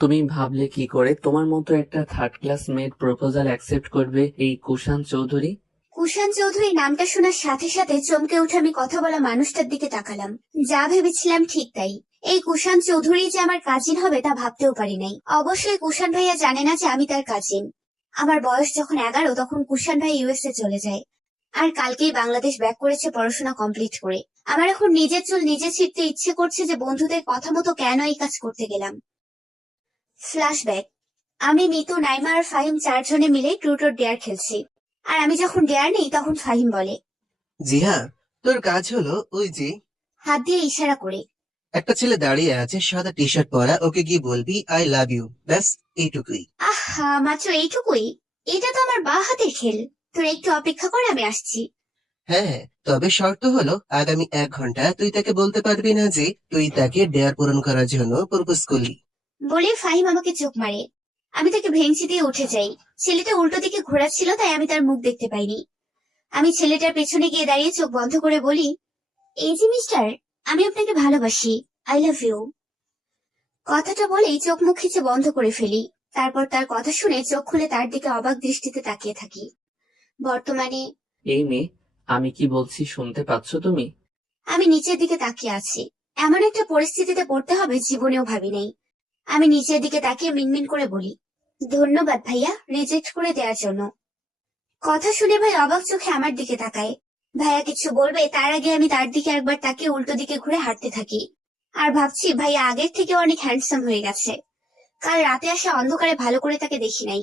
তুমি ভাবলে কি করে তোমার মতো একটা থার্ড ক্লাস মেয়ের প্রপোজাল অ্যাকসেপ্ট করবে এই কুষাণ চৌধুরী? কুষাণ চৌধুরী নামটা শোনার সাথে সাথে চমকে উঠে আমি কথা বলা মানুষটার দিকে তাকালাম। যা ভেবেছিলাম ঠিক তাই। এই কুষাণ চৌধুরী যে আমার কাজিন হবে তা ভাবতেও পারি নাই। অবশ্যই কুষাণ ভাইয়া জানে না যে আমি তার কাজিন। আমার বয়স যখন 11 তখন কুষাণ ভাই ইউএসএ চলে যায়, আর কালকেই বাংলাদেশ ব্যাক করেছে পড়াশোনা কমপ্লিট করে। আমার এখন নিজের চুল নিজে ছিঁড়তে ইচ্ছে করছে যে বন্ধুদের কথা মতো কেন এই কাজ করতে গেলাম। ফ্ল্যাশব্যাক। আমি, মিতু, নাইমা আর ফাহিম চারজনে মিলে ট্রুথ অর ডেয়ার খেলছি। আর আমি যখন ডেয়ার নেই তখন ফাহিম বলে, জিহা, তোর কাজ হলো ওই যে হাত দিয়ে ইশারা করে। একটা ছেলে দাঁড়িয়ে আছে সাদা টি শার্ট পরা, ওকে গিয়ে বলবি আই লাভ ইউ, ব্যাস এইটুকুই। আহা, মাত্র এইটুকুই? এটা তো আমার বাঁ হাতের খেল। তোর একটু অপেক্ষা কর, আমি আসছি। হ্যাঁ, তবে শর্ত হলো আগামী 1 ঘন্টা তুই তাকে বলতে পারবি না যে তুই তাকে ডেয়ার পূরণ করার জন্য প্রপোজ করলি। বলে ফাহিম আমাকে চোখ মারে। আমি তাকে ভেঙচি দিয়ে উঠে যাই। ছেলেটা উল্টো দিকে ঘোরা ছিল, তাই আমি তার মুখ দেখতে পাইনি। আমি ছেলেটার পেছনে গিয়ে দাঁড়িয়ে চোখ বন্ধ করে বলি, এই যে মিস্টার, আমি আপনাকে ভালোবাসি। I love you. কথাটা বলেই চোখ মুখ খিচে বন্ধ করে ফেলি। তারপর তার কথা শুনে চোখ খুলে তার দিকে অবাক দৃষ্টিতে তাকিয়ে থাকি। বর্তমানে এই মেয়ে, আমি কি বলছি শুনতে পাচ্ছ তুমি? আমি নিচের দিকে তাকিয়ে আছি। এমন একটা পরিস্থিতিতে পড়তে হবে জীবনেও ভাবি নাই। আমি নিচের দিকে তাকিয়ে মিনমিন করে বলি, ধন্যবাদ ভাইয়া রিজেক্ট করে দেওয়ার জন্য। কথা শুনে ভাই অবাক চোখে আমার দিকে তাকায়। ভাইয়া কিছু বলবে তার আগে আমি তার দিকে একবার তাকিয়ে উল্টো দিকে ঘুরে হাঁটতে থাকি। আর ভাবছি ভাইয়া আগের থেকে অনেক হ্যান্ডসাম হয়ে গেছে। কাল রাতে আসা অন্ধকারে ভালো করে তাকে দেখি নাই।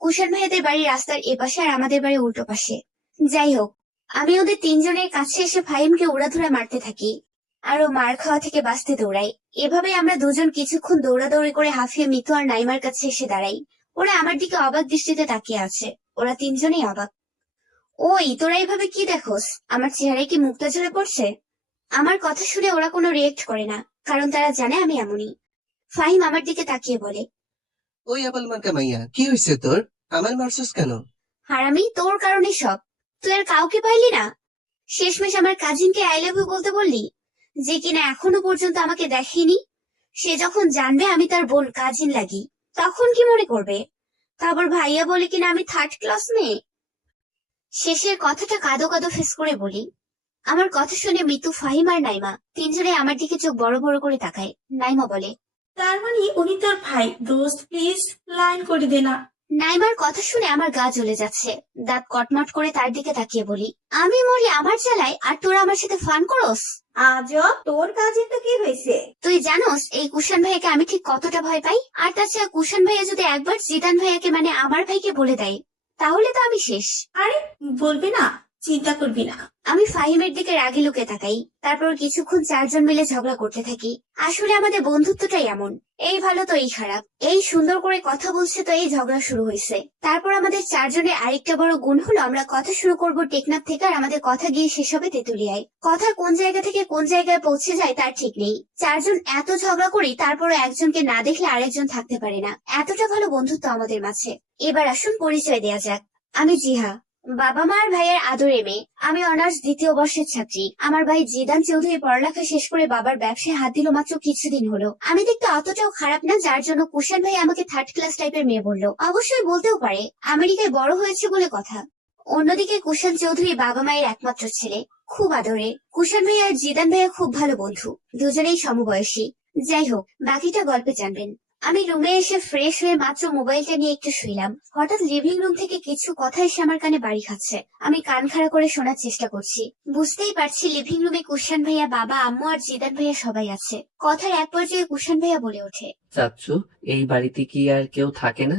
কুষাণ ভাইয়াদের বাড়ির রাস্তার এপাশে আর আমাদের বাড়ি উল্টো পাশে। যাই হোক, আমি ওদের তিনজনের কাছে এসে ফাহিমকে উড়াধুরা মারতে থাকি। আর ও মার খাওয়া থেকে বাঁচতে দৌড়াই। এভাবে আমরা দুজন কিছুক্ষণ দৌড়াদৌড়ি করে হাঁফিয়ে মিতু আর নাইমার কাছে এসে দাঁড়াই। ওরা আমার দিকে অবাক দৃষ্টিতে তাকিয়ে আছে। ওরা তিনজনই অবাক। ওই তোরা এইভাবে কি দেখোস? আমার চেহারায় কি মুক্তা ঝরে পড়ছে? আমার কথা শুনে ওরা কোনো রিয়েক্ট করে না, কারণ তারা জানে আমি এমনই। ফাহিম আমার দিকে তাকিয়ে বলে, ওই আবাল মার্কা মাইয়া, কি হয়েছে তোর? আমার মারছিস কেন? হারামি, তোর কারণে সব। তুই আর কাউকে পাইলি না? শেষমেশ আমার কাজিনকে আই লাভ ইউ বলতে বললি, যে কিনা এখনো পর্যন্ত আমাকে দেখেনি। সে যখন জানবে আমি তার বোন কাজিন লাগি, তখন কি মনে করবে? তারপর ভাইয়া বলে কিনা আমি থার্ড ক্লাস মেয়ে। শেষের কথাটা কাঁদো কাঁদো ফেস করে বলি। আমার কথা শুনে মিতু, ফাহিম আর নাইমা তিনজনে আমার দিকে চোখ বড় বড় করে তাকায়। নাইমা বলে, তার মানে উনি তোর ভাই? দোস্ত প্লিজ লাইন করে দে না। নাইমার কথা শুনে আমার গা জ্বলে যাচ্ছে। দাঁত কটমট করে তার দিকে তাকিয়ে বলি, আমি মরি আমার জ্বালায় আর তোরা আমার সাথে ফান করস? আজব, তোর কাজে তো কি হয়েছে? তুই জানোস এই কুষাণ ভাইয়াকে আমি ঠিক কতটা ভয় পাই? আর তাছাড়া কুষাণ ভাইয়া যদি একবার জিদান ভাইয়াকে মানে আমার ভাইকে বলে দেয়, তাহলে তো আমি শেষ। আরে বলবি না, চিন্তা করবি না। আমি ফাহিমের দিকে রাগি লুকে তাকাই। তারপর কিছুক্ষণ চারজন মিলে ঝগড়া করতে থাকি। আসলে আমাদের বন্ধুত্বটাই এমন, এই ভালো তো এই খারাপ। এই সুন্দর করে কথা বলছে তো এই ঝগড়া শুরু হয়েছে। তারপর আমাদের চারজনের আরেকটা বড় গুণ হলো আমরা কথা শুরু করব টেকনাফ থেকে, আর আমাদের কথা গিয়ে শেষ হবে তেতুলিয়ায়। কথা কোন জায়গা থেকে কোন জায়গায় পৌঁছে যায় তার ঠিক নেই। চারজন এত ঝগড়া করি, তারপরও একজনকে না দেখলে আরেকজন থাকতে পারে না। এতটা ভালো বন্ধুত্ব আমাদের মাঝে। এবার আসুন পরিচয় দেয়া যাক। আমি জিহা, বাবা মা আর ভাইয়ের আদরে মেয়ে। আমি অনার্স দ্বিতীয় বর্ষের ছাত্রী। আমার ভাই জিদান চৌধুরী পড়ালেখা শেষ করে বাবার ব্যবসায় হাত দিল মাত্র কিছুদিন হলো। আমি দেখতে অতটাও খারাপ না, যার জন্য কুষাণ ভাই আমাকে থার্ড ক্লাস টাইপের মেয়ে বললো। অবশ্যই বলতেও পারে, আমেরিকায় বড় হয়েছে বলে কথা। অন্যদিকে কুষাণ চৌধুরী বাবা মায়ের একমাত্র ছেলে, খুব আদরে। কুষাণ ভাই আর জিদান ভাইয়া খুব ভালো বন্ধু, দুজনেই সমবয়সী। যাই হোক, বাকিটা গল্পে জানবেন। আমি রুমে এসে ফ্রেশ হয়ে মাত্র মোবাইলটা নিয়ে একটু শুইলাম, হঠাৎ লিভিং রুম থেকে কিছু কথা এসে আমার কানে বাড়ি খাচ্ছে। আমি কান খাড়া করে শোনার চেষ্টা করছি। বুঝতেই পারছি লিভিং রুমে কুষাণ ভাইয়া, বাবা, আম্মু আর জিদান ভাইয়া সবাই আছে। কথার এক পর্যায়ে কুষাণ ভাইয়া বলে ওঠে, চাচ্ছু, এই বাড়িতে কি আর কেউ থাকে না?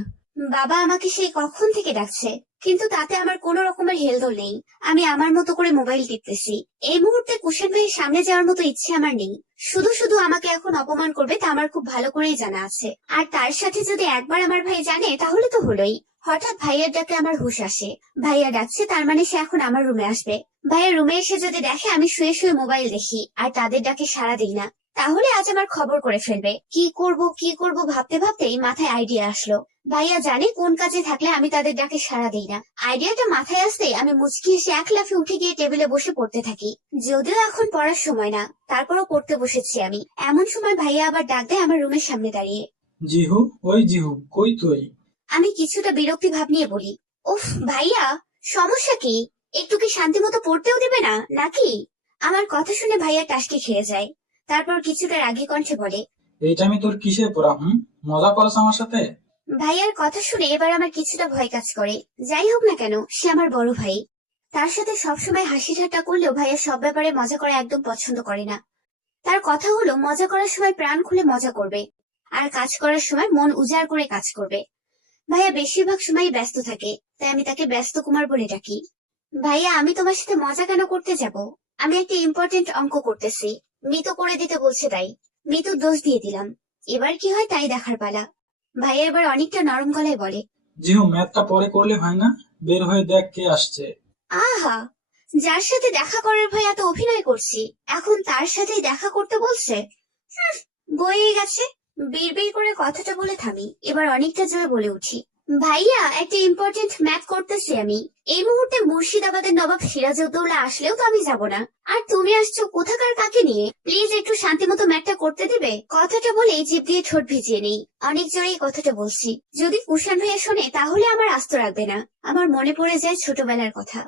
বাবা আমাকে সেই কখন থেকে ডাকছে, কিন্তু তাতে আমার কোনো রকমের হেলদোল নেই। আমি আমার মতো করে মোবাইল টিপতেছি। এই মুহূর্তে কুষাণ ভাইয়ের সামনে যাওয়ার মতো ইচ্ছে আমার নেই। শুধু শুধু আমাকে এখন অপমান করবে তা আমার খুব ভালো করেই জানা আছে। আর তার সাথে যদি একবার আমার ভাই জানে তাহলে তো হলোই। হঠাৎ ভাইয়ার ডাকে আমার হুঁশ আসে। ভাইয়া ডাকছে, তার মানে সে এখন আমার রুমে আসবে। ভাইয়া রুমে এসে যদি দেখে আমি শুয়ে শুয়ে মোবাইল দেখি আর তাদের ডাকে সাড়া দিই না, তাহলে আজ আমার খবর করে ফেলবে। কি করব কি করব ভাবতে ভাবতেই মাথায় আইডিয়া আসলো। ভাইয়া জানে কোন কাজে থাকলে আমি তাদের ডাকে সাড়া দিই না। আইডিয়াটা মাথায় আসতেই আমি মুচকি হেসে এক লাফে উঠে গিয়ে টেবিলে বসে পড়তে থাকি। যদিও এখন পড়ার সময় না, তারপরও পড়তে বসেছি আমি। এমন সময় ভাইয়া আবার ডাক দেয় আমার রুমের সামনে দাঁড়িয়ে। জিহু, ওই জিহু, কই তুই? আমি কিছুটা বিরক্তি ভাব নিয়ে বলি, উফ ভাইয়া, সমস্যা কি? একটু কি শান্তি মতো পড়তেও দেবে না নাকি? আমার কথা শুনে ভাইয়া টাসকে খেয়ে যায়। তারপর কিছুটা রাগী কণ্ঠে বলে, এইটা আমি তোর কিসের পড়া? মজা করছ আমার সাথে? ভাইয়ার কথা শুনে এবার আমার কিছুটা ভয় কাজ করে। যাই হোক না কেন, সে আমার বড় ভাই। তার সাথে সবসময় হাসি ঠাট্টা করলেও ভাইয়া সব ব্যাপারে মজা করা একদম পছন্দ করে না। তার কথা হলো মজা করার সময় প্রাণ খুলে মজা করবে, আর কাজ করার সময় মন উজাড় করে কাজ করবে। ভাইয়া বেশিরভাগ সময়ই ব্যস্ত থাকে, তাই আমি তাকে ব্যস্ত কুমার বলে ডাকি। ভাইয়া, আমি তোমার সাথে মজা কেন করতে যাব? আমি একটা ইম্পর্টেন্ট অঙ্ক করতেছি, মিতু করে দিতে বলছে তাই। মিতুর দোষ দিয়ে দিলাম, এবার কি হয় তাই দেখার পালা। ভাইয়া এবার অনেকটা নরম গলায় বলে, জিহু, ম্যাথটা পরে করলে হয় না? বের হয়ে দেখ কে আসছে। আহা, যার সাথে দেখা করার ভয় এত অভিনয় করছি, এখন তার সাথেই দেখা করতে বলছে। বয়ে গেছে। বিড়বিড় করে কথাটা বলে থামি, এবার অনেকটা জোরে বলে উঠি, ভাইয়া একটা ইম্পর্টেন্ট ম্যাথ করতেছি আমি। এই মুহূর্তে মুর্শিদাবাদের নবাব সিরাজউদ্দৌলা আসলেও তো আমি যাব না, আর তুমি আসছো কোথাকার কাকে নিয়ে? প্লিজ একটু শান্তি মতো ম্যাথটা করতে দেবে? কথাটা বলে জিভ দিয়ে ঠোঁট ভিজিয়ে নেই। অনেক জোরেই কথাটা বলছি, যদি কুষাণ ভাইয়া শোনে তাহলে আমার আস্ত রাখবে না। আমার মনে পড়ে যায় ছোটবেলার কথা।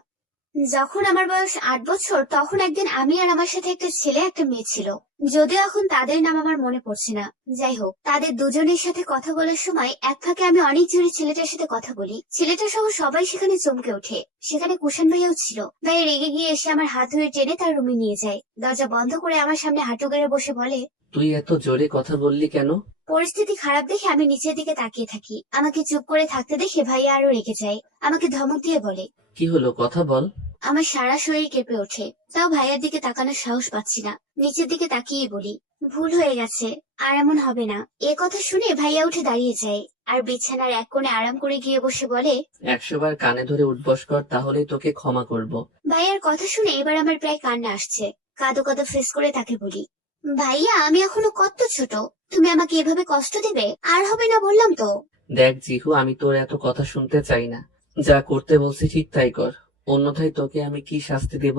যখন আমার বয়স 8 বছর, তখন একদিন আমি আর আমার সাথে একটা ছেলে একটা মেয়ে ছিল। যদিও এখন তাদের নাম আমার মনে পড়ছে না। যাই হোক, তাদের দুজনের সাথে কথা বলার সময় এক ফাঁকে আমি অনেক জোরে ছেলেটার সাথে কথা বলি। ছেলেটা সহ সবাই সেখানে চমকে ওঠে। সেখানে কুষাণ ভাইয়াও ছিল। ভাইয়া রেগে গিয়ে এসে আমার হাত ধরে টেনে তার রুমে নিয়ে যায়। দরজা বন্ধ করে আমার সামনে হাঁটু গেড়ে বসে বলে, তুই এত জোরে কথা বললি কেন? পরিস্থিতি খারাপ দেখে আমি নিচের দিকে তাকিয়ে থাকি। আমাকে চুপ করে থাকতে দেখে ভাইয়া আরো রেগে যায়। আমাকে ধমক দিয়ে বলে, কি হলো, কথা বল। আমার সারা শরীর কেঁপে ওঠে, তাও ভাইয়ের দিকে তাকানোর সাহস পাচ্ছি না। নিচের দিকে তাকিয়ে বলি, ভুল হয়ে গেছে, আর এমন হবে না। এ কথা শুনে ভাইয়া উঠে দাঁড়িয়ে যায়, আর বিছানার এক কোণে আরাম করে গিয়ে বসে বলে, 100 বার কানে ধরে উঠবস কর, তাহলেই তোকে ক্ষমা করব। ভাইয়ার কথা শুনে এবার আমার প্রায় কান্না আসছে। কাঁদো কাঁদো ফেস করে তাকে বলি, ভাইয়া আমি এখনো কত ছোট, তুমি আমাকে এভাবে কষ্ট দিবে? আর হবে না বললাম তো। দেখ জিহু, আমি তোর এত কথা শুনতে চাই না। যা করতে বলছি ঠিক তাই কর, অন্যথায় তোকে আমি কি শাস্তি দেব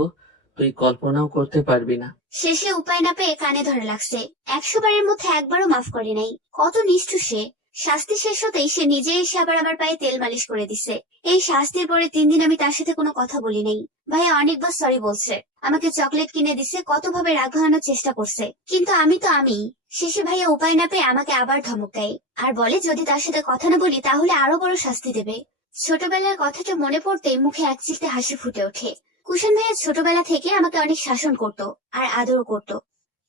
তুই কল্পনাও করতে পারবি না। শেষে উপায় না পেয়ে কানে ধরে লাগছে। 100 বারের মধ্যে একবারও মাফ করে নাই। কত নিষ্ঠুর সে। শাস্তি শেষ হতেই সে নিজে এসে আবার আমার পায়ে তেল মালিশ করে দিছে। এই শাস্তির পরে 3 দিন আমি তার সাথে কোনো কথা বলি নাই। ভাইয়া অনেকবার সরি বলছে, আমাকে চকলেট কিনে দিছে, কতভাবে রাগ ভাঙানোর চেষ্টা করছে, কিন্তু আমি তো আমি। শেষে ভাইয়া উপায় না পেয়ে আমাকে আবার ধমক দেয়, আর বলে যদি তার সাথে কথা না বলি তাহলে আরো বড় শাস্তি দেবে। ছোটবেলার কথাটা মনে পড়তেই মুখে এক চিলতে হাসি ফুটে ওঠে। কুষাণ ভাইয়া ছোটবেলা থেকে আমাকে অনেক শাসন করত, আর আদরও করত।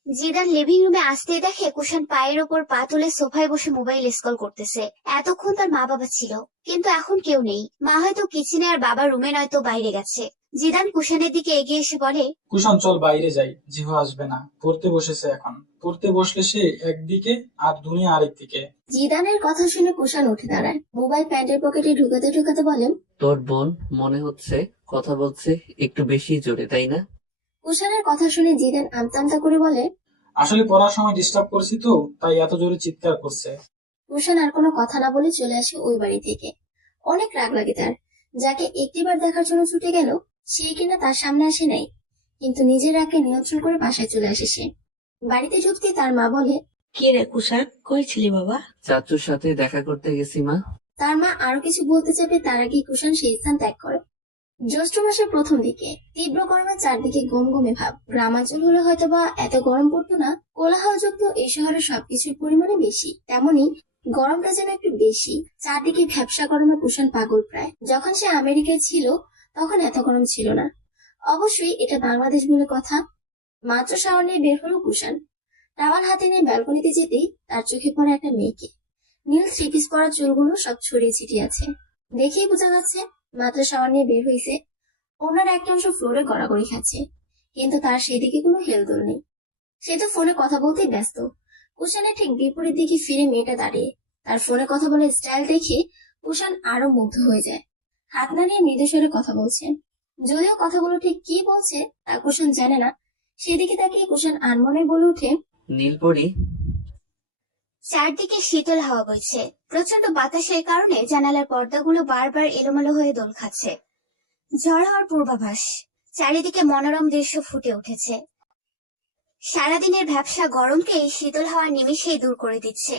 জিদান লিভিং রুমে আসতেই দেখে কুষাণ পায়ের ওপর পা তুলে সোফায় বসে মোবাইল স্ক্রল করতেছে। এতক্ষণ তার মা বাবা ছিল, কিন্তু এখন কেউ নেই। মা হয়তো কিচেনে আর বাবা রুমে নয়তো বাইরে গেছে। জিদান কুষাণের দিকে এগিয়ে এসে বলে, কুষাণ, চল বাইরে যাই। জিহু আসবে না, পড়তে বসেছে এখন। পড়তে বসলে সে একদিকে আর দুনিয়া আরেকদিকে। জিদানের কথা শুনে কুষাণ উঠে দাঁড়ায়, মোবাইল প্যান্টের পকেটে ঢুকাতে ঢুকাতে বলেন, তোর বোন মনে হচ্ছে কথা বলছে একটু বেশি জোরে, তাই না? কুষাণের কথা শুনে জিদান আমতা আমতা করে বলে, আসলে পড়ার সময় ডিস্টার্ব করছি তো, তাই এত জোরে চিৎকার করছে। কুষাণ আর কোনো কথা না বলে চলে আসে ওই বাড়ি থেকে। অনেক রাগ লাগে তার। যাকে একটিবার দেখার জন্য ছুটে গেল, সে কিনা তার সামনে আসে নাই। কিন্তু নিজের রাগকে নিয়ন্ত্রণ করে বাসায় চলে আসে সে। বাড়িতে ঢুকতে তার মা বলে, কি রে কুষাণ, কই ছিলি বাবা? চাচুর সাথে দেখা করতে গেছি মা। তার মা আরো কিছু বলতে যাবে তার আগে কুষাণ সেই স্থান ত্যাগ করে। জ্যৈষ্ঠ মাসের প্রথম দিকে তীব্র গরমে চারদিকে গমগমে ভাব। গ্রামাঞ্চল হলে হয়তোবা এত গরম পড়তো না, কোলাহলযুক্ত এই শহরে সবকিছুর পরিমাণে বেশি, তেমনি গরমটা যেন একটু বেশি। চারদিকে ভ্যাপসা গরমে কুষাণ পাগল প্রায়। যখন সে আমেরিকায় ছিল তখন এত গরম ছিল না। অবশ্যই এটা বাংলাদেশ বলে কথা। মাত্র শাওয়ার নিয়ে বের হলো কুষাণ। টাওয়াল হাতে নিয়ে ব্যালকনিতে যেতেই তার চোখে পড়ে একটা মেয়েকে। নীল থ্রি পিস পরা চুলগুলো সব ছড়িয়ে ছিটিয়ে আছে, দেখেই বোঝা যাচ্ছে মাত্র শাওয়ার নিয়ে বের হয়েছে। ওনার একটা অংশ ফ্লোরে গড়াগড়ি খাচ্ছে, কিন্তু তার সেদিকে কোনো হেলদোল নেই। সে তো ফোনে কথা বলতেই ব্যস্ত। কুষাণের ঠিক বিপরীত দিকে ফিরে মেয়েটা দাঁড়িয়ে। তার ফোনে কথা বলার স্টাইল দেখে কুষাণ আরো মুগ্ধ হয়ে যায়। হাত নাড়িয়ে মৃদু স্বরে কথা বলছে, যদিও কথাগুলো ঠিক কি বলছে তা কুষাণ জানে না। সেদিকে তাকিয়ে কুষাণ আনমনে বলে ওঠে, নীলপরি। চারদিকে শীতল হাওয়া বইছে। প্রচন্ড বাতাসের কারণে জানালার পর্দাগুলো বারবার এলোমেলো হয়ে দোল খাচ্ছে। ঝড় হওয়ার পূর্বাভাস। চারিদিকে মনোরম দৃশ্য ফুটে উঠেছে। সারাদিনের ভ্যাপসা গরমকে এই শীতল হাওয়া নিমেষেই দূর করে দিচ্ছে।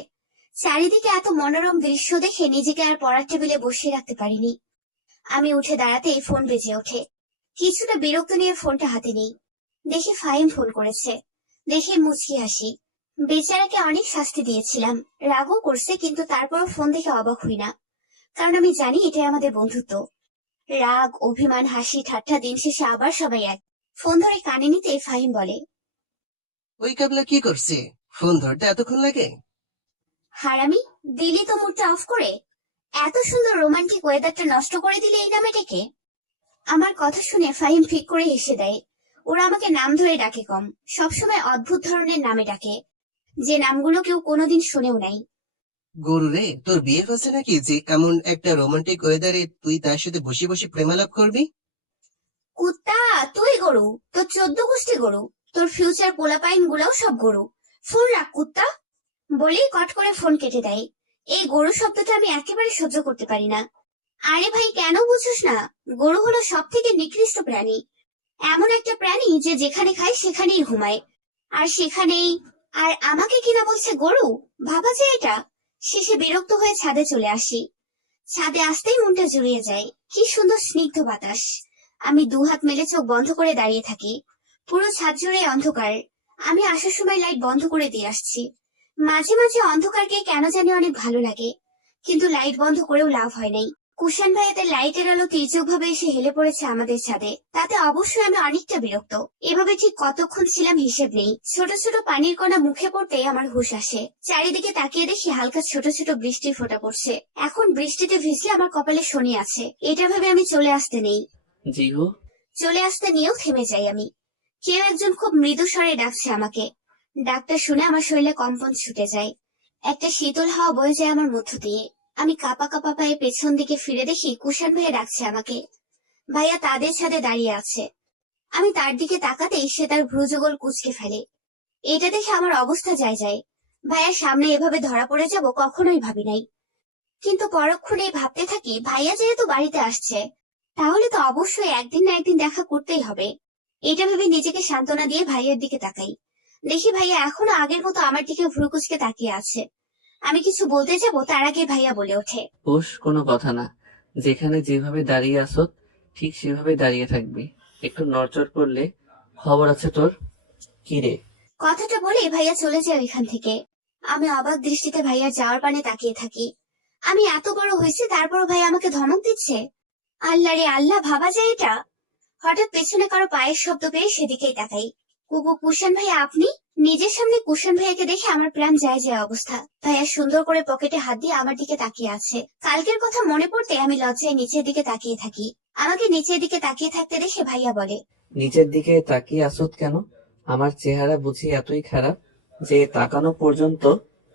চারিদিকে এত মনোরম দৃশ্য দেখে নিজেকে আর পড়ার টেবিলে বসিয়ে রাখতে পারিনি। আমি উঠে দাঁড়াতেই ফোন বেজে ওঠে। কিছুটা বিরক্ত নিয়ে ফোনটা হাতে নেই। দেখি ফাহিম ফোন করেছে। দেখে মুচকি হাসি। বেচারাকে অনেক শাস্তি দিয়েছিলাম, রাগও করছে, কিন্তু তারপরও ফোন দেখে অবাক হই না, কারণ আমি জানি এটাই আমাদের বন্ধুত্ব। রাগ, অভিমান, হাসি, ঠাট্টা, দিন শেষে আবার সবাই এক। ফোন ধরে কানে নিতে ফাহিম বলে, ওই কাবলা কি করছে? ফোন ধরতে এতক্ষণ লাগে? হারামি, দিলি তো মুডটা অফ করে। এত সুন্দর রোমান্টিক ওয়েদারটা নষ্ট করে দিলে এই নামে ডেকে। আমার কথা শুনে ফাহিম ফিক করে হেসে দেয়। ওরা আমাকে নাম ধরে ডাকে কম, সবসময় অদ্ভুত ধরনের নামে ডাকে, যে নামগুলো কেউ কোনোদিন শুনেও নাই। গরু রে, তোর বিয়ে হচ্ছে নাকি যে এমন একটা রোমান্টিক ওয়েদারে তুই তার সাথে বসে বসে প্রেমালাপ করবি? কুত্তা, তুই গরু, তোর 14 গোষ্ঠী গরু, তোর ফিউচার পোলাপাইন গুলাও সব গরু। ফোন রাখ কুত্তা, বলেই কট করে ফোন কেটে দেয়। এই গরু শব্দটা আমি একেবারে সহ্য করতে পারি না। আরে ভাই, কেন বুঝোস না? গরু হলো সব থেকে নিকৃষ্ট প্রাণী। এমন একটা প্রাণী যে যেখানে খায় সেখানেই ঘুমায়, আর সেখানেই। আর আমাকে কিনা বলছে গরু, ভাবা যায় এটা? শেষে বিরক্ত হয়ে ছাদে চলে আসি। ছাদে আসতেই মনটা জুড়িয়ে যায়। কি সুন্দর স্নিগ্ধ বাতাস। আমি দুহাত মেলে চোখ বন্ধ করে দাঁড়িয়ে থাকি। পুরো ছাদ জুড়ে অন্ধকার। আমি আসার সময় লাইট বন্ধ করে দিয়ে আসছি। মাঝে মাঝে অন্ধকারকে কেন জানি অনেক ভালো লাগে, কিন্তু লাইট বন্ধ করেও লাভ হয় নাই। কুষাণ ভাইয়াদের লাইটের আলো তির্যক ভাবে এসে হেলে পড়েছে আমাদের ছাদে। তাতে অবশ্যই আমি অনেকটা বিরক্ত। এভাবে ঠিক কতক্ষণ ছিলাম হিসেব নেই। ছোট ছোট পানির কণা মুখে পড়তেই আমার হুঁশ আসে। চারিদিকে তাকিয়ে দেখি হালকা ছোট ছোট বৃষ্টির ফোঁটা পড়ছে। এখন বৃষ্টিতে ভিজলে আমার কপালে শনি আছে, এটা ভেবে আমি চলে আসতে নেই। জিহু, চলে আসতে নিয়েও থেমে যাই আমি। কেউ একজন খুব মৃদু স্বরে ডাকছে আমাকে। ডাকটা শুনে আমার শরীরে কম্পন ছুটে যায়। একটা শীতল হাওয়া বয়ে যায় আমার মধ্য দিয়ে। আমি কাঁপা কাঁপা পায়ে পেছন দিকে ফিরে দেখি কুষাণ ভাইয়া ডাকছে আমাকে। ভাইয়া তাদের ছাদে দাঁড়িয়ে আছে। আমি তার দিকে তাকাতেই সে তার ভ্রুযুগল কুঁচকে ফেলে। এটা দেখে আমার অবস্থা যায় যায়। ভাইয়ার সামনে এভাবে ধরা পড়ে যাব কখনোই ভাবি নাই। কিন্তু পরক্ষণেই ভাবতে থাকি, ভাইয়া যেহেতু বাড়িতে আসছে, তাহলে তো অবশ্যই একদিন না একদিন দেখা করতেই হবে। এটা ভেবে নিজেকে সান্ত্বনা দিয়ে ভাইয়ের দিকে তাকাই। দেখি ভাইয়া এখনো আগের মতো আমার দিকে ভ্রু কুঁচকে তাকিয়ে আছে। আমি কিছু বলতে যাব তার আগে ভাইয়া বলে ওঠে, হুশ, কোনো কথা না। যেখানে যেভাবে দাঁড়িয়ে আসো ঠিক সেভাবে দাঁড়িয়ে থাকবি। একটু নড়চড় করলে খবর আছে তোর। কি রে? কথাটা বলে ভাইয়া চলে যায় ওইখান থেকে। আমি অবাক দৃষ্টিতে ভাইয়ার যাওয়ার পানে তাকিয়ে থাকি। আমি এত বড় হয়েছি, তারপরও ভাইয়া আমাকে ধমক দিচ্ছে। আল্লাহ রে আল্লাহ, ভাবা যায় এটা? হঠাৎ পেছনে কারো পায়ের শব্দ পেয়ে সেদিকেই তাকাই। কুষাণ ভাইয়া আপনি? নিজের সামনে কুষাণ ভাইয়াকে দেখে আমার প্রাণ যায় যায় অবস্থা। ভাইয়া সুন্দর করে পকেটে হাত দিয়ে আমার দিকে তাকিয়ে আছে। কালকের কথা মনে পড়তে আমি লজ্জায় নিচের দিকে তাকিয়ে থাকি। আমাকে নিচের দিকে তাকিয়ে থাকতে দেখে ভাইয়া বলে, নিচের দিকে তাকিয়ে আসত কেন? আমার চেহারা বুঝি এতই খারাপ যে তাকানো পর্যন্ত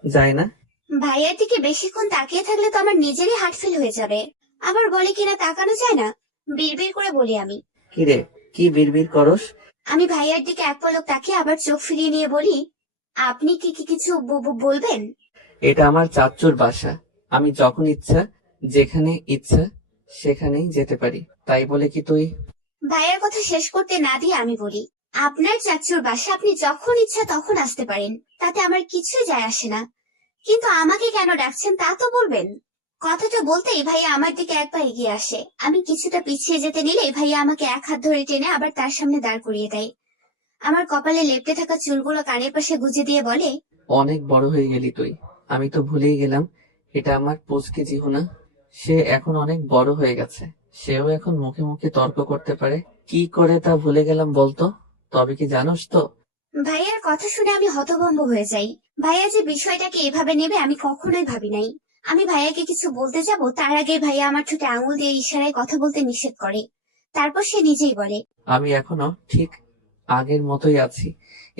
যায় না? ভাইয়ার দিকে বেশিক্ষণ তাকিয়ে থাকলে তো আমার নিজেরই হার্ট ফেল হয়ে যাবে। আবার বলে কিনা তাকানো যায় না। বিড়বিড় করে বলি আমি। কি রে, কি বিড়বিড় করস? আমি ভাইয়ার দিকে এক পলক তাকিয়ে আবার চোখ ফিরিয়ে নিয়ে বলি, আপনি কি কি কিছু বলবেন? এটা আমার চাচ্চুর বাসা। আমি যখন ইচ্ছা যেখানে ইচ্ছা সেখানেই যেতে পারি। তাই বলে কি তুই? ভাইয়ার কথা শেষ করতে না দিয়ে আমি বলি, আপনার চাচুর বাসা, আপনি যখন ইচ্ছা তখন আসতে পারেন, তাতে আমার কিছুই যায় আসে না। কিন্তু আমাকে কেন ডাকছেন তা তো বলবেন। কথাটা বলতেই ভাইয়া আমার দিকে একবার এগিয়ে আসে। আমি কিছুটা পিছিয়ে যেতে নিলে ভাইয়া আমাকে এক হাত ধরে টেনে আবার তার সামনে দাঁড় করিয়ে দেয়। আমার কপালে লেপ্টে থাকা চুলগুলো কানের পাশে গুজে দিয়ে বলে, অনেক বড় হয়ে গেলি তুই। আমি তো ভুলেই গেলাম এটা আমার পুচকে জিহু না। সে এখন অনেক বড় হয়ে গেছে। সেও এখন মুখে মুখে তর্ক করতে পারে। কি করে তা ভুলে গেলাম বলতো। তবে কি জানোস তো? ভাইয়ার কথা শুনে আমি হতভম্ব হয়ে যাই। ভাইয়া যে বিষয়টাকে এভাবে নেবে আমি কখনোই ভাবি নাই। আমি ভাইয়াকে কিছু বলতে যাব তার আগে ভাইয়া আমার ঠোঁটে আঙুল দিয়ে ইশারায় কথা বলতে নিষেধ করে। তারপর সে নিজেই বলে, আমি এখনো ঠিক আগের মতোই আছি,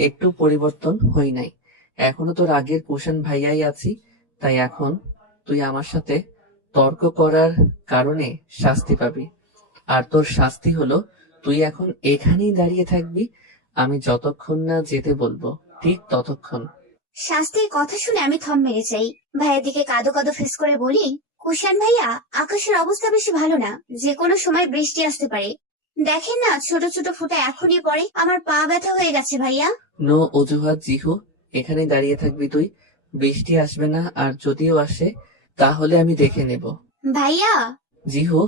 একটু পরিবর্তন হই নাই। এখনো তোর আগের কুষাণ ভাইয়াই আছি। তাই এখন তুই আমার সাথে তর্ক করার কারণে শাস্তি পাবি। আর তোর শাস্তি হলো তুই এখন এখানেই দাঁড়িয়ে থাকবি। আমি যতক্ষণ না যেতে বলবো ঠিক ততক্ষণ। শাস্তির কথা শুনে আমি থম মেরে যাই। ভাইয়ের দিকে কাঁদো কাঁদো ফেস করে বলি, কুষাণ ভাইয়া, আকাশের অবস্থা বেশি ভালো না, যে কোনো সময় বৃষ্টি আসতে পারে। দেখেন না ছোট ছোট ফোঁটা এখনই পড়ে। আমার পা ব্যথা হয়ে গেছে ভাইয়া। নো অজুহাত জিহু, এখানেই দাঁড়িয়ে থাকবি তুই। বৃষ্টি আসবে না, আর যদিও আসে তাহলে আমি দেখে নেব। ভাইয়া। জিহু,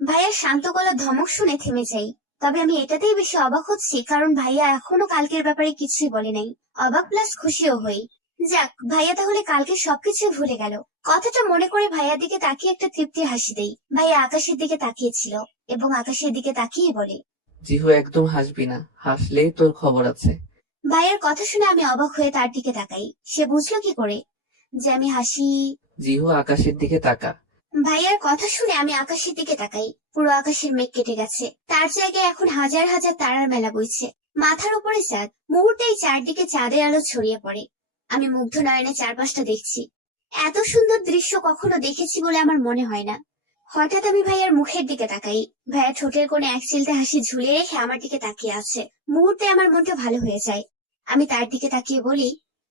ভাইয়ার শান্ত গলার ধমক শুনে থেমে যাই। তবে আমি এটাতেই বেশি অবাক হচ্ছি, কারণ ভাইয়া এখনো কালকের ব্যাপারে কিছুই বলে নাই। অবাক প্লাস খুশিও হই। যাক, ভাইয়া তাহলে কালকে সবকিছু ভুলে গেল। কথাটা মনে করে ভাইয়ার দিকে তাকিয়ে একটা তৃপ্তির হাসি দেই। ভাইয়া আকাশের দিকে তাকিয়েছিল এবং আকাশের দিকে তাকিয়ে বলে, জিহু একদম হাসবি না, হাসলেই তোর খবর আছে। ভাইয়ার কথা শুনে আমি অবাক হয়ে তার দিকে তাকাই। সে বুঝলো কি করে যে আমি হাসি? জিহু আকাশের দিকে তাকা। ভাইয়ার কথা শুনে আমি আকাশের দিকে তাকাই। পুরো আকাশের মেঘ কেটে গেছে, তার জায়গায় এখন হাজার হাজার তারার মেলা বইছে। মাথার উপরে চাঁদ, মুহূর্তেই চারদিকে চাঁদের আলো ছড়িয়ে পড়ে। আমি মুগ্ধ নয়নে চারপাশটা দেখছি। এত সুন্দর দৃশ্য কখনো দেখেছি বলে আমার মনে হয় না। হঠাৎ আমি ভাইয়ার মুখের দিকে তাকাই। ভাইয়া ঠোঁটের কোণে এক চিলতে হাসি ঝুলিয়ে রেখে আমার দিকে তাকিয়ে আছে। মুহূর্তে আমার মনটা ভালো হয়ে যায়। আমি তার দিকে তাকিয়ে বলি,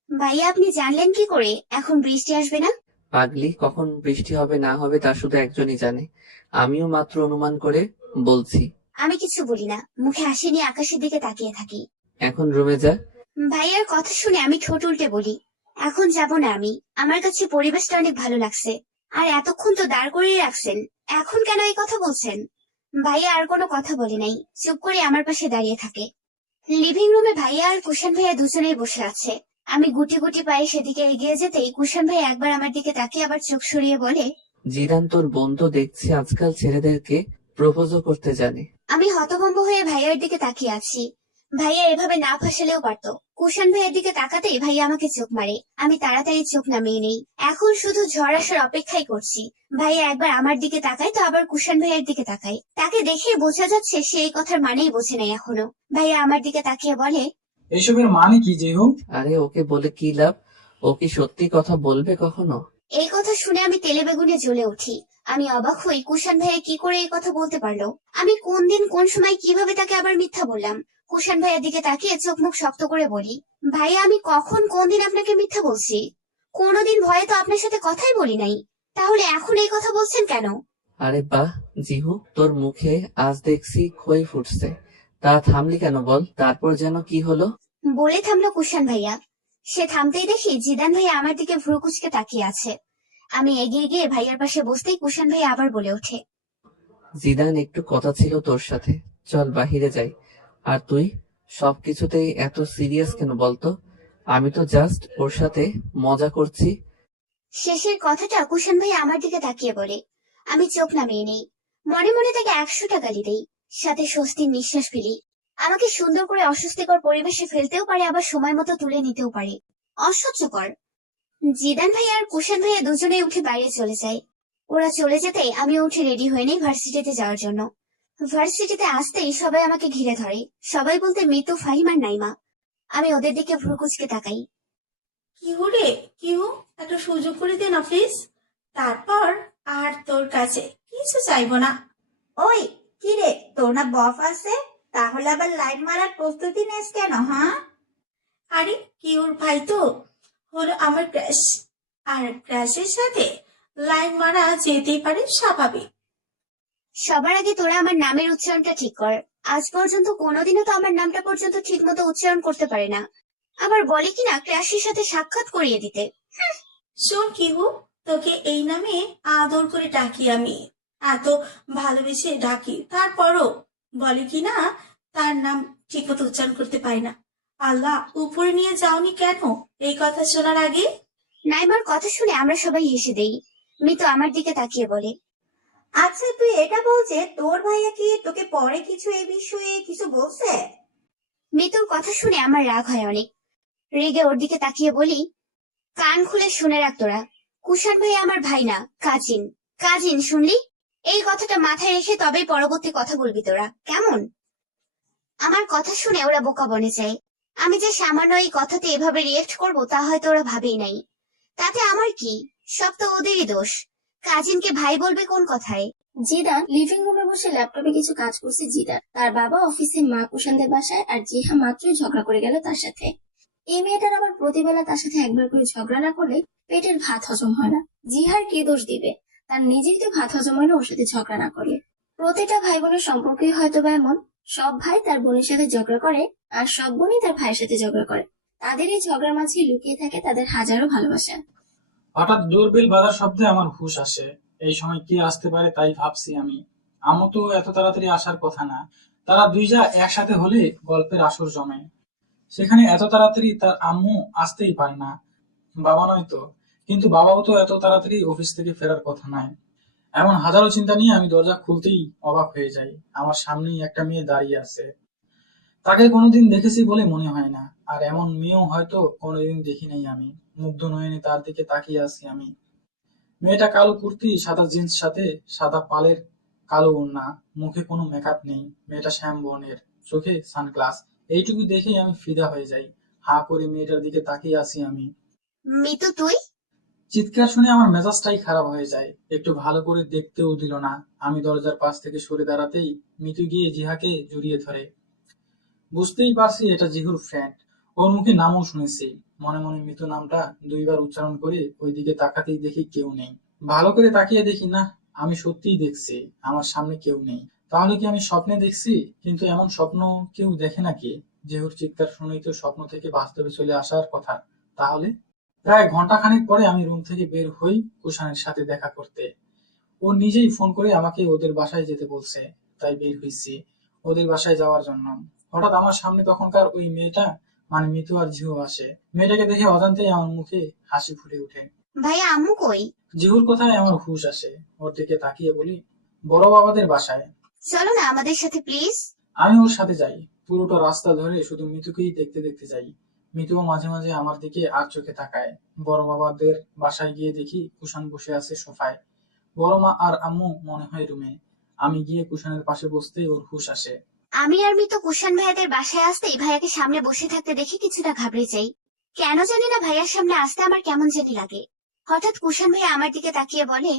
ভাইয়া আপনি জানলেন কি করে এখন বৃষ্টি আসবে না? পাগলি, কখন বৃষ্টি হবে না হবে তা শুধু একজনই জানে। আমিও মাত্র অনুমান করে বলছি। আমি কিছু বলি না, মুখে হাসি নিয়ে আকাশের দিকে তাকিয়ে থাকি। এখন রুমে যা। ভাইয়ার কথা শুনে আমি ঠোঁট উল্টে বলি, এখন যাব না আমি। আমার কাছে পরিবেশটা অনেক ভালো লাগছে। আর এতক্ষণ তো দাঁড় করিয়ে রাখছেন, এখন কেন এই কথা বলছেন? ভাইয়া আর কোনো কথা বলে নাই, চুপ করে আমার পাশে দাঁড়িয়ে থাকে। লিভিং রুমে ভাইয়া আর কুশান ভাইয়া দুজনেই বসে আছে। আমি গুটি গুটি পায়ে সেদিকে এগিয়ে যেতেই কুশান ভাই একবার আমার দিকে তাকিয়ে আবার চোখ সরিয়ে বলে, জিদান, তোর বন্ধু দেখছি আজকাল ছেলেদেরকে প্রপোজও করতে জানে। আমি হতভম্ব হয়ে ভাইয়ার দিকে তাকিয়ে আছি। ভাইয়া এভাবে না ফাঁসালেও পারতো। কুশান ভাইয়ের দিকে তাকাতেই ভাইয়া আমাকে চোখ মারে। আমি তাড়াতাড়ি চোখ নামিয়ে নেই। এখন শুধু ঝড় আসার অপেক্ষাই করছি। ভাইয়া একবার আমার দিকে তাকায় তো আবার কুশান ভাইয়ের দিকে তাকায়। তাকে দেখে বোঝা যাচ্ছে সে এই কথার মানেই বোঝে নাই এখনো। ভাইয়া আমার দিকে তাকিয়ে বলে, এইসবের মানে কি জিহু? আরে ওকে বলে কি লাভ? ও কি সত্যি কথা বলবে কখনো? এই কথা শুনে আমি তেলে বেগুনে জ্বলে উঠি। আমি অবাক হই কুশান ভাইয়া কি করে এই কথা বলতে পারলো। আমি কোন দিন কোন সময় কিভাবে তাকে আবার মিথ্যা বললাম। কুশান ভাইয়ার দিকে তাকিয়ে চোখ মুখ শক্ত করে বলি, ভাইয়া আমি কখন কোন দিন আপনাকে মিথ্যা বলছি? কোনোদিন ভয়ে তো আপনার সাথে কথাই বলি নাই। তাহলে এখন এই কথা বলছেন কেন? আরে বাহ জিহু, তোর মুখে আজ দেখছি খই ফুটছে। তা থামলি কেন বল? তারপর যেন কি হলো? বলে থামলো কুশান ভাইয়া। সে থামতেই দেখি জিদান ভাইয়া আমার দিকে ভ্রু কুচকে তাকিয়ে আছে। আমি এগিয়ে গিয়ে ভাইয়ার পাশে বসতেই কুশান ভাইয়া আবার বলে ওঠে, জিদান, একটু কথা ছিল তোর সাথে, চল বাহিরে যাই। আর তুই সবকিছুতেই এত সিরিয়াস কেন বলতো? আমি তো জাস্ট ওর সাথে মজা করছি। শেষের কথাটা কুশান ভাইয়া আমার দিকে তাকিয়ে বলে। আমি চোখ নামিয়ে নেই। মনে মনে তাকে 100টা গালি দেই, সাথে স্বস্তির নিঃশ্বাস ফেলি। আমাকে সুন্দর করে অস্বস্তিকর পরিবেশে ফেলতেও পারে, আবার সময় মতো তুলে নিতেও পারে। অসহ্যকর। জিদান ভাইয়া আর কুশান ভাইয়া দুজনেই উঠে বাইরে চলে যায়। ওরা চলে যেতেই আমিও উঠে রেডি হয়ে নেই ভার্সিটিতে যাওয়ার জন্য। ভার্সিটিতে আসতেই সবাই আমাকে ঘিরে ধরে। সবাই বলতে মিতু, ফাহিম আর নাইমা। আমি ওদের দিকে ভ্রু কুচকে তাকাই। কিহু রে, কিহু, একটা সুযোগ করে দে না প্লিজ। তারপর আর তোর কাছে কিছু চাইবো না। ওই, কি রে, তোর না বফ আছে? তাহলে আবার লাইট মারার প্রস্তুতি নিস কেন, হ্যাঁ? আরে কিহুর ভাই তো হলো আমার ক্রাশ, আর ক্রাশের সাথে লাইন মারা যেতেই পারে, স্বাভাবিক। সবার আগে তোরা আমার নামের উচ্চারণটা ঠিক কর। আজ পর্যন্ত কোনোদিনও তো আমার নামটা পর্যন্ত ঠিক মতো উচ্চারণ করতে পারে না। আবার বলে কিনা ক্রাশির সাথে সাক্ষাৎ করিয়ে দিতে। শোন কিহু, তোকে এই নামে আদর করে ডাকি আমি, এত ভালোবেসে ডাকি, তারপরও বলে কিনা তার নাম ঠিক মতো উচ্চারণ করতে পারে না। আল্লাহ, উপরে নিয়ে যাওনি কেন এই কথা শোনার আগে? নাইমার কথা শুনে আমরা সবাই হেসে দেই। মিতু আমার দিকে তাকিয়ে বলে, আচ্ছা, তুই এটা বল যে তোর ভাইয়া কি তোকে পরে কিছু এই বিষয়ে কিছু বলছে? মিতুর কথা শুনে আমার রাগ হয় অনেক। রেগে ওর দিকে তাকিয়ে বলি, কান খুলে শুনে রাখ তোরা, কুশান ভাই আমার ভাই না, কাজিন। কাজিন শুনলি? এই কথাটা মাথায় রেখে তবেই পরবর্তী কথা বলবি তোরা, কেমন? আমার কথা শুনে ওরা বোকা বনে যায়। আমি যে সামান্য এই কথাতে এভাবে রিয়েক্ট করব তা হয়তো ওরা ভাবেই নাই। তাতে আমার কি? সব তো ওদেরই দোষ। কাজিনকে ভাই বলবে কোন কথায়? জিদান লিভিং রুমে বসে ল্যাপটপে কিছু কাজ করছে। জিদান তার বাবা অফিসে, মা কুশানদের বাসায়, আর জিহা মাত্রই ঝগড়া করে গেল তার সাথে। এই মেয়েটার আবার প্রতিবেলা তার সাথে একবার করে ঝগড়া না করলে পেটের ভাত হজম হয় না। জিহার কে দোষ দিবে? তার নিজেরই তো ভাত হজম হয় না ওর সাথে ঝগড়া না করলে। প্রতিটা ভাই বোনের সম্পর্কই হয়তো বা এমন, সব ভাই তার বোনের সাথে ঝগড়া করে আর সব বোনই তার ভাইয়ের সাথে ঝগড়া করে। তাদের এই ঝগড়ার মাঝে লুকিয়ে থাকে তাদের হাজারো ভালোবাসা। হঠাৎ ডোরবেল বাজার শব্দে আমার হুঁশ আসে। এই সময় কে আসতে পারে তাই ভাবছি আমি। আম্মু তো এত তাড়াতাড়ি আসার কথা না। তারা দুই যা একসাথে হলে গল্পের আসর জমে। সেখানে এত তাড়াতাড়ি তার আম্মু আসতেই পারে না। বাবা নয় তো। কিন্তু বাবাও তো এত তাড়াতাড়ি অফিস থেকে ফেরার কথা নয়। এমন হাজারো চিন্তা নিয়ে আমি দরজা খুলতেই অবাক হয়ে যাই। আমার সামনেই একটা মেয়ে দাঁড়িয়ে আছে। তাকে কোনোদিন দেখেছি বলে মনে হয় না। আর এমন মেয়েও হয়তো কোনোদিন দেখি নাই আমি। মুগ্ধ নয়নে তার দিকে তাকিয়ে আছি আমি। মেয়েটা কালো কুর্তি, সাদা জিন্স, সাথে সাদা পালের কালো ওড়না। মুখে কোনো মেকআপ নেই। মেয়েটা শ্যাম বর্ণের, চোখে সানগ্লাস। এইটুকু দেখেই আমি ফিদা হয়ে যাই। হা করে মেয়েটার দিকে তাকিয়ে আছি আমি। মিতু তুই? চিৎকার শুনে আমার মেজাজটাই খারাপ হয়ে যায়। একটু ভালো করে দেখতেও দিল না। আমি দরজার পাশ থেকে সরে দাঁড়াতেই মিতু গিয়ে জিহাকে জড়িয়ে ধরে। বুঝতেই পারছি এটা জিহুর ফ্রেন্ড। ওর মুখে নামও শুনেছি। মনে মনে মিতু নামটা দুইবার উচ্চারণ করে ওইদিকে তাকাতেই দেখি কেউ নেই। ভালো করে তাকিয়ে দেখি না, আমি সত্যিই দেখছি আমার সামনে কেউ নেই। তাহলে কি আমি স্বপ্নে দেখছি? কিন্তু এমন স্বপ্ন কেউ দেখে নাকি? জিহুর চিৎকার শুনেই তো স্বপ্ন থেকে বাস্তবে চলে আসার কথা। তাহলে প্রায় ঘন্টাখানেক পরে আমি রুম থেকে বের হই কুষাণের সাথে দেখা করতে। ও নিজেই ফোন করে আমাকে ওদের বাসায় যেতে বলছে। তাই বের হইছি ওদের বাসায় যাওয়ার জন্য। হঠাৎ আমার সামনে তখনকার ওই মেয়েটা, মানে মিতু আর জিহু আসে। মেয়েটাকে দেখে অজান্তেই আমার মুখে হাসি ফুটে ওঠে। ভাইয়া আম্মু কই? জিহুর কথায় আমার হুঁশ আসে। ওর দিকে তাকিয়ে বলি, বড় বাবাদের বাসায়। চলো না আমাদের সাথে প্লিজ। আমি ওর সাথে যাই। পুরোটা রাস্তা ধরে শুধু মিতুকেই দেখতে দেখতে যাই। মিতুও মাঝে মাঝে আমার দিকে আর চোখে তাকায়। বড় বাবাদের বাসায় গিয়ে দেখি কুষাণ বসে আছে সোফায়। বড় মা আর আম্মু মনে হয় রুমে। আমি গিয়ে কুষাণের পাশে বসতেই ওর হুঁশ আসে। আমি আর মিতু কুষাণ ভাইয়াদের বাসায় আসতেই ভাইয়াকে সামনে বসে থাকতে দেখে কিছুটা ঘাবড়ে যাই। কেন জানি না ভাইয়ার সামনে আসতে আমার কেমন জানি লাগে। হঠাৎ কুষাণ ভাইয়া আমার দিকে তাকিয়ে বলে,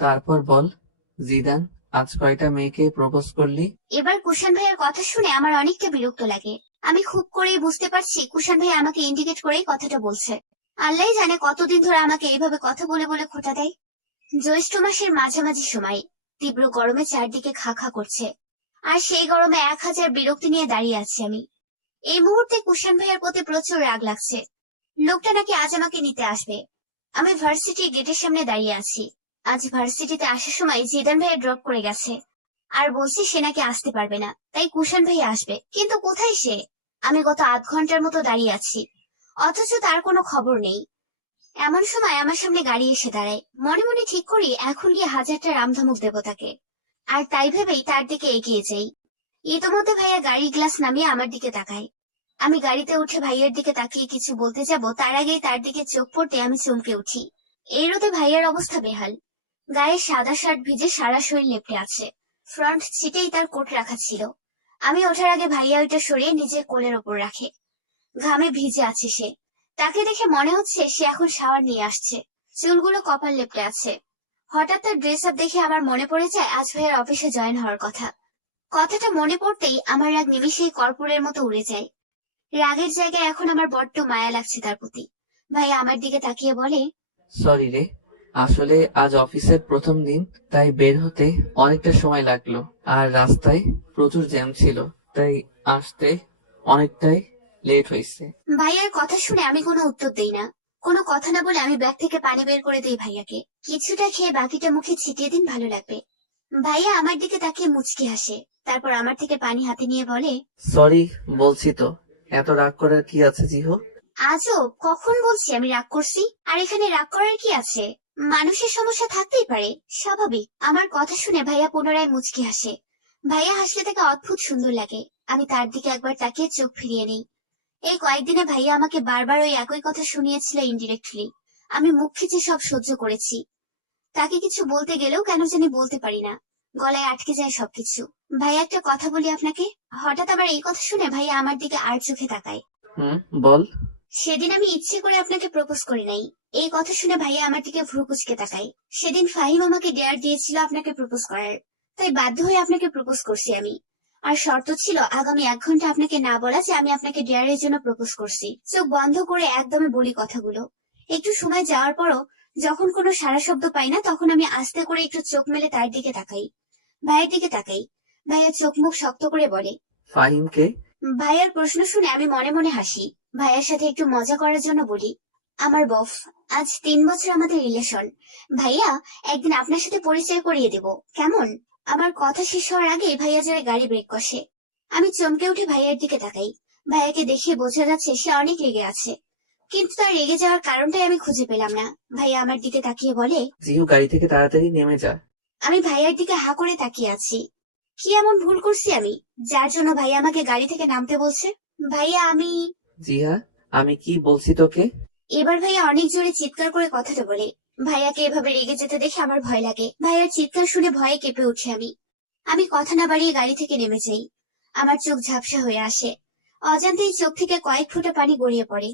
তারপর বল, জিদান, আজ কয়টা মেয়েকে প্রপোজ করলি? এবার কুষাণ ভাইয়ার কথা শুনে আমার অনেকটা বিরক্ত লাগে। আমি খুব করেই বুঝতে পারছি কুষাণ ভাইয়া আমাকে ইন্ডিকেট করেই কথাটা বলছে। আল্লাহ জানে কতদিন ধরে আমাকে এইভাবে কথা বলে বলে খোঁটা দেয়। জ্যৈষ্ঠ মাসের মাঝামাঝি সময়। তীব্র গরমে চারদিকে খা খা করছে। আর সেই গরমে 1000 বিরক্তি নিয়ে দাঁড়িয়ে আছি আমি। এই মুহূর্তে কুষাণ ভাইয়ার প্রতি প্রচুর রাগ লাগছে। লোকটা নাকি আজ আমাকে নিতে আসবে। আমি ভার্সিটি গেটের সামনে দাঁড়িয়ে আছি। আজ ভার্সিটিতে আসার সময় জিদান ভাইয়া ড্রপ করে গেছে। আর বলছে সে নাকি আসতে পারবে না, তাই কুষাণ ভাইয়া আসবে। কিন্তু কোথায় সে? আমি গত আধ ঘন্টার মতো দাঁড়িয়ে আছি, অথচ তার কোনো খবর নেই। এমন সময় আমার সামনে গাড়ি এসে দাঁড়ায়। মনে মনে ঠিক করি এখন গিয়ে 1000টা রামধমক দেব তাকে। আর তাই ভেবেই তার দিকে এগিয়ে যাই। ইতোমধ্যে ভাইয়া গাড়ির গ্লাস নামিয়ে আমার দিকে তাকায়। আমি গাড়িতে উঠে ভাইয়ের দিকে তাকিয়ে কিছু বলতে যাব, তার আগেই তার দিকে চোখ পড়তে আমি চমকে উঠি। এই রোদে ভাইয়ার অবস্থা বেহাল। গায়ে সাদা শার্ট ভিজে সারা শরীর লেপ্টে আছে। ফ্রন্ট সিটেই তার কোট রাখা ছিল। আমি ওঠার আগে ভাইয়া ওইটা সরিয়ে নিজের কোলের ওপর রাখে। ঘামে ভিজে আছে সে। তাকে দেখে মনে হচ্ছে সে এখন শাওয়ার নিয়ে আসছে। চুলগুলো কপাল লেপ্টে আছে। হঠাৎ তার ড্রেস আপ দেখে আমার মনে পড়ে যায় আজ ভাইয়ার অফিসে জয়েন হওয়ার কথা। কথাটা মনে পড়তেই আমার রাগ নিমিষেই কর্পূরের মতো উড়ে যায়। রাগের জায়গায় এখন আমার বড্ড মায়া লাগছে তার প্রতি। ভাইয়া আমার দিকে তাকিয়ে বলে, সরি রে, আসলে আজ অফিসের প্রথম দিন, তাই বের হতে অনেকটা সময় লাগলো। আর রাস্তায় প্রচুর জ্যাম ছিল, তাই আসতে অনেকটাই লেট হয়েছে। ভাইয়ার কথা শুনে আমি কোনো উত্তর দেই না। কোনো কথা না বলে আমি ব্যাগ থেকে পানি বের করে দিই ভাইয়াকে। কিছুটা খেয়ে বাকিটা মুখে ছিটিয়ে দিন, ভালো লাগবে। ভাইয়া আমার দিকে তাকিয়ে মুচকি হাসে। তারপর আমার থেকে পানি হাতে নিয়ে বলে, সরি বলছি তো, এত রাগ করার কি আছে জিহো? আজও কখন বলছি আমি রাগ করছি? আর এখানে রাগ করার কি আছে? মানুষের সমস্যা থাকতেই পারে, স্বাভাবিক। আমার কথা শুনে ভাইয়া পুনরায় মুচকি হাসে। ভাইয়া হাসলে তাকে অদ্ভুত সুন্দর লাগে। আমি তার দিকে একবার তাকিয়ে চোখ ফিরিয়ে নিই। এই কয়েকদিনে ভাইয়া আমাকে বারবার ওই একই কথা শুনিয়েছিল ইনডিরেক্টলি। আমি মুখ খিচে সব সহ্য করেছি। তাকে কিছু বলতে গেলেও কেন জানি বলতে পারি না। গলায় আটকে যায় সবকিছু। ভাইয়া একটা কথা বলি আপনাকে। হঠাৎ আবার এই কথা শুনে ভাইয়া আমার দিকে আর চোখে তাকায়। বল। সেদিন আমি ইচ্ছে করে আপনাকে প্রপোজ করি নাই। এই কথা শুনে ভাইয়া আমার দিকে ভ্রু কুঁচকে তাকায়। সেদিন ফাহিম আমাকে ডেয়ার দিয়েছিল আপনাকে প্রপোজ করার, তাই বাধ্য হয়ে আপনাকে প্রপোজ করছি আমি। আর শর্ত ছিল আগামী 1 ঘন্টা আপনাকে না বলা যে আমি আপনাকে ডেয়ারের জন্য প্রপোজ করছি। চোখ বন্ধ করে একদমে বলি কথাগুলো। একটু সময় যাওয়ার পরও যখন কোনো সারা শব্দ পাই না, তখন আমি আস্তে করে একটু চোখ মেলে তার দিকে তাকাই। ভাইয়ের দিকে তাকাই। ভাইয়া চোখ মুখ শক্ত করে বলে, ফাহিমকে? ভাইয়ার প্রশ্ন শুনে আমি মনে মনে হাসি। ভাইয়ার সাথে একটু মজা করার জন্য বলি, আমার বফ, আজ 3 বছর আমাদের রিলেশন। ভাইয়া, একদিন আপনার সাথে পরিচয় করিয়ে দেব, কেমন? আমার কথা শেষ হওয়ার আগেই ভাইয়া জোরে গাড়ি ব্রেক কষে। আমি চমকে উঠে ভাইয়ার দিকে তাকাই। ভাইয়াকে দেখে বোঝা যাচ্ছে সে অনেক রেগে আছে, কিন্তু তার রেগে যাওয়ার কারণটাই আমি খুঁজে পেলাম না। ভাইয়া আমার দিকে তাকিয়ে বলে, জিহু গাড়ি থেকে তাড়াতাড়ি নেমে যা। আমি ভাইয়ার দিকে হা করে তাকিয়ে আছি। কি এমন ভুল করছি আমি, যার জন্য ভাইয়া আমাকে গাড়ি থেকে নামতে বলছে? ভাইয়া আমি জিহা, আমি কি বলছি তোকে? এবার ভাইয়া অনেক জোরে চিৎকার করে কথাটা বলে। ভাইয়াকে এভাবে রেগে যেতে দেখে আমার ভয় লাগে। ভাইয়ার চিৎকার শুনে ভয়ে কেঁপে উঠি আমি। আমি কথা না বাড়িয়ে গাড়ি থেকে নেমে যাই। আমার চোখ ঝাপসা হয়ে আসে। অজান্তেই চোখ থেকে কয়েক ফোঁটা পানি গড়িয়ে পড়ে।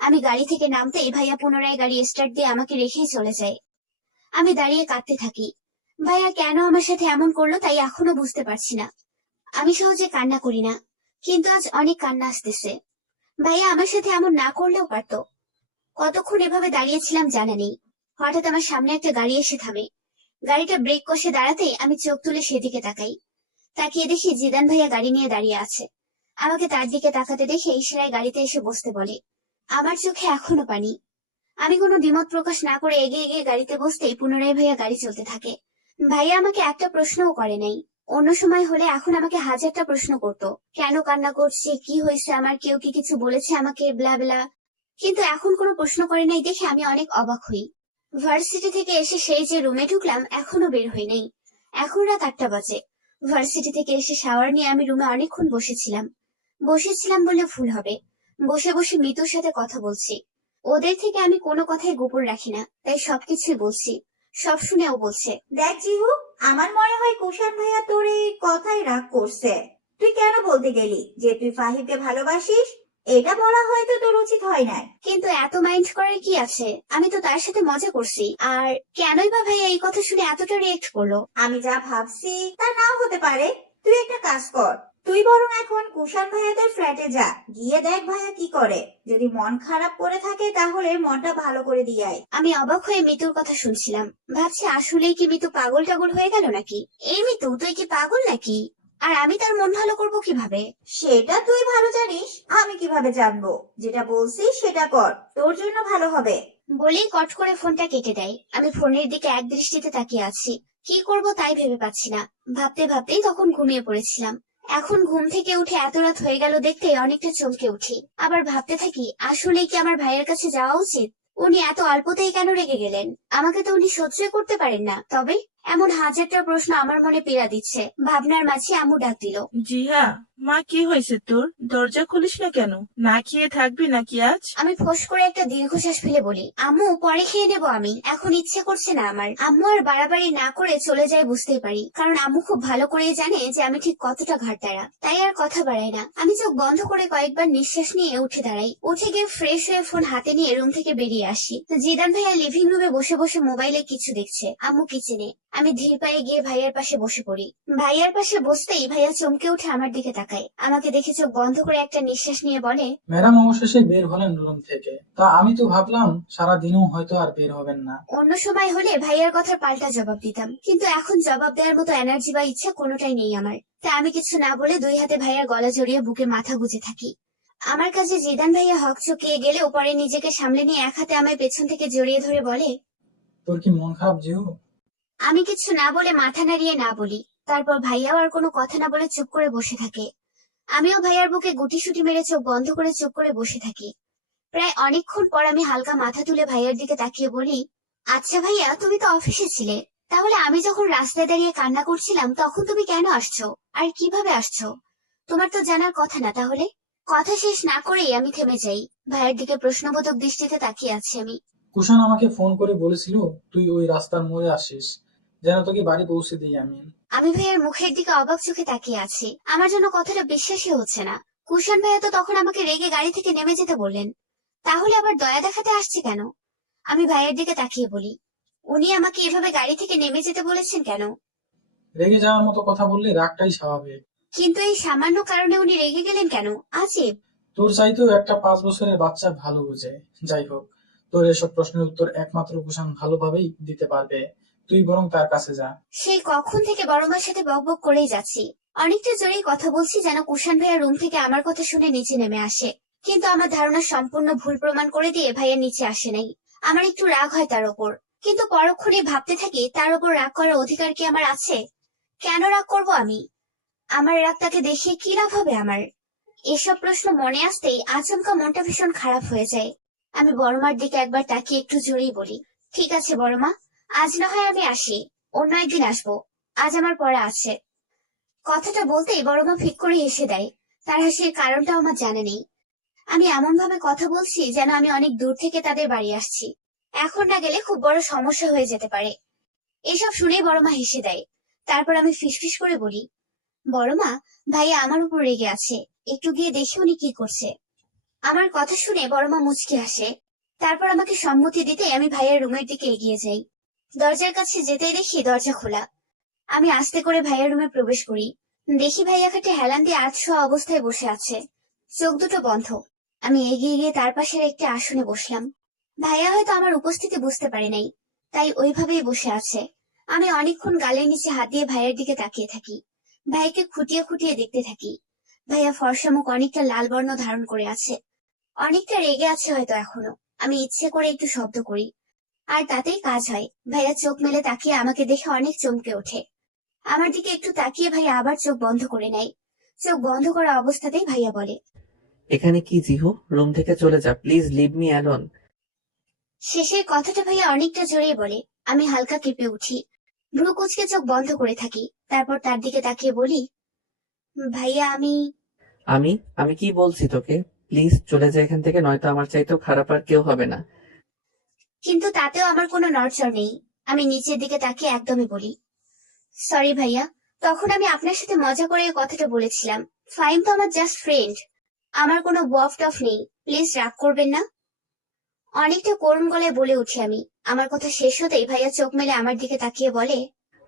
আমি গাড়ি থেকে নামতেই ভাইয়া পুনরায় গাড়ি স্টার্ট দিয়ে আমাকে রেখেই চলে যায়। আমি দাঁড়িয়ে কাঁদতে থাকি। ভাইয়া কেন আমার সাথে এমন করলো তাই এখনো বুঝতে পারছি না। আমি সহজে কান্না করি না, কিন্তু আজ অনেক কান্না আসতেছে। ভাইয়া আমার সাথে এমন না করলেও পারতো। কতক্ষণ এভাবে দাঁড়িয়েছিলাম জানা নেই। হঠাৎ আমার সামনে একটা গাড়ি এসে থামে। গাড়িটা ব্রেক কষে দাঁড়াতেই আমি চোখ তুলে সেদিকে তাকাই। তাকিয়ে দেখি জিদান ভাইয়া গাড়ি নিয়ে দাঁড়িয়ে আছে। আমাকে তার দিকে তাকাতে দেখে ইশারায় গাড়িতে এসে বসতে বলে। আমার চোখে এখনো পানি। আমি কোনো দ্বিমত প্রকাশ না করে এগিয়ে গিয়ে গাড়িতে বসতেই পুনরায় ভাইয়া গাড়ি চলতে থাকে। ভাইয়া আমাকে একটা প্রশ্নও করে নাই। অন্য সময় হলে এখন আমাকে হাজারটা প্রশ্ন করতো, কেন কান্না করছে, কি হয়েছে আমার, কেউ কি কিছু বলেছে আমাকে, ব্লা ব্লা। কিন্তু এখন কোনো প্রশ্ন করে নাই দেখে আমি অনেক অবাক হই। ভার্সিটি থেকে এসে সেই যে রুমে ঢুকলাম এখনো বের হই নাই। এখন রাত 8টা বাজে। ভার্সিটি থেকে এসে শাওয়ার নিয়ে আমি রুমে অনেকক্ষণ বসেছিলাম বলে ভুল হবে। বসে বসে মিতুর সাথে কথা বলছি। ওদের থেকে আমি কোনো কথাই গোপন রাখি না, তাই সবকিছুই বলছি। সব শুনে ও বলছে, দেখ জিহু, আমার মনে হয় কুষাণ ভাইয়া তোর এই কথাই রাগ করছে। তুই কেন বলতে গেলি যে তুই ফাহিমকে ভালোবাসিস? এটা বলা হয়তো তোর উচিত হয় নাই। কিন্তু এত মাইন্ড করার কি আছে, আমি তো তার সাথে মজা করছি। আর কেনই বা ভাইয়া এই কথা শুনে এতটা রিয়েক্ট করলো? আমি যা ভাবছি তা নাও হতে পারে। তুই একটা কাজ কর, তুই বরং এখন কুষাণ ভাইয়াদের ফ্ল্যাটে যা, গিয়ে দেখ ভাইয়া কি করে। যদি মন খারাপ করে থাকে তাহলে মনটা ভালো করে দিয়ে আয়। আমি অবাক হয়ে মিতুর কথা শুনছিলাম, ভাবছি আসলেই কি মিতু পাগল টাগল হয়ে গেল নাকি। এই মিতু, তুই কি পাগল নাকি? আর আমি তার মন ভালো করবো কিভাবে? সেটা তুই ভালো জানিস, আমি কিভাবে জানবো? যেটা বলছিস সেটা কর, তোর জন্য ভালো হবে। বলেই কট করে ফোনটা কেটে দেয়। আমি ফোনের দিকে এক দৃষ্টিতে তাকিয়ে আছি। কি করব তাই ভেবে পাচ্ছি না। ভাবতে ভাবতেই তখন ঘুমিয়ে পড়েছিলাম। এখন ঘুম থেকে উঠে এত রাত হয়ে গেল দেখতে অনেকটা চমকে উঠি। আবার ভাবতে থাকি, আসলেই কি আমার ভাইয়ের কাছে যাওয়া উচিত? উনি এত অল্পতেই কেন রেগে গেলেন? আমাকে তো উনি সহ্যই করতে পারেন না। তবে এমন হাজারটা প্রশ্ন আমার মনে পীড়া দিচ্ছে। ভাবনার মাঝে আম্মু ডাক দিল। জিহা, মা কি হয়েছে তোর? দরজা খুলিস না কেন? না খেয়ে থাকবি নাকি আজ? আমি ফোঁস করে একটা দীর্ঘশ্বাস ফেলে বলি, আম্মু পরে খেয়ে নেবো আমি, এখন ইচ্ছে করছে না আমার। আম্মু আর বাড়াবাড়ি না করে চলে যায় বুঝতেই পারি, কারণ আম্মু খুব ভালো করেই জানে যে আমি ঠিক কতটা ঘাটতারা। তাই আর কথা বাড়াই না। আমি চোখ বন্ধ করে কয়েকবার নিঃশ্বাস নিয়ে উঠে দাঁড়াই। উঠে গিয়ে ফ্রেশ হয়ে ফোন হাতে নিয়ে রুম থেকে বেরিয়ে আসি। জিদান ভাইয়া লিভিং রুমে বসে বসে মোবাইলে কিছু দেখছে, আম্মু কিচেনে। আমি ধীর পায়ে গিয়ে ভাইয়ার পাশে বসে পড়ি। ভাইয়ার পাশে বসতেই ভাইয়া চমকে উঠে আমার দিকে তাকায়। আমাকে দেখে চোখ বন্ধ করে একটা নিঃশ্বাস নিয়ে বলে, ম্যাডাম অবশেষে বের হলেন রুম থেকে। তা আমি তো ভাবলাম সারা দিনও হয়তো আর বের হবেন না। অন্য সময় হলে ভাইয়ার কথার পাল্টা জবাব দিতাম, কিন্তু এখন জবাব দেওয়ার মতো এনার্জি বা ইচ্ছা কোনোটাই নেই আমার। তাই আমি কিছু না বলে 2 হাতে ভাইয়ার গলা জড়িয়ে বুকে মাথা গুজে থাকি। আমার কাছে জিদান ভাইয়া হক চকিয়ে গেলে পরে নিজেকে সামলে নিয়ে এক হাতে আমায় পেছন থেকে জড়িয়ে ধরে বলে, তোর কি মন খারাপ জিহু? আমি কিছু না বলে মাথা নাড়িয়ে না বলি। তারপর ভাইয়াও আর কোনো কথা না বলে চুপ করে বসে থাকে। আমিও ভাইয়ার বুকে গুটিসুটি মেরে চোখ বন্ধ করে চুপ করে বসে থাকি। প্রায় অনেকক্ষণ পর আমি হালকা মাথা তুলে ভাইয়ার দিকে তাকিয়ে বলি, আচ্ছা ভাইয়া, তুমি তো অফিসে ছিলে, তাহলে আমি যখন রাস্তায় দাঁড়িয়ে কান্না করছিলাম তখন তুমি কেন আসছো, আর কিভাবে আসছো? তোমার তো জানার কথা না তাহলে? কথা শেষ না করেই আমি থেমে যাই। ভাইয়ের দিকে প্রশ্নবোধক দৃষ্টিতে তাকিয়ে আছি আমি। কুষাণ আমাকে ফোন করে বলেছিল তুই ওই রাস্তার মোড়ে আসিস, যেন তোকে বাড়ি পৌঁছে দিই আমি। আমি ভাইয়ার মুখের দিকে অবাক চোখে তাকিয়ে আছি। আমার জন্য কথাটা বিশ্বাসই হচ্ছে না। কুষাণ ভাইয়া তো তখন আমাকে রেগে গাড়ি থেকে নেমে যেতে বললেন, তাহলে আবার দয়া দেখাতে আসছে কেন? আমি ভাইয়ের দিকে তাকিয়ে বলি, উনি আমাকে এভাবে গাড়ি থেকে নেমে যেতে বলেছেন কেন? রেগে যাওয়ার মতো কথা বললে রাগটাই স্বাভাবিক। কিন্তু এই সামান্য কারণে উনি রেগে গেলেন কেন? আজীব। তোর চাইতেও একটা 5 বছরের বাচ্চা ভালো বুঝে। যাই হোক, তোর এসব প্রশ্নের উত্তর একমাত্র কুষাণ ভালোভাবেই দিতে পারবে। তুই বরং তার কাছে যা। সেই কখন থেকে বড় মার সাথে বকবক করেই যাচ্ছি। অনেকটা জোরেই কথা বলছি যেন কুষাণ ভাইয়া রুম থেকে আমার কথা শুনে নিচে নেমে আসে, কিন্তু আমার ধারণা সম্পূর্ণ ভুল প্রমাণ করে দিয়ে ভাইয়া নিচে আসে নাই। আমার একটু রাগ হয় তার ওপর, কিন্তু পরক্ষণে ভাবতে থাকি তার ওপর রাগ করার অধিকার কি আমার আছে? কেন রাগ করব আমি? আমার রাগ তাকে দেখিয়ে কি লাভ হবে আমার? এসব প্রশ্ন মনে আসতেই আচমকা মনটা ভীষণ খারাপ হয়ে যায়। আমি বড়মার দিকে একবার তাকিয়ে একটু জোরেই বলি, ঠিক আছে বড়মা, আজ না হয় আমি আসি, অন্য একদিন আসবো, আজ আমার পড়া আছে। কথাটা বলতেই বড়মা ফিক করে হেসে দেয়। তার হাসির কারণটাও আমার জানা নেই। আমি এমন ভাবে কথা বলছি যেন আমি অনেক দূর থেকে তাদের বাড়ি আসছি। এখন না গেলে খুব বড় সমস্যা হয়ে যেতে পারে। এসব শুনেই বড়মা হেসে দেয়। তারপর আমি ফিসফিস করে বলি, বড়মা, ভাইয়া আমার উপর রেগে আছে, একটু গিয়ে দেখি উনি কি করছে। আমার কথা শুনে বড়মা মুচকি হাসে। তারপর আমাকে সম্মতি দিতে আমি ভাইয়ার রুমের দিকে এগিয়ে যাই। দরজার কাছে যেতেই দেখি দরজা খোলা। আমি আস্তে করে ভাইয়ার রুমে প্রবেশ করি। দেখি ভাইয়া খাটে হেলান দিয়ে আধশোয়া অবস্থায় বসে আছে, চোখ দুটো বন্ধ। আমি এগিয়ে গিয়ে তার পাশের একটি আসনে বসলাম। ভাইয়া হয়তো আমার উপস্থিতি বুঝতে পারে নাই, তাই ওইভাবেই বসে আছে। আমি অনেকক্ষণ গালের নিচে হাত দিয়ে ভাইয়ের দিকে তাকিয়ে থাকি। ভাইকে খুঁটিয়ে খুঁটিয়ে দেখতে থাকি। ভাইয়া ফর্সা মুখ অনেকটা লাল বর্ণ ধারণ করে আছে, অনেকটা রেগে আছে হয়তো এখনো। আমি ইচ্ছে করে একটু শব্দ করি, আর তাতেই কাজ হয়। ভাইয়া চোখ মেলে তাকিয়ে আমাকে দেখে অনেক চমকে ওঠে। আমার দিকে একটু তাকিয়ে ভাইয়া আবার চোখ বন্ধ করে নেয়। চোখ বন্ধ করা অবস্থাতেই ভাইয়া বলে, এখানে কি জিহু, রুম থেকে চলে যা প্লিজ, লিভ মি অ্যালোন। শেষের কথাটা ভাইয়া অনেকটা জোরেই বলে। আমি হালকা কেঁপে উঠি, ভ্রু কুঁচকে চোখ বন্ধ করে থাকি। তারপর তার দিকে তাকিয়ে বলি, ভাইয়া আমি। আমি আমি কি বলছি তোকে? প্লিজ চলে যা এখান থেকে, নয়তো আমার চাইতেও খারাপ আর কেউ হবে না। কিন্তু তাতেও আমার কোনো নড়চড় নেই। আমি নিচের দিকে তাকিয়ে একদমই বলি, সরি ভাইয়া, তখন আমি আপনার সাথে মজা করে এই কথাটা বলেছিলাম। ফাইন তো আমার জাস্ট ফ্রেন্ড, আমার কোনো বফ টফ নেই, প্লিজ রাগ করবেন না। অনেকটা করুণ গলায় বলে উঠি আমি। আমার কথা শেষ হতেই ভাইয়া চোখ মেলে আমার দিকে তাকিয়ে বলে,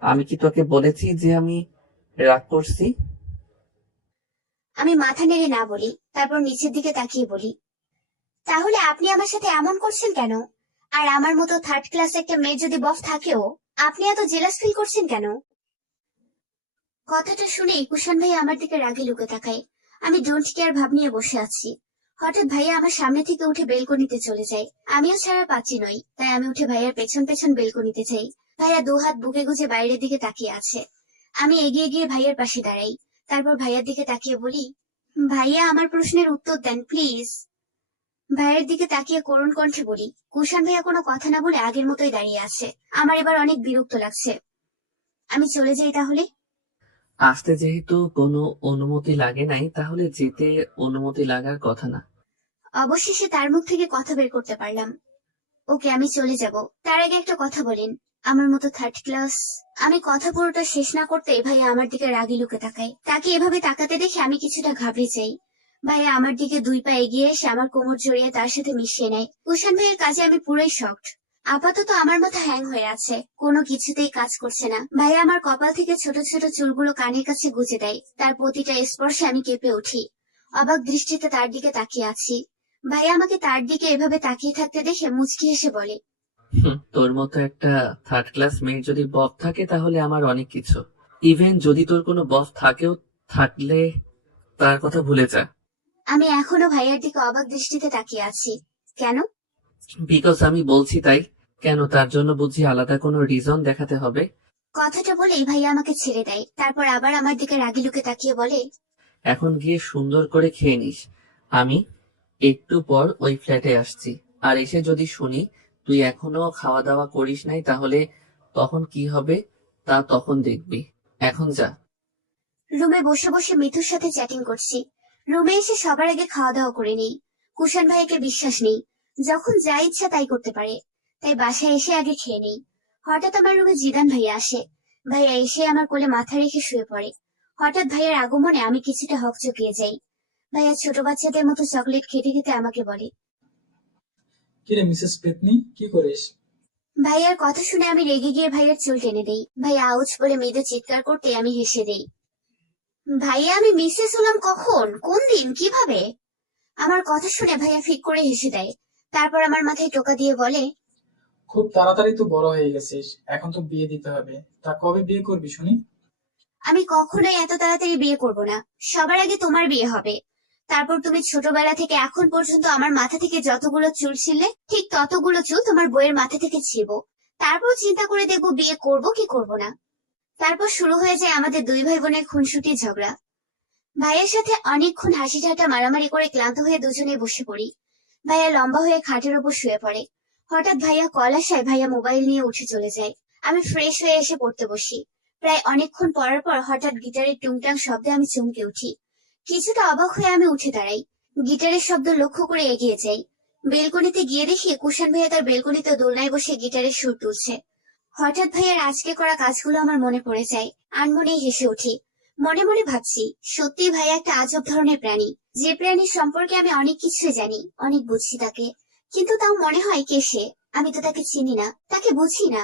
আমি কি তোকে বলেছি যে আমি রাগ করছি? আমি মাথা নেড়ে না বলি। তারপর নিচের দিকে তাকিয়ে বলি, তাহলে আপনি আমার সাথে এমন করছেন কেন? আর আমার মতো থার্ড ক্লাস একটা মেয়ে যদি বফ থাকেও, আপনি এত জেলাস ফিল করছেন কেন? কথাটা শুনেই কুষাণ ভাইয়া আমার দিকে রাগে লুকে তাকায়। আমি ডোন্ট কেয়ার ভাব নিয়ে বসে আছি। হঠাৎ ভাইয়া আমার সামনে থেকে উঠে বেলকনিতে চলে যায়। আমিও ছাড়া পাচ্ছি নই, তাই আমি উঠে ভাইয়ার পেছন পেছন বেলকনিতে যাই। ভাইয়া দু হাত বুকে গুজে বাইরের দিকে তাকিয়ে আছে। আমি এগিয়ে গিয়ে ভাইয়ার পাশে দাঁড়াই। তারপর ভাইয়ার দিকে তাকিয়ে বলি, ভাইয়া আমার প্রশ্নের উত্তর দেন প্লিজ। ভাইয়ের দিকে তাকিয়ে করুণ কণ্ঠে বলি, কুষাণ ভাইয়া কোনো কথা না বলে আগের মতোই দাঁড়িয়ে আছে। আমার এবার অনেক বিরক্ত লাগছে। আমি চলে যাই তাহলে। আসতে যেহেতু কোনো অনুমতি লাগে নাই, তাহলে যেতে অনুমতি লাগার কথা না। অবশেষে তার মুখ থেকে কথা বের করতে পারলাম, ওকে আমি চলে যাব। তার আগে একটা কথা বলেন, আমার মতো থার্ড ক্লাস। আমি কথা পুরোটা শেষ না করতেই ভাইয়া আমার দিকে রাগি লুকে তাকায়। তাকে এভাবে তাকাতে দেখে আমি কিছুটা ঘাবড়ে যাই। ভাইয়া আমার দিকে দুই পা এগিয়ে এসে আমার কোমর জড়িয়ে তার সাথে মিশিয়ে নেয়। কুষাণ ভাইয়ের কাজে আমি পুরোই শকড। আপাতত আমার মাথা হ্যাং হয়ে আছে, কোনো কিছুতেই কাজ করছে না। ভাইয়া আমার কপাল থেকে ছোট ছোট চুলগুলো কানের কাছে গুজে দেয়। তার প্রতিটা স্পর্শে আমি কেঁপে উঠি। অবাক দৃষ্টিতে তার দিকে তাকিয়ে আছি। ভাইয়া আমাকে তার দিকে এভাবে তাকিয়ে থাকতে দেখে মুচকি হেসে বলে, তোর মতো একটা থার্ড ক্লাস মেয়ে যদি বফ থাকে তাহলে আমার অনেক কিছু। ইভেন যদি তোর কোনো বফ থাকেও, থাকলে তার কথা ভুলে যা। আমি এখনো ভাইয়ার দিকে অবাক দৃষ্টিতে তাকিয়ে আছি। কেন? বিকজ আমি বলছি তাই। কেন, তার জন্য বুঝি আলাদা কোনো রিজন দেখাতে হবে? কথাটা বলেই ভাইয়া আমাকে ছেড়ে দেয়। তারপর আবার আমার দিকে রাগি লুকে তাকিয়ে বলে, এখন গিয়ে সুন্দর করে খেয়ে নিস, আমি একটু পর ওই ফ্ল্যাটে আসছি। আর এসে যদি শুনি তুই এখনো খাওয়া দাওয়া করিস নাই, তাহলে তখন কি হবে তা তখন দেখবি। এখন যা। রুমে বসে বসে মিথুর সাথে চ্যাটিং করছি। রুমে এসে সবার আগে খাওয়া দাওয়া করে নেই। কুষাণ ভাইয়াকে বিশ্বাস নেই, যখন যা ইচ্ছা তাই করতে পারে, তাই বাসায় এসে আগে খেয়ে নেই। হঠাৎ আমার রুমে জিদান ভাইয়া আসে। ভাইয়া এসে আমার কোলে মাথা রেখে শুয়ে পড়ে। হঠাৎ ভাইয়ার আগমনে আমি কিছুটা হকচকিয়ে যাই। ভাইয়া ছোট বাচ্চাদের মতো চকলেট খেতে খেতে আমাকে বলে, কিরে মিসেস পেতনি, কি করিস? ভাইয়ার কথা শুনে আমি রেগে গিয়ে ভাইয়ার চুল টেনে দেই। ভাইয়া আউচ বলে মৃদু চিৎকার করতে আমি হেসে দেই। ভাইয়া আমি মিসেস হলাম কখন, কোন দিন, কিভাবে? আমার কথা শুনে ভাইয়া ফিক করে হেসে দেয়। তারপর আমার মাথায় টোকা দিয়ে বলে, খুব তাড়াতাড়ি তো বড় হয়ে গেছিস, এখন তো বিয়ে দিতে হবে। তা কবে বিয়ে করবি শুনি? আমি কখনোই এত তাড়াতাড়ি বিয়ে করব না। সবার আগে তোমার বিয়ে হবে। তারপর তুমি ছোটবেলা থেকে এখন পর্যন্ত আমার মাথা থেকে যতগুলো চুল ছিলে ঠিক ততগুলো চুল তোমার বইয়ের মাথা থেকে ছিঁড়বো। তারপর চিন্তা করে দেখবো বিয়ে করব কি করব না। তারপর শুরু হয়ে যায় আমাদের দুই ভাই বোনের খুনসুটি ঝগড়া। ভাইয়ের সাথে অনেকক্ষণ হাসি ঠাট্টা মারামারি করে ক্লান্ত হয়ে দুজনে বসে পড়ি। ভাইয়া লম্বা হয়ে খাটের উপর শুয়ে পড়ে। হঠাৎ ভাইয়া কল আসায় ভাইয়া মোবাইল নিয়ে উঠে চলে যায়। আমি ফ্রেশ হয়ে এসে পড়তে বসি। প্রায় অনেকক্ষণ পড়ার পর হঠাৎ গিটারের টুংটাং শব্দে আমি চমকে উঠি। কিছুটা অবাক হয়ে আমি উঠে দাঁড়াই। গিটারের শব্দ লক্ষ্য করে এগিয়ে যাই। বেলকনিতে গিয়ে দেখি কুষাণ ভাইয়া তার বেলকনিতে দোলনায় বসে গিটারের সুর তুলছে। হঠাৎ ভাইয়ার আজকে করা কাজগুলো আমার মনে পড়ে যায়। আনমনেই হেসে উঠি। মনে মনে ভাবছি, সত্যি ভাইয়া একটা আজব ধরনের প্রাণী। যে প্রাণীর সম্পর্কে আমি অনেক কিছুই জানি, অনেক বুঝি তাকে, কিন্তু তাও মনে হয় কে সে। আমি তো তাকে চিনি না, তাকে বুঝি না।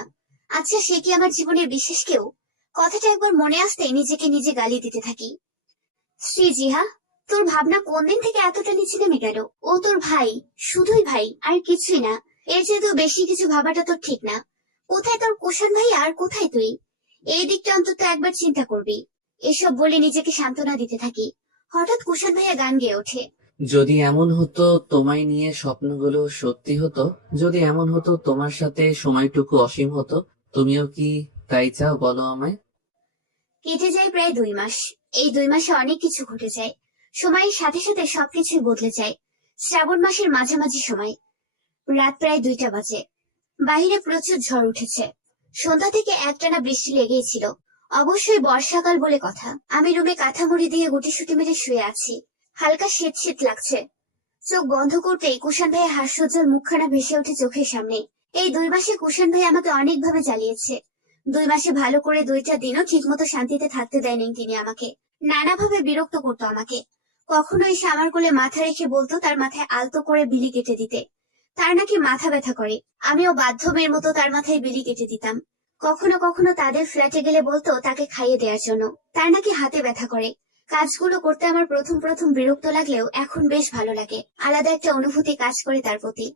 আচ্ছা, সে কি আমার জীবনের বিশেষ কেউ? কথাটা একবার মনে আসতে নিজেকে নিজে গালি দিতে থাকি। শ্রী জিহা, তোর ভাবনা কোন দিন থেকে এতটা নিচে নেমে গেল? ও তোর ভাই, শুধুই ভাই, আর কিছুই না। এর চেয়ে তো বেশি কিছু ভাবাটা তোর ঠিক না। কোথায় তোর কুষাণ ভাই আর কোথায় তুই? এই দিকটা অন্তত একবার চিন্তা করবি। এসব বলে নিজেকে সান্ত্বনা দিতে থাকি। হঠাৎ কুষাণ ভাইয়া গান গেয়ে ওঠে। যদি এমন হতো তোমায় নিয়ে স্বপ্নগুলো সত্যি হতো, যদি এমন হতো তোমার সাথে সময়টুকু অসীম হতো, তুমিও কি তাই চাও বলো আমায়? কেটে যায় প্রায় 2 মাস। এই 2 মাসে অনেক কিছু ঘটে যায়। সময়ের সাথে সাথে সবকিছুই বদলে যায়। শ্রাবণ মাসের মাঝামাঝি সময়। রাত প্রায় 2টা বাজে। বাহিরে প্রচুর ঝড় উঠেছে। সন্ধ্যা থেকে একটানা বৃষ্টি লেগেই ছিল। অবশ্যই বর্ষাকাল বলে কথা। আমি রুমে কাঁথা মুড়ি দিয়ে গুটিসুটি মেরে শুয়ে আছি। হালকা শীত শীত লাগছে। চোখ বন্ধ করতেই কুষাণ ভাইয়ের হাস্যোজ্জ্বল মুখখানা ভেসে ওঠে চোখের সামনে। এই 2 মাসে কুষাণ ভাই আমাকে অনেকভাবে জ্বালিয়েছে। 2 মাসে ভালো করে 2টা দিনও ঠিকমতো শান্তিতে থাকতে দেয়নি তিনি আমাকে। নানাভাবে বিরক্ত করতো আমাকে। কখনো এসে আমার কোলে মাথা রেখে বলতো তার মাথায় আলতো করে বিলি কেটে দিতে। তার নাকি মাথা ব্যথা করে। আমিও বাধ্য মেয়ের মতো তার মাথায় বিলি কেটে দিতাম। কখনো কখনো তাদের ফ্ল্যাটে গেলে বলতো তাকে খাইয়ে দেওয়ার জন্য। তার নাকি হাতে ব্যথা করে। কাজগুলো করতে আমার প্রথম প্রথম বিরক্ত লাগলেও এখন বেশ ভালো লাগে। আলাদা একটা অনুভূতি কাজ করে তার প্রতি।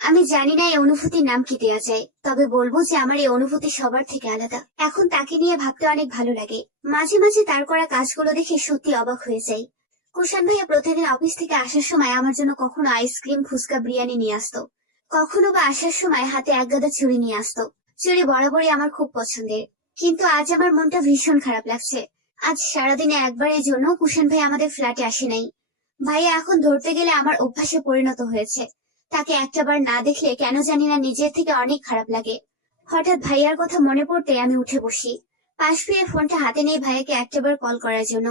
আমি জানি না এই অনুভূতির নাম কি দেয়া যায়, তবে বলবো যে আমার এই অনুভূতি সবার থেকে আলাদা। এখন তাকে নিয়ে ভাবতে অনেক ভালো লাগে। মাঝে মাঝে তার করা কাজগুলো দেখে সত্যি অবাক হয়ে যাই। কুষাণ ভাইয়া প্রতিদিন অফিস থেকে আসার সময় আমার জন্য কখনো আইসক্রিম, ফুচকা, বিরিয়ানি নিয়ে আসতো। কখনো বা আসার সময় হাতে এক গাদা চুড়ি নিয়ে আসতো। চুড়ি বরাবরই আমার খুব পছন্দের। কিন্তু আজ আমার মনটা ভীষণ খারাপ লাগছে। আজ সারাদিনে একবারের জন্য কুষাণ ভাই আমাদের ফ্ল্যাটে আসে নাই। ভাইয়া এখন ধরতে গেলে আমার অভ্যাসে পরিণত হয়েছে। তাকে একটাবার না দেখলে কেন জানি না নিজের থেকে অনেক খারাপ লাগে। হঠাৎ ভাইয়ার কথা মনে পড়তে আমি উঠে বসি। পাশ ফিরে ফোনটা হাতে নিয়ে ভাইয়াকে একটাবার কল করার জন্য।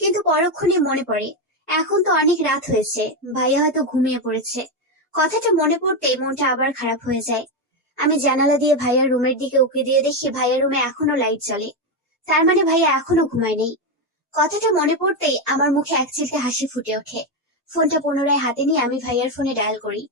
কিন্তু পরক্ষণে মনে পড়ে, এখন তো অনেক রাত হয়েছে, ভাইয়া হয়তো ঘুমিয়ে পড়েছে। কথাটা মনে পড়তেই মনটা আবার খারাপ হয়ে যায়। আমি জানালা দিয়ে ভাইয়ার রুমের দিকে উঁকি দিয়ে দেখি ভাইয়ার রুমে এখনো লাইট জ্বলে। তার মানে ভাইয়া এখনো ঘুমায় নেই। কথাটা মনে পড়তেই আমার মুখে এক চিলতে হাসি ফুটে ওঠে। ফোনটা পুনরায় হাতে নিয়ে আমি ভাইয়ার ফোনে ডায়াল করি।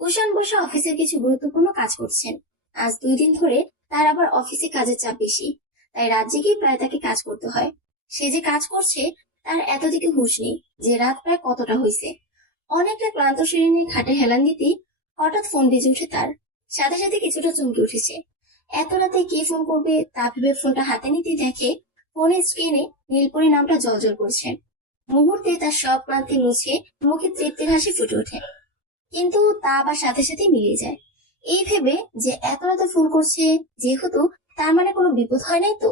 কুষাণ বসে অফিসের কিছু গুরুত্বপূর্ণ কাজ করছেন। আজ 2 দিন ধরে তার আবার অফিসে কাজের চাপ বেশি, তাই রাত জেগেই প্রায় তাকে কাজ করতে হয়। সে যে কাজ করছে তার এতদিকে হুঁশ নেই যে রাত প্রায় কতটা হয়েছে। অনেকটা ক্লান্ত শরীর নিয়ে খাটে হেলান দিতেই হঠাৎ ফোন বেজে উঠে তার। সাথে সাথে কিছুটা চমকে উঠেছে। এত রাতে কে ফোন করবে তা ভেবে ফোনটা হাতে নিতেই দেখে ফোনের স্ক্রিনে নীলপরি নামটা জ্বলজ্বল করছে। মুহূর্তে তার সব ক্লান্তি মুছে মুখে তৃপ্তির হাসি ফুটে ওঠে, কিন্তু তা আবার সাথে সাথে মিলিয়ে যায়। এই ভেবে যে এত রাতে ফোন করছে, যেহেতু তার মানে কোনো বিপদ হয় নাই তো।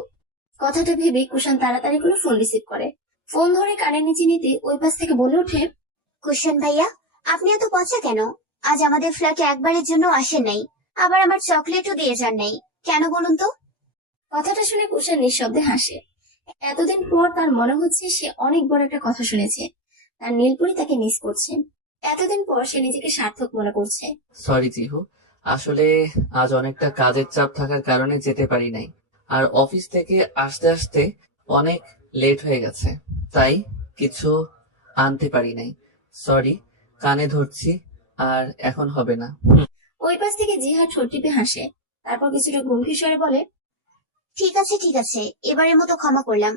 কথাটা ভেবে কুষাণ তাড়াতাড়ি করে ফোন রিসিভ করে। ফোন ধরে কানের নিচে নিতে ওই পাশ থেকে বলে ওঠে, কুষাণ ভাইয়া, আপনি এত পচা কেন? আজ আমাদের ফ্ল্যাটে একবারের জন্য আসেন নাই, আবার আমার চকলেটও দিয়ে যান নাই। কেন বলুন তো? কথাটা শুনে কুষাণ নিঃশব্দে হাসে। এতদিন পর তার মনে হচ্ছে সে অনেক বড় একটা কথা শুনেছে। তার নীলপরি তাকে মিস করছে। এতদিন পর সে নিজেকে সার্থক মনে করছে। সরি জিহু, আসলে আজ অনেকটা কাজের চাপ থাকার কারণে যেতে পারি নাই। আর অফিস থেকে আসতে আসতে অনেক লেট হয়ে গেছে, তাই কিছু আনতে পারি নাই। সরি, কানে ধরছি, আর এখন হবে না। ওই পাশ থেকে জিহা ঠোঁট টিপে হাসে, তারপর কিছুটা গম্ভীর স্বরে বলে, ঠিক আছে ঠিক আছে, এবারের মতো ক্ষমা করলাম।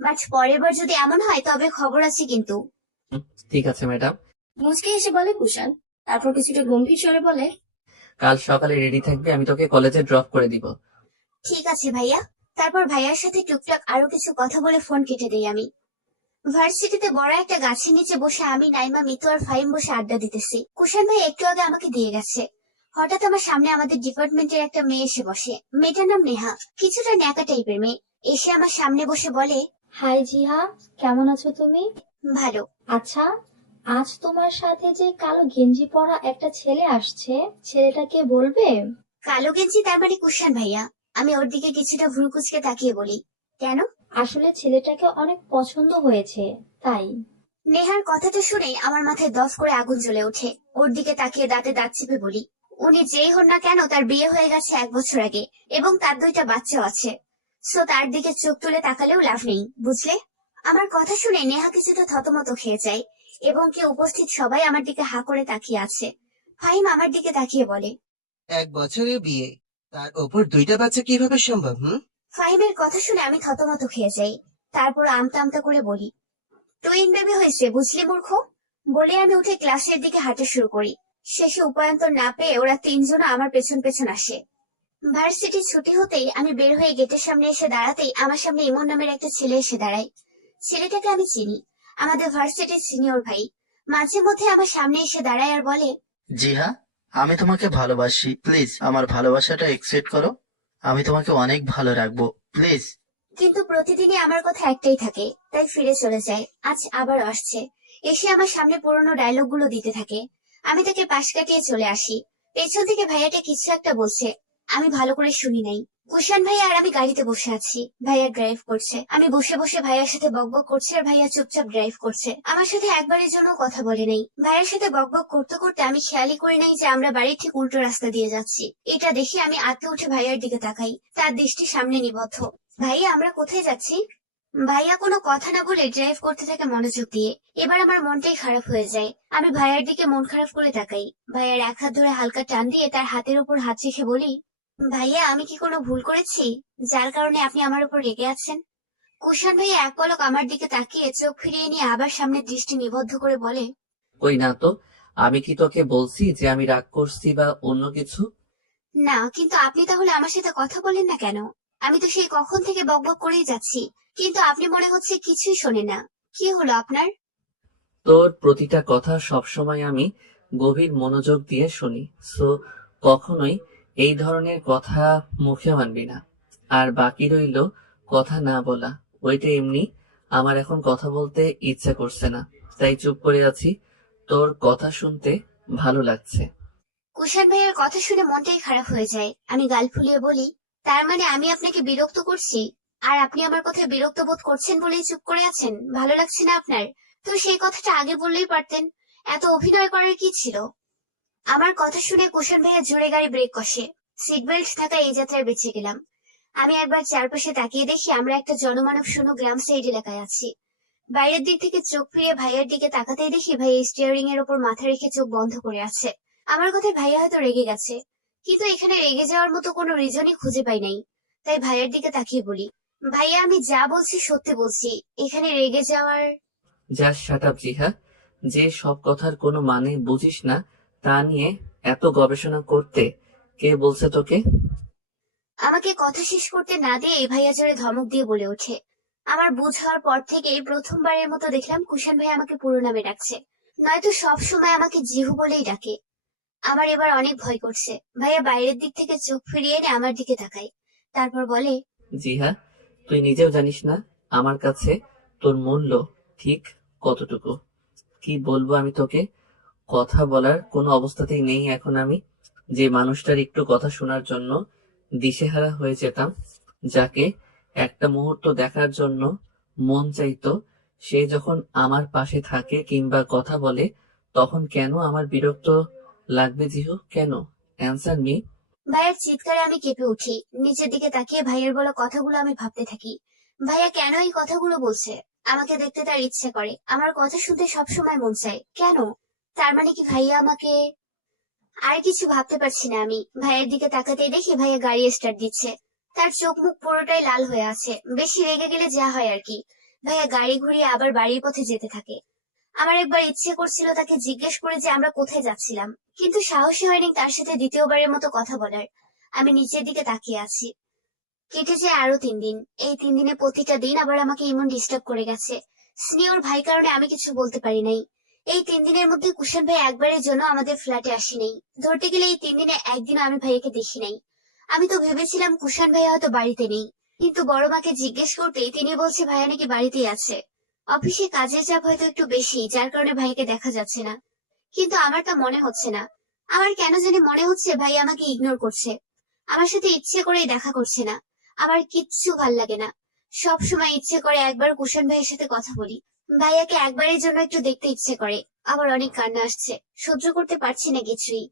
বাট পরের বার যদি এমন হয় তবে খবর আছে কিন্তু। ঠিক আছে ম্যাডাম। মুচকে এসে বলে কুষাণ। তারপর কিছুটা গম্ভীর স্বরে বলে, কাল সকালে রেডি থাকবি, আমি তোকে কলেজে ড্রপ করে দিব। ঠিক আছে ভাইয়া। তারপর ভাইয়ার সাথে টুকটাক আরো কিছু কথা বলে ফোন কেটে দেই আমি। ভার্সিটিতে বড় একটা গাছের নিচে বসে আমি, নাইমা, মিতু আর ফাহিম বসে আড্ডা দিতেছি। কুশান ভাই একটু আগে আমাকে দিয়ে গেছে। হঠাৎ আমার সামনে আমাদের ডিপার্টমেন্টের একটা মেয়ে এসে বসে। মেয়েটার নাম নেহা, কিছুটা ন্যাকা টাইপের মেয়ে। এসে আমার সামনে বসে বলে, হাই জিহা, কেমন আছো তুমি? ভালো। আচ্ছা, আজ তোমার সাথে যে কালো গেঞ্জি পরা একটা ছেলে আসছে, ছেলেটাকে বলবে? কালো গেঞ্জি তার মানে কুশান ভাইয়া। আমি ওর দিকে কিছুটা ভ্রু কুচকে তাকিয়ে বলি, কেন? আসলে ছেলেটাকে অনেক পছন্দ হয়েছে, তাই। নেহার কথাটা শুনে আমার মাথায় 10 করে আগুন জ্বলে ওঠে। ওর দিকে তাকিয়ে দাঁতে দাঁত চেপে বলি, উনি যেই হন না কেন তার বিয়ে হয়ে গেছে 1 বছর আগে এবং তার 2টা বাচ্চাও আছে। সো তার দিকে চোখ তুলে তাকালেও লাভ নেই, বুঝলে? আমার কথা শুনে নেহা কিছুটা থতমত খেয়ে যায় এবং কি উপস্থিত সবাই আমার দিকে হা করে তাকিয়ে আছে। ফাহিম আমার দিকে তাকিয়ে বলে, 1 বছরের বিয়ে, তার ওপর 2টা বাচ্চা কিভাবে সম্ভব? ফাহিমের কথা শুনে আমি থতমত খেয়ে যাই। তারপর আমতা আমতা করে বলি, টুইন বেবি হয়েছে, বুঝলি মূর্খ? বলে আমি উঠে ক্লাসের দিকে হাঁটা শুরু করি। শেষে উপায়ন্তর না পেয়ে ওরা 3জন আমার পেছন পেছন আসে। ভার্সিটি ছুটি হতেই আমি বের হয়ে গেটের সামনে এসে দাঁড়াতেই আমার সামনে ইমন নামের একটা ছেলে এসে দাঁড়ায়। ছেলেটাকে আমি চিনি, আমাদের ভার্সিটির সিনিয়র ভাই। মাঝে মধ্যে আমার সামনে এসে দাঁড়ায় আর বলে, জিহা, আমি তোমাকে ভালোবাসি, প্লিজ আমার ভালোবাসাটা একসেপ্ট করো। আমি তোমাকে অনেক ভালো রাখবো, প্লিজ। কিন্তু প্রতিদিনই আমার কথা একটাই থাকে, তাই ফিরে চলে যায়। আজ আবার আসছে, এসে আমার সামনে পুরোনো ডায়লগ গুলো দিতে থাকে। আমি তাকে পাশ কাটিয়ে চলে আসি। পেছন থেকে ভাইয়াটা কিছু একটা বলছে, আমি ভালো করে শুনি নাই। কুশান ভাইয়া আর আমি গাড়িতে বসে আছি, ভাইয়া ড্রাইভ করছে। আমি বসে বসে ভাইয়ার সাথে বকবক করছি আর ভাইয়া চুপচাপ ড্রাইভ করছে। আমার সাথে একবারের জন্য কথা বলে নাই। ভাইয়ের সাথে বকবক করতে করতে আমি খেয়ালই করি নাই যে আমরা বাড়ির ঠিক উল্টো রাস্তা দিয়ে যাচ্ছি। এটা দেখে আমি আঁতকে উঠে ভাইয়ার দিকে তাকাই, তার দৃষ্টি সামনে নিবদ্ধ। ভাইয়া, আমরা কোথায় যাচ্ছি? ভাইয়া কোনো কথা না বলে ড্রাইভ করতে থাকে মনোযোগ দিয়ে। এবার আমার মনটাই খারাপ হয়ে যায়। আমি ভাইয়ার দিকে মন খারাপ করে তাকাই। ভাইয়ার এক হাত ধরে হালকা টান দিয়ে তার হাতের উপর হাত রেখে বলি, ভাইয়া, আমি কি কোনো ভুল করেছি যার কারণে আপনি আমার উপর রেগে আছেন? কুশান ভাইয়া এক পলক আমার দিকে তাকিয়ে চোখ ফিরিয়ে নিয়ে আবার সামনে দৃষ্টি নিবদ্ধ করে বলে, কই না তো, আমি কি তোকে বলছি যে আমি রাগ করছি বা অন্য কিছু? না, কিন্তু আপনি তাহলে আমার সাথে কথা বলেন না কেন? আমি তো সেই কখন থেকে বকবক করেই যাচ্ছি, কিন্তু আপনি মনে হচ্ছে কিছুই শোনেন না। কি হলো আপনার? তোর প্রতিটা কথা সবসময় আমি গভীর মনোযোগ দিয়ে শুনি, সো কখনোই এই ধরনের কথা মুখে আনবি না। আর বাকি রইল কথা না বলা, ওইটা এমনি। আমার এখন কথা বলতে ইচ্ছা করছে না, তাই চুপ করে আছি। তোর কথা শুনতে ভালো লাগছে। কুশান ভাইয়ের কথা শুনে মনটাই খারাপ হয়ে যায়। আমি গাল ফুলিয়ে বলি, তার মানে আমি আপনাকে বিরক্ত করছি? আর আপনি আমার কথায় বিরক্ত বোধ করছেন বলেই চুপ করে আছেন? ভালো লাগছে না আপনার? তো সেই কথাটা আগে বললেই পারতেন, এত অভিনয় করার কি ছিল? আমার কথা শুনে কুশান ভাইয়া জোরে গাড়ি ব্রেক কষে। সিট বেল্ট থাকা এই যাত্রায় বেঁচে গেলাম। আমি একবার চারপাশে তাকিয়ে দেখি আমরা একটা জনমানব শূন্য গ্রাম সাইড এলাকায় আছি। বাইরের দিক থেকে চোখ ফিরিয়ে ভাইয়ের দিকে তাকাতেই দেখি ভাই স্টিয়ারিং এর উপর মাথা রেখে চোখ বন্ধ করে আছে। আমার কথায় ভাইয়া হয়তো রেগে গেছে, কিন্তু এখানে রেগে যাওয়ার মতো কোনো রিজনই খুঁজে পাই নাই। তাই ভাইয়ের দিকে তাকিয়ে বলি, ভাইয়া, আমি যা বলছি সত্যি বলছি, এখানে রেগে যাওয়ার। জাস্ট শাট আপ জিহা। যে সব কথার কোনো মানে বুঝিস না তা নিয়ে এত গবেষণা করতে কে বলছে তোকে? আমাকে কথা শেষ করতে না দিয়ে ভাইয়া জোরে ধমক দিয়ে বলে ওঠে। আমার বুঝ হওয়ার পর থেকেই প্রথমবারের মতো দেখলাম কুশান ভাই আমাকে পুরো নামে ডাকছে, নয়তো সব সময় আমাকে জিহু বলেই ডাকে। আমার এবার অনেক ভয় করছে। ভাইয়া বাইরের দিক থেকে চোখ ফিরিয়ে এনে আমার দিকে তাকায়, তারপর বলে, জিহা, তুই নিজেও জানিস না আমার কাছে তোর মূল্য ঠিক কতটুকু। কি বলবো আমি তোকে, কথা বলার কোনো অবস্থাতেই নেই এখন আমি। যে মানুষটার একটু কথা শোনার জন্য দিশেহারা হয়ে যেতাম, যাকে একটা মুহূর্ত দেখার জন্য মন চাইতো, সে যখন আমার পাশে থাকে কিংবা কথা বলে, তখন কেন আমার বিরক্ত লাগবে জিহু? কেন? Answer me. ভাইয়ার চিৎকারে আমি কেঁপে উঠি। নিচের দিকে তাকিয়ে ভাইয়ের বলা কথাগুলো আমি ভাবতে থাকি। ভাইয়া কেন এই কথাগুলো বলছে? আমাকে দেখতে তার ইচ্ছে করে, আমার কথা শুনতে সবসময় মন চায়, কেন? তার মানে কি ভাইয়া আমাকে? আর কিছু ভাবতে পারছি না আমি। ভাইয়ের দিকে তাকাতেই দেখি ভাইয়া গাড়ি স্টার্ট দিচ্ছে। তার চোখ মুখ পুরোটাই লাল হয়ে আছে, বেশি রেগে গেলে যা হয় আর কি। ভাইয়া গাড়ি ঘুরিয়ে আবার বাড়ির পথে যেতে থাকে। আমার একবার ইচ্ছে করছিল তাকে জিজ্ঞেস করে যে আমরা কোথায় যাচ্ছিলাম, কিন্তু সাহসী হয়নি তার সাথে দ্বিতীয়বারের মতো কথা বলার। আমি নিচের দিকে তাকিয়ে আছি। কেটে যায় আরো 3 দিন। এই 3 দিনে প্রতিটা দিন আবার আমাকে এমন ডিস্টার্ব করে গেছে। স্নেহর ভাই কারণে আমি কিছু বলতে পারি নাই। এই 3 দিনের মধ্যে কুশন ভাই একবারের জন্য আমাদের ফ্ল্যাটে আসি নাই। ধরতে গেলে এই 3 দিনে একদিনও আমি ভাইয়াকে দেখি নাই। আমি তো ভেবেছিলাম কুশন ভাই হয়তো বাড়িতে নেই, কিন্তু বড় মাকে জিজ্ঞেস করতেই তিনি বলছে ভাইয়া নাকি বাড়িতেই আছে। অফিসে কাজের চাপ হয়তো একটু বেশি, যার কারণে ভাইয়াকে দেখা যাচ্ছে না। কিন্তু আমার তা মনে হচ্ছে না। আমার কেন জানি মনে হচ্ছে ভাই আমাকে ইগনোর করছে। আমার সাথে ইচ্ছে করেই দেখা করছে না। আমার কিচ্ছু ভাল লাগে না। সব সময় ইচ্ছে করে একবার কুশন ভাইয়ের সাথে কথা বলি। ভাইয়াকে একবারের জন্য একটু দেখতে ইচ্ছে করে। আবার অনেক কান্না আসছে, সহ্য করতে পারছি না কিছুই।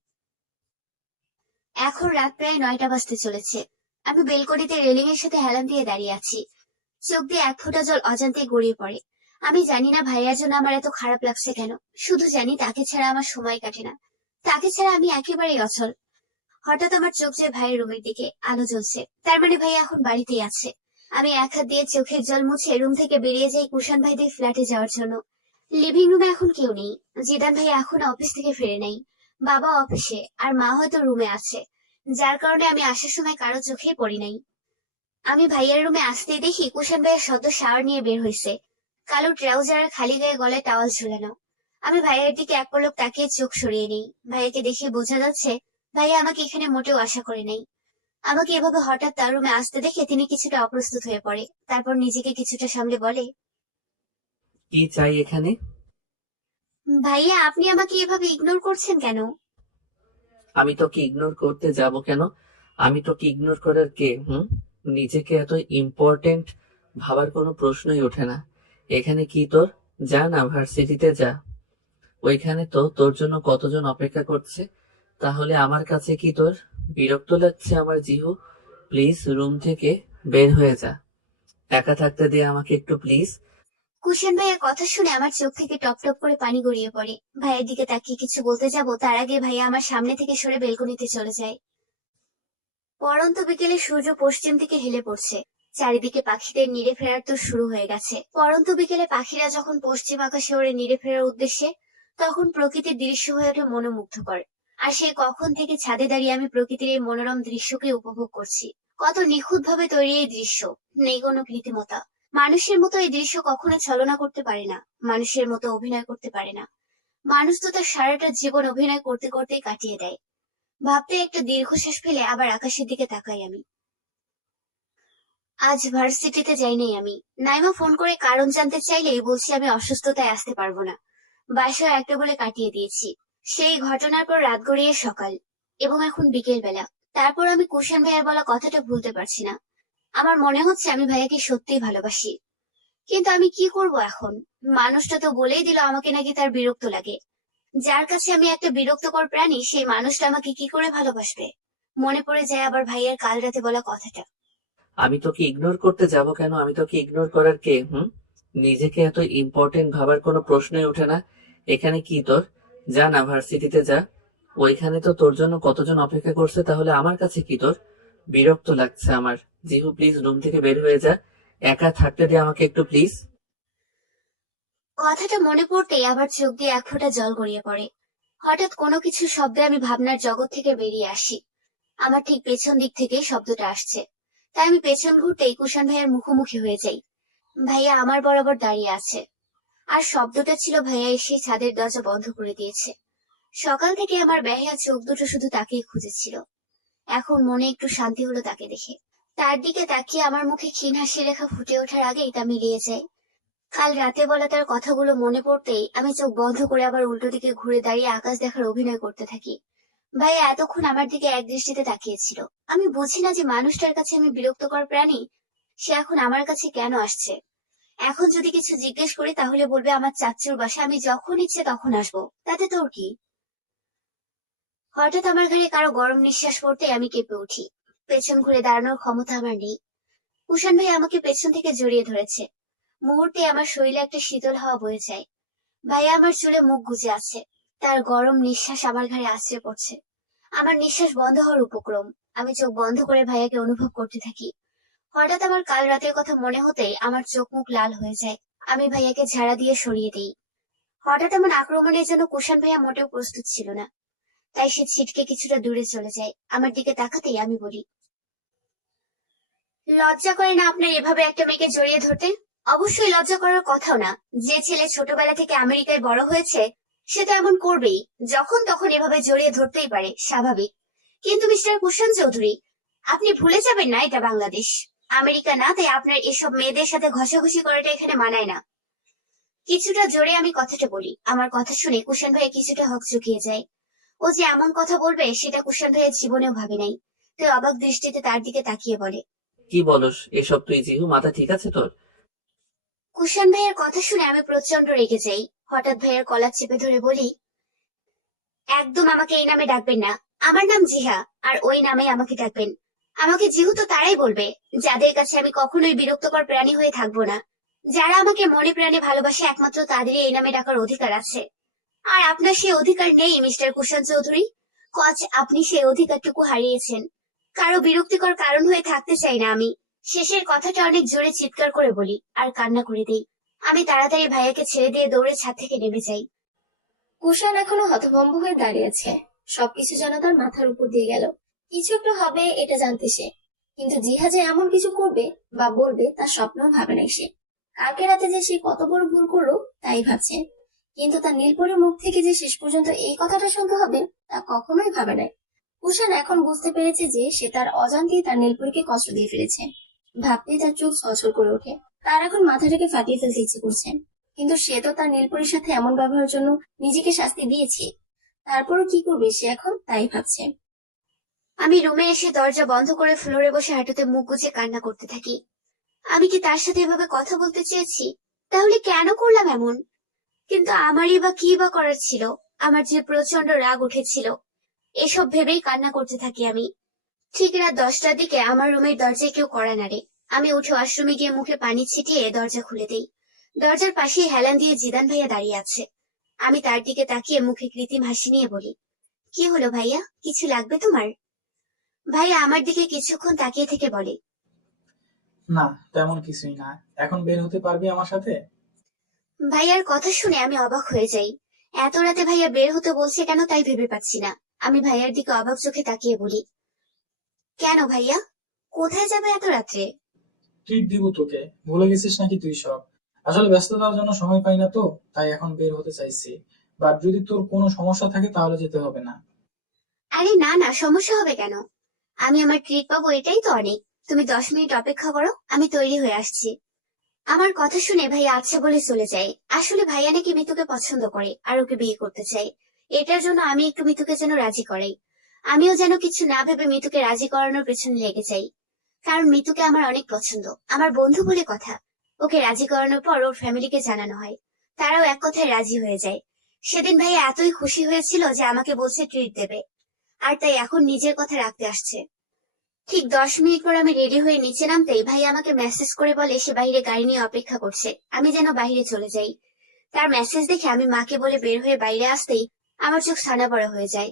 এখন রাত প্রায় 9টা বাজতে চলেছে। আমি বেলকনিতে রেলিং এর সাথে হেলান দিয়ে দাঁড়িয়ে আছি। চোখ দিয়ে এক ফোঁটা জল অজান্তে গড়িয়ে পড়ে। আমি জানি না ভাইয়ার জন্য আমার এত খারাপ লাগছে কেন। শুধু জানি তাকে ছাড়া আমার সময় কাটে না। তাকে ছাড়া আমি একেবারেই অচল। হঠাৎ আমার চোখ যায় ভাইয়ের রুমের দিকে, আলো জ্বলছে। তার মানে ভাইয়া এখন বাড়িতেই আছে। আমি এক হাত দিয়ে চোখের জল মুছে রুম থেকে বেরিয়ে যাই কুশান ভাইদের ফ্ল্যাটে যাওয়ার জন্য। লিভিং রুমে এখন কেউ নেই। জিদান ভাইয়া এখন অফিস থেকে ফিরে নাই। বাবা অফিসে, আর মা হয়তো রুমে আছে, যার কারণে আমি আসার সময় কারো চোখেই পড়ি নাই। আমি ভাইয়ার রুমে আসতেই দেখি কুশান ভাইয়া সদ্য শাওয়ার নিয়ে বের হয়েছে। কালো ট্রাউজার আর খালি গায়ে গলায় টাওয়াল ঝুলানো। আমি ভাইয়ার দিকে এক পলক তাকিয়ে চোখ সরিয়ে নিই। ভাইয়াকে দেখে বোঝা যাচ্ছে ভাইয়া আমাকে এখানে মোটেও আশা করে নাই। আমাকে এভাবে হঠাৎ তার রুমে আসতে দেখে তিনি কিছুটা অপ্রস্তুত হয়ে পড়ে। তারপর নিজেকে কিছুটা সামলে বলে, কি চাই এখানে? ভাইয়া আপনি আমাকে এভাবে ইগনোর করছেন কেন? আমি তোকে ইগনোর করতে যাব কেন? আমি তোকে ইগনোর করার কে? নিজেকে এত ইম্পর্টেন্ট ভাবার কোনো প্রশ্নই ওঠে না। এখানে কি তোর? যা না, ভার্সিটিতে যা। ওইখানে তো তোর জন্য কতজন অপেক্ষা করছে। তাহলে আমার কাছে কি তোর বিরক্ত লাগছে? আমার জিহু, প্লিজ রুম থেকে বের হয়ে যা। একা থাকতে দে আমাকে একটু প্লিজ। কুশন ভাইয়ের কথা শুনে আমার চোখ থেকে টপ টপ করে পানি গড়িয়ে পড়ে। ভাইয়ের দিকে তাকিয়ে কিছু বলতে যাব, তার আগে ভাইয়া আমার সামনে থেকে সরে বেলকনিতে চলে যায়। পড়ন্ত বিকেলে সূর্য পশ্চিম দিকে হেলে পড়ছে। চারিদিকে পাখিদের নিড়ে ফেরার তো শুরু হয়ে গেছে। পড়ন্ত বিকেলে পাখিরা যখন পশ্চিম আকাশে ওড়ে নিড়ে ফেরার উদ্দেশ্যে, তখন প্রকৃতির দৃশ্য হয়ে ওঠে মনোমুগ্ধকর। আর সেই কখন থেকে ছাদে দাঁড়িয়ে আমি প্রকৃতির এই মনোরম দৃশ্যকে উপভোগ করছি। কত নিখুঁত ভাবে তৈরি এই দৃশ্য, নেই কোনো কৃত্রিমতা। মানুষের মতো এই দৃশ্য কখনো ছলনা করতে পারে না, মানুষের মতো অভিনয় করতে পারে না। মানুষ তো তার সারাটা জীবন অভিনয় করতে করতেই কাটিয়ে দেয়। ভাবতে একটা দীর্ঘশ্বাস ফেলে আবার আকাশের দিকে তাকাই আমি। আজ ভার্সিটিতে যাই নাই আমি। নাইমা ফোন করে কারণ জানতে চাইলেই বলছি আমি অসুস্থতায় আসতে পারবো না। বাসায় একটা বলে কাটিয়ে দিয়েছি। সেই ঘটনার পর রাত গড়িয়ে সকাল, এবং এখন বিকেল বেলা। তারপর আমি কুশন ভাইয়ার বলা কথাটা ভুলতে পারছি না। আমার মনে হচ্ছে আমি ভাইয়াকে সত্যিই ভালোবাসি। কিন্তু আমি কি করব এখন? মানুষটা তো বলেই দিল আমাকে নাকি তার বিরক্ত লাগে। যার কাছে আমি একটা বিরক্তকর প্রাণী, সেই মানুষটা আমাকে কি করে ভালোবাসবে? মনে পড়ে যায় আবার ভাইয়ার কাল রাতে বলা কথাটা। আমি তোকে ইগনোর করতে যাব কেন? আমি তোকে ইগনোর করার কে? নিজেকে এত ইম্পর্টেন্ট ভাবার কোনো প্রশ্নই ওঠে না। এখানে কি তোর? যা না, ভার্সিটিতে যা। ওইখানে তো তোর জন্য কতজন অপেক্ষা করছে। তাহলে আমার কাছে কি তোর? বিরক্ত লাগছে আমার। জিহু, প্লিজ রুম থেকে বের হয়ে যা। একা থাকতে দে আমাকে একটু প্লিজ। কথাটা মনে পড়তেই আবার চোখ দিয়ে এক ফোঁটা জল গড়িয়ে পড়ে। হঠাৎ কোনো কিছু শব্দে আমি ভাবনার জগৎ থেকে বেরিয়ে আসি। আমার ঠিক পেছন দিক থেকে শব্দটা আসছে। তাই আমি পেছন ঘুরতেই কুশন ভাইয়ার মুখোমুখি হয়ে যাই। ভাইয়া আমার বরাবর দাঁড়িয়ে আছে। আর শব্দটা ছিল ভাইয়া এসে ছাদের দরজা বন্ধ করে দিয়েছে। সকাল থেকে আমার বেহায়া চোখ দুটো শুধু তাকেই খুঁজেছিল। এখন মনে একটু শান্তি হলো তাকে দেখে। তার দিকে তাকিয়ে আমার মুখে ক্ষীণ হাসি রেখা ফুটে ওঠার আগেই তা মিলিয়ে যায়। কাল রাতে বলা তার কথাগুলো মনে পড়তেই আমি চোখ বন্ধ করে আবার উল্টো দিকে ঘুরে দাঁড়িয়ে আকাশ দেখার অভিনয় করতে থাকি। ভাইয়া এতক্ষণ আমার দিকে এক দৃষ্টিতে তাকিয়েছিল। আমি বুঝি না যে মানুষটার কাছে আমি বিরক্তকর প্রাণী। সে এখন আমার কাছে কেন আসছে? এখন যদি কিছু জিজ্ঞেস করি তাহলে বলবে আমার চাচ্চুর বাসা, আমি যখন ইচ্ছে তখন আসবো, তাতে তোর কি? হঠাৎ আমার ঘাড়ে কারো গরম নিঃশ্বাস পড়তে আমি কেঁপে উঠি। পেছন ঘুরে দাঁড়ানোর ক্ষমতা আমার নেই। কুশান ভাই আমাকে পেছন থেকে জড়িয়ে ধরেছে। মুহূর্তে আমার শরীরে একটা শীতল হাওয়া বয়ে যায়। ভাইয়া আমার চুলে মুখ গুজে আছে। তার গরম নিঃশ্বাস আমার ঘাড়ে আছড়ে পড়ছে। আমার নিঃশ্বাস বন্ধ হওয়ার উপক্রম। আমি চোখ বন্ধ করে ভাইয়াকে অনুভব করতে থাকি। হঠাৎ আমার কাল রাতের কথা মনে হতেই আমার চোখ মুখ লাল হয়ে যায়। আমি ভাইয়াকে ঝাড়া দিয়ে সরিয়ে দিই। হঠাৎ এমন আক্রমণের জন্য কুশান ভাইয়া মোটেও প্রস্তুত ছিল না। তাই সে ছিটকে কিছুটা দূরে চলে যায়। আমার দিকে তাকাতেই আমি বলি, লজ্জা করে না আপনার এভাবে একটা মেয়েকে জড়িয়ে ধরতে? অবশ্যই লজ্জা করার কথাও না। যে ছেলে ছোটবেলা থেকে আমেরিকায় বড় হয়েছে সে তো এমন করবেই, যখন তখন এভাবে জড়িয়ে ধরতেই পারে, স্বাভাবিক। কিন্তু মিস্টার কুষাণ চৌধুরী, আপনি ভুলে যাবেন না এটা বাংলাদেশ, আমেরিকা না। তাই আপনার এসব মেয়েদের সাথে ঘষাঘষি করাটা এখানে মানায় না। কিছুটা জোরে আমি কথাটা বলি। আমার কথা শুনে কুষাণ ভাইয়া কিছুটা হকচকিয়ে যায়। ও যে এমন কথা বলবে সেটা কুষাণ ভাইয়া জীবনেও ভাবে নাই। তুই অবাক দৃষ্টিতে তার দিকে তাকিয়ে বলে, কি বলস এসব তুই জিহু? মাথা ঠিক আছে তোর? কুষাণ ভাইয়ের কথা শুনে আমি প্রচন্ড রেগে যাই। হঠাৎ ভাইয়ের কলার চেপে ধরে বলি, একদম আমাকে এই নামে ডাকবেন না। আমার নাম জিহা, আর ওই নামে আমাকে ডাকবেন। আমাকে জিহু তো তারাই বলবে যাদের কাছে আমি কখনোই বিরক্তকর প্রাণী হয়ে থাকবো না। যারা আমাকে মনে প্রাণে ভালোবাসে একমাত্র তাদেরই এই নামে ডাকার অধিকার আছে। আর আপনার সেই অধিকার নেই মিস্টার কুষাণ চৌধুরী। কচ আপনি সেই অধিকারটুকু হারিয়েছেন। কারো বিরক্তিকর কারণ হয়ে থাকতে চাই না আমি। শেষের কথাটা অনেক জোরে চিৎকার করে বলি আর কান্না করে দেই। আমি তাড়াতাড়ি ভাইয়াকে ছেড়ে দিয়ে দৌড়ে ছাদ থেকে নেমে যাই। কুষাণ এখনো হতভম্ব হয়ে দাঁড়িয়ে আছে। সবকিছু যেন তার মাথার উপর দিয়ে গেল। কিছু একটা হবে এটা জানতে সে, কিন্তু জিহা যে এমন কিছু করবে বা বলবে তার স্বপ্নও ভাবে নাই সে। কালকে রাতে যে সে কত বড় ভুল করলো তাই ভাবছে, কিন্তু তার নীলপরির মুখ থেকে যে শেষ পর্যন্ত এই কথাটা শুনতে হবে তা কখনোই ভাবে নাই। কুষাণ এখন বুঝতে পেরেছে যে সে তার অজান্তেই তার নীলপরিকে কষ্ট দিয়ে ফেলেছে। ভাবতেই তার চোখ ছলছল করে ওঠে। তার এখন মাথাটাকে ফাটিয়ে ফেলতে ইচ্ছে করছে, কিন্তু সে তো তার নীলপরির সাথে এমন ব্যবহারের জন্য নিজেকে শাস্তি দিয়েছে। তারপরও কি করবে সে এখন তাই ভাবছে। আমি রুমে এসে দরজা বন্ধ করে ফ্লোরে বসে হাঁটুতে মুখ গুজে কান্না করতে থাকি। আমি কি তার সাথে এভাবে কথা বলতে চেয়েছি? তাহলে কেন করলাম এমন? কিন্তু আমারই বা কি বা করার ছিল? আমার যে প্রচন্ড রাগ উঠেছিল। এসব ভেবেই কান্না করতে থাকি আমি। ঠিক রাত 10টার দিকে আমার রুমের দরজায় কেউ কড়া নাড়ে। আমি উঠে ওয়াশরুমে গিয়ে মুখে পানি ছিটিয়ে দরজা খুলে দেই। দরজার পাশেই হেলান দিয়ে জিদান ভাইয়া দাঁড়িয়ে আছে। আমি তার দিকে তাকিয়ে মুখে কৃত্রিম হাসি নিয়ে বলি, কি হলো ভাইয়া, কিছু লাগবে তোমার? ভাইয়া আমার দিকে কিছুক্ষণ তাকিয়ে থেকে বলে, না, তেমন কিছুই না। এখন বের হতে পারবি আমার সাথে? ভাইয়ার কথা শুনে আমি অবাক হয়ে যাই। এত রাতে ভাইয়া বের হতে বলছে কেন তাই ভেবে পাচ্ছি না। আমি ভাইয়ার দিকে অবাক চোখে তাকিয়ে বলি, কেন ভাইয়া, কোথায় যাবে এত রাত্রে? ট্রিট দিব তোকে। ভুলে গেছিস নাকি তুই সব? আসলে ব্যস্ততার জন্য সময় পাই না তো, তাই এখন বের হতে চাইছি। বাট যদি তোর কোনো সমস্যা থাকে তাহলে যেতে হবে না। আরে না না, সমস্যা হবে কেন? আমি আমার ট্রিট পাবো এটাই তো অনেক। তুমি 10 মিনিট অপেক্ষা করো, আমি তৈরি হয়ে আসছি। আমার কথা শুনে ভাইয়া আচ্ছা বলে চলে যায়। আসলে ভাইয়া নাকি মিতুকে পছন্দ করে আর ওকে বিয়ে করতে চাই। এটার জন্য আমি একটু মিতুকে যেন রাজি করাই। আমিও যেন কিছু না ভেবে মিতুকে রাজি করানোর পেছনে লেগে যাই। কারণ মিতুকে আমার অনেক পছন্দ, আমার বন্ধু বলে কথা। ওকে রাজি করানোর পর ওর ফ্যামিলিকে জানানো হয়। তারাও এক কথায় রাজি হয়ে যায়। সেদিন ভাইয়া এতই খুশি হয়েছিল যে আমাকে বলছে ট্রিট দেবে, আর তাই এখন নিজের কথা রাখতে আসছে। ঠিক 10 মিনিট পর আমি রেডি হয়ে নিচে নামতেই ভাই আমাকে মেসেজ করে বলে সে বাইরে গাড়ি নিয়ে অপেক্ষা করছে, আমি যেন বাইরে চলে যাই। তার মেসেজ দেখে আমি মাকে বলে বের হয়ে বাইরে আসতেই আমার চোখ ছানা বড় হয়ে যায়।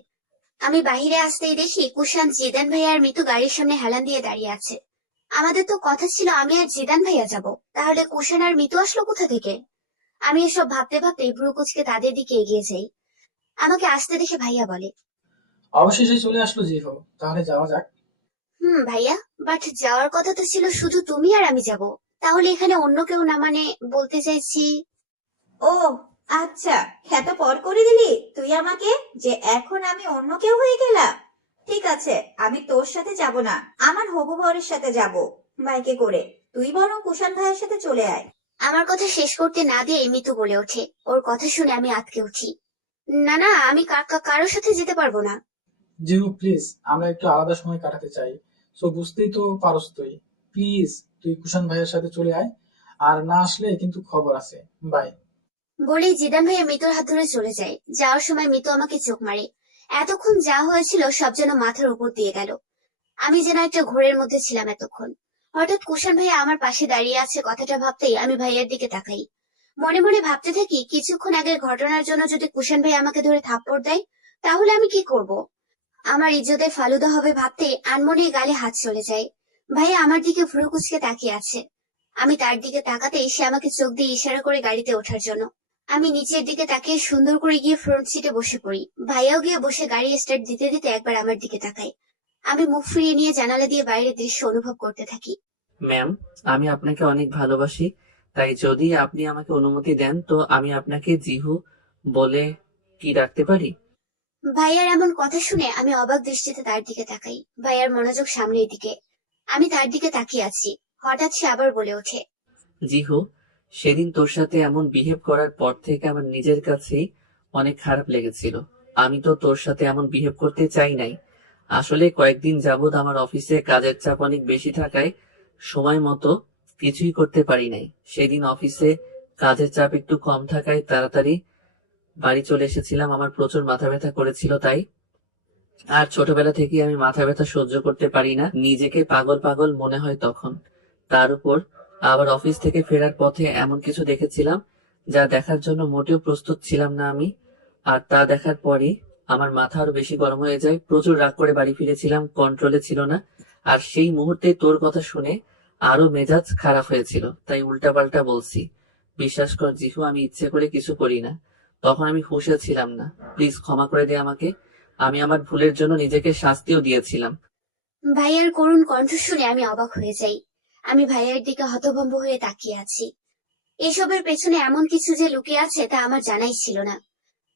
আমি বাইরে আসতেই দেখি কুষাণ, জিদান ভাইয়া আর মিতু গাড়ির সামনে হেলান দিয়ে দাঁড়িয়ে আছে। আমাদের তো কথা ছিল আমি আর জিদান ভাইয়া যাব, তাহলে কুষাণ আর মিতু আসলো কোথা থেকে? আমি এসব ভাবতে ভাবতে ভ্রু কুচকে তাদের দিকে এগিয়ে যাই। আমাকে আসতে দেখে ভাইয়া বলে, অবশেষে চলে আসলো জিহো, তাহলে যাওয়া যাক। ভাইয়া, বাট যাওয়ার কথা তো ছিল শুধু তুমি আর আমি যাব। তাহলে এখানে অন্য কেউ না, মানে বলতে চাইছি। ও আচ্ছা, এত পর করে দিলি তুই আমাকে যে এখন আমি অন্য কেউ হয়ে গেলাম। ঠিক আছে, আমি তোর সাথে যাব না, আমার হবু বরের সাথে যাব বাইকে করে। তুই বরং কুষাণ ভাইয়ের সাথে চলে আয়। আমার কথা শেষ করতে না দিয়ে মিতু বলে ওঠে। ওর কথা শুনে আমি আঁতকে উঠি। না না, আমি কারোর সাথে যেতে পারবো না। জিহু প্লিজ, আমরা একটু আলাদা সময় কাটাতে চাই। সো বুঝতেই তো পারস তুই। প্লিজ তুই কুষাণ ভাইয়ের সাথে চলে আয়, আর না আসলে কিন্তু খবর আছে। বাই। বলেই জিদান ভাইয়া মিতুর হাত ধরে চলে যায়। যাওয়ার সময় মিতু আমাকে চোখ মারে। এতক্ষণ যা হয়েছিল সব যেন মাথার উপর দিয়ে গেল। আমি যেন একটা ঘোরের মধ্যে ছিলাম এতক্ষণ। হঠাৎ কুষাণ ভাইয়া আমার পাশে দাঁড়িয়ে আছে কথাটা ভাবতেই আমি ভাইয়ার দিকে তাকাই। মনে মনে ভাবতে থাকি, কিছুক্ষণ আগের ঘটনার জন্য যদি কুষাণ ভাই আমাকে ধরে থাপ্পড় দেয় তাহলে আমি কি করব? আমার ইজ্জতে ফালুদা হবে ভাবতে আনমনে গালে হাত চলে যায়। ভাইয়া আমার দিকে ভ্রু কুচকে তাকিয়ে আছে। আমি তার দিকে তাকাতেই সে আমাকে চোখ দিয়ে ইশারা করে গাড়িতে ওঠার জন্য। আমি নিচের দিকে তাকিয়ে সুন্দর করে গিয়ে ফ্রন্ট সিটে বসে পড়ি। ভাইয়াও গিয়ে বসে গাড়ি স্টার্ট দিতে দিতে একবার আমার দিকে তাকায়। আমি মুখ ফিরিয়ে নিয়ে জানালা দিয়ে বাইরের দৃশ্য অনুভব করতে থাকি। ম্যাম, আমি আপনাকে অনেক ভালোবাসি, তাই যদি আপনি আমাকে অনুমতি দেন তো আমি আপনাকে জিহু বলে কি ডাকতে পারি? ভাইয়ার এমন কথা শুনে আমি অবাক দৃষ্টিতে তার দিকে তাকাই। ভাইয়ার মনোযোগ সামনের দিকে। আমি তার দিকে তাকিয়ে আছি। হঠাৎ সে আবার বলে ওঠে, জিহু, সেদিন তোর সাথে এমন বিহেভ করার পর থেকে আমার নিজের কাছেই অনেক খারাপ লেগেছিল। আমি তো তোর সাথে এমন বিহেভ করতে চাই নাই। আসলে কয়েকদিন যাবৎ আমার অফিসে কাজের চাপ অনেক বেশি থাকায় সময় মতো কিছুই করতে পারি নাই। সেদিন অফিসে কাজের চাপ একটু কম থাকায় তাড়াতাড়ি বাড়ি চলে এসেছিলাম। আমার প্রচুর মাথা ব্যথা করেছিল তাই। আর ছোটবেলা থেকেই আমি মাথা ব্যথা সহ্য করতে পারি না, নিজেকে পাগল পাগল মনে হয় তখন। তার উপর আবার অফিস থেকে ফেরার পথে এমন কিছু দেখেছিলাম যা দেখার জন্য মোটেও প্রস্তুত ছিলাম না আমি। আর তা দেখার পরই আমার মাথা আরো বেশি গরম হয়ে যায়। প্রচুর রাগ করে বাড়ি ফিরেছিলাম, কন্ট্রোলে ছিল না। আর সেই মুহূর্তে তোর কথা শুনে আরো মেজাজ খারাপ হয়েছিল, তাই উল্টাপাল্টা বলছি। বিশ্বাস কর জিহু, আমি ইচ্ছে করে কিছু করি না। তখন আমি হুঁশে ছিলাম না। প্লিজ ক্ষমা করে দে আমাকে। আমি আমার ভুলের জন্য নিজেকে শাস্তিও দিয়েছিলাম। ভাইয়ার করুণ কণ্ঠ শুনে আমি অবাক হয়ে যাই। আমি ভাইয়ার দিকে হতভম্ব হয়ে তাকিয়ে আছি। এসবের পেছনে এমন কিছু যে লুকিয়ে আছে তা আমার জানাই ছিল না।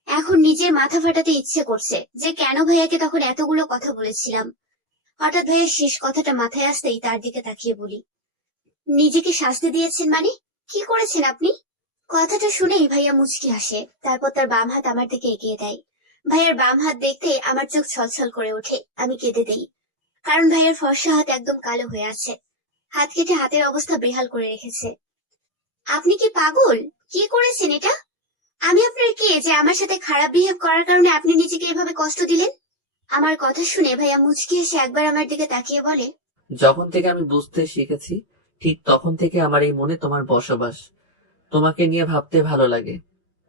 এখন নিজের মাথা ফাটাতে ইচ্ছে করছে যে কেন ভাইয়াকে তখন এতগুলো কথা বলেছিলাম। হঠাৎ ভাইয়ের শেষ কথাটা মাথায় আসতেই তার দিকে তাকিয়ে বলি, নিজেকে শাস্তি দিয়েছেন মানে? কি করেছেন আপনি? কথাটা শুনেই ভাইয়া মুচকি হাসে। তারপর তার বাম হাত আমার দিকে এগিয়ে দেয়। ভাইয়ার বাম হাত দেখতে আমার চোখ ছলছল করে ওঠে। আমি কেঁদে দেই, কারণ ভাইয়ের ফর্সা হাত একদম কালো হয়ে আছে। হাত কেটে হাতের অবস্থা বেহাল করে রেখেছে। আপনি কি পাগল? কি করেছেন এটা? আমি আপনার কে যে আমার সাথে খারাপ বিহেভ করার কারণে আপনি নিজেকে এভাবে কষ্ট দিলেন? আমার কথা শুনে ভাইয়া মুচকি এসে একবার আমার দিকে তাকিয়ে বলে, যখন থেকে আমি বুঝতে শিখেছি ঠিক তখন থেকে আমার এই মনে তোমার বসবাস। তোমাকে নিয়ে ভাবতে ভালো লাগে।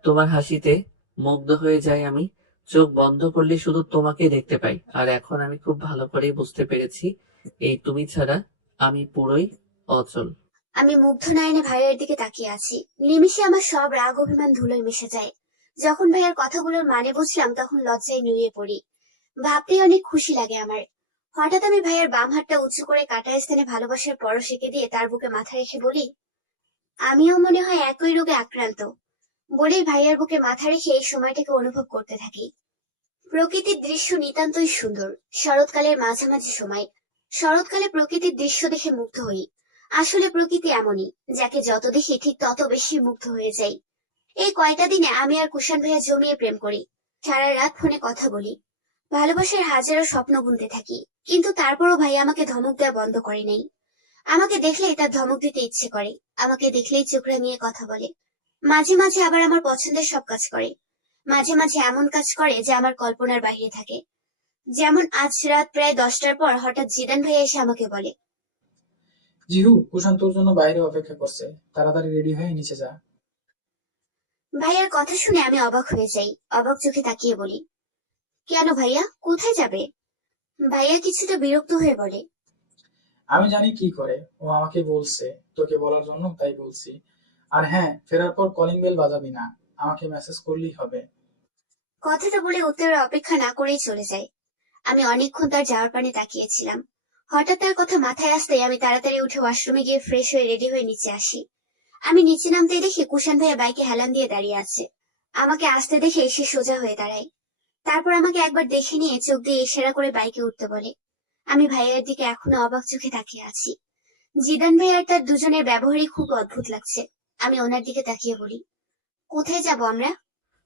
তোমার হাসিতে মুগ্ধ হয়ে যাই আমি। চোখ বন্ধ করলে শুধু তোমাকেই দেখতে পাই। আর এখন আমি খুব ভালো করেই বুঝতে পেরেছি এই তুমি ছাড়া আমি পুরোই অচল। আমি মুগ্ধ নয়নে ভাইয়ের দিকে তাকিয়ে আছি। নিমিষে আমার সব রাগ অভিমান ধুলোয় মিশে যায়। যখন ভাইয়ের কথাগুলোর মানে বুঝলাম তখন লজ্জায় নুয়ে পড়ি। ভাবতেই অনেক খুশি লাগে আমার। হঠাৎ আমি ভাইয়ের বাম হাতটা উঁচু করে কাটা স্থানে ভালোবাসার পরশ এঁকে দিয়ে তার বুকে মাথা রেখে বলি, আমিও মনে হয় একই রোগে আক্রান্ত। বলেই ভাইয়ের বুকে মাথা রেখে এই সময়টাকে অনুভব করতে থাকি। প্রকৃতির দৃশ্য নিতান্তই সুন্দর। শরৎকালের মাঝামাঝি সময়। শরৎকালে প্রকৃতির দৃশ্য দেখে মুগ্ধ হই। আসলে প্রকৃতি এমনই, যাকে যত দেখি ঠিক তত বেশি মুগ্ধ হয়ে যাই। এই কয়টা দিনে আমি আর কুষাণ ভাইয়া জমিয়ে প্রেম করি। সারা রাত ফোনে কথা বলি। ভালোবাসার হাজারো স্বপ্ন বুনতে থাকি। কিন্তু তারপরও ভাইয়া আমাকে ধমক দেওয়া বন্ধ করে নাই। আমাকে দেখলেই তার ধমক দিতে ইচ্ছে করে। আমাকে দেখলেই চোখ রাঙিয়ে কথা বলে। মাঝে মাঝে আবার আমার পছন্দের সব কাজ করে। মাঝে মাঝে এমন কাজ করে যে আমার কল্পনার বাইরে থাকে। যেমন আজ রাত প্রায় 10টার পর হঠাৎ জিদান ভাইয়া এসে আমাকে বলে, জিহু, কুষাণ তোর জন্য বাইরে অপেক্ষা করছে, তাড়াতাড়ি রেডি হয়ে নিচে যা। ভাইয়ার কথা শুনে আমি অবাক হয়ে যাই। অবাক চোখে তাকিয়ে বলি, কেন ভাইয়া, কোথায় যাবে? ভাইয়া কিছুটা বিরক্ত হয়ে বলে, আমি জানি কি করে, ও আমাকে বলছে তোকে বলার জন্য, তাই বলছি। আর হ্যাঁ, ফেরার পর কলিং বেল বাজাবি না, আমাকে মেসেজ করলেই হবে। কথাটা বলে উত্তরের অপেক্ষা না করেই চলে যায়। আমি অনেকক্ষণ তার যাওয়ার পানে তাকিয়েছিলাম। হঠাৎ তার কথা মাথায় আসতেই আমি তাড়াতাড়ি উঠে ওয়াশরুমে গিয়ে ফ্রেশ হয়ে রেডি হয়ে নিচে আসি। আমি নিচে নামতেই দেখি কুষাণ ভাইয়া বাইকে হেলান দিয়ে দাঁড়িয়ে আছে। আমাকে আসতে দেখে সে সোজা হয়ে দাঁড়ায়। তারপর আমাকে একবার দেখে নিয়ে চোখ দিয়ে ইশারা করে বাইকে উঠতে বলে। আমি ভাইয়ার দিকে এখনো অবাক চোখে তাকিয়ে আছি। জিদান ভাই আর তার দুজনের ব্যবহারই খুব অদ্ভুত লাগছে। আমি ওনার দিকে তাকিয়ে বলি, কোথায় যাব আমরা?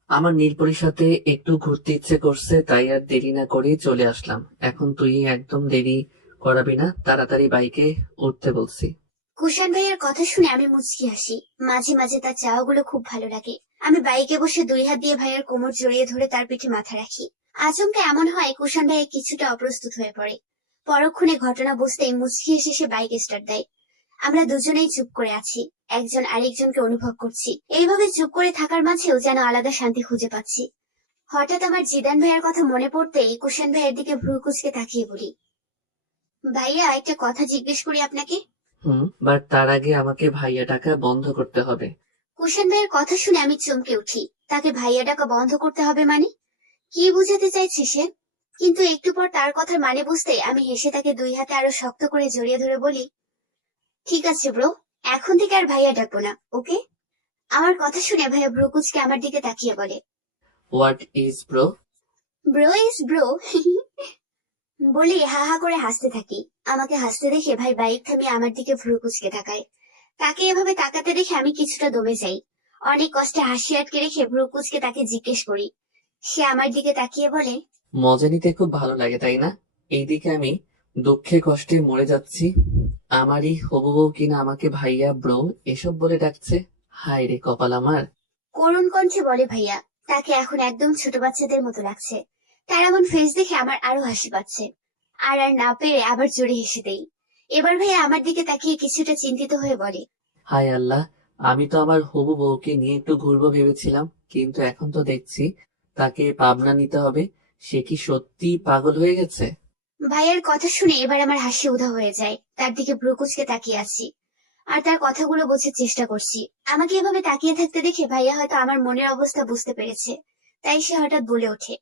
আমার নীলপরির সাথে একটু ঘুরতে ইচ্ছে করছে, তাই আর দেরি না করে চলে আসলাম। এখন তুই একদম দেরি করাবি না, তাড়াতাড়ি বাইকে উঠতে বলছি। কুষাণ ভাইয়ের কথা শুনে আমি মুচকি হাসি। মাঝে মাঝে তার চাওয়াগুলো খুব ভালো লাগে। আমি বাইকে বসে 2 হাত দিয়ে ভাইয়ের কোমর জড়িয়ে ধরে তার পিঠে মাথা রাখি। আচমকা এমন হয় কুষাণ ভাইয়া কিছুটা অপ্রস্তুত হয়ে পড়ে। পরক্ষণে ঘটনা বুঝতেই মুচকি হেসে সে বাইক স্টার্ট দেয়। আমরা দুজনেই চুপ করে আছি। একজন আরেকজনকে অনুভব করছি। এইভাবে চুপ করে থাকার মাঝেও যেন আলাদা শান্তি খুঁজে পাচ্ছি। হঠাৎ আমার জিদান ভাইয়ের কথা মনে পড়তেই কুষাণ ভাইয়ের দিকে ভ্রু কুঁচকে তাকিয়ে বলি, ভাইয়া একটা কথা জিজ্ঞেস করি আপনাকে। বাট তার আগে আমাকে ভাইয়া টাকা বন্ধ করতে হবে। কুশান ভাইয়ের কথা শুনে আমি চমকে উঠি। তাকে ভাইয়া ডাকা বন্ধ করতে হবে মানে? কি বুঝাতে চাইছে সে? কিন্তু একটু পর তার কথার মানে বুঝতে আমি হেসে তাকে দুই হাতে আরো শক্ত করে জড়িয়ে ধরে বলি, ঠিক আছে ব্রো, এখন থেকে আর ভাইয়া ডাকবো না, ওকে? আমার কথা শুনে ভাইয়া ভ্রুকুচকে আমার দিকে তাকিয়ে বলে, what is bro? Bro is bro. বলে হা হা করে হাসতে থাকি। আমাকে হাসতে দেখে ভাই বাইক থামিয়ে আমার দিকে ভ্রুকুচকে তাকায়। তাকে এভাবে তাকাতে দেখে আমি কিছুটা দমে যাই। অনেক কষ্টে হাসি আটকে রেখে ভ্রুকুচকে তাকে জিজ্ঞেস করি। সে আমার দিকে তাকিয়ে বলে, মজা নিতে খুব ভালো লাগে তাই না? এইদিকে আমি দুঃখে কষ্টে মরে যাচ্ছি, আমারই হবু বউ কিনা আমাকে ভাইয়া ব্রো এসব বলে ডাকছে। হায় রে কপাল আমার। করুণ কণ্ঠে বলে ভাইয়া। তাকে এখন একদম ছোট বাচ্চাদের মতো লাগছে। তার এমন ফেস দেখে আমার আরো হাসি পাচ্ছে। আর আর না পেরে আবার জোরে হেসে দেই। এবার ভাইয়া আমার দিকে তাকিয়ে কিছুটা চিন্তিত হয়ে বলে, হায় আল্লাহ, আমি তো আমার হবু বউকে নিয়ে একটু ঘুরবো ভেবেছিলাম, কিন্তু এখন তো দেখছি তাকে পাবনা নিতে হবে। সে কি সত্যি পাগল হয়ে গেছে? ভাইয়ার কথা শুনে এবার আমার হাসি উধাও হয়ে যায়। তার দিকে ভ্রুকুচকে তাকিয়ে আছি আর তার কথাগুলো বোঝার চেষ্টা করছি। আমাকে এভাবে তাকিয়ে থাকতে দেখে ভাইয়া হয়তো আমার মনের অবস্থা বুঝতে পেরেছে। তাই সে হঠাৎ বলে ওঠে,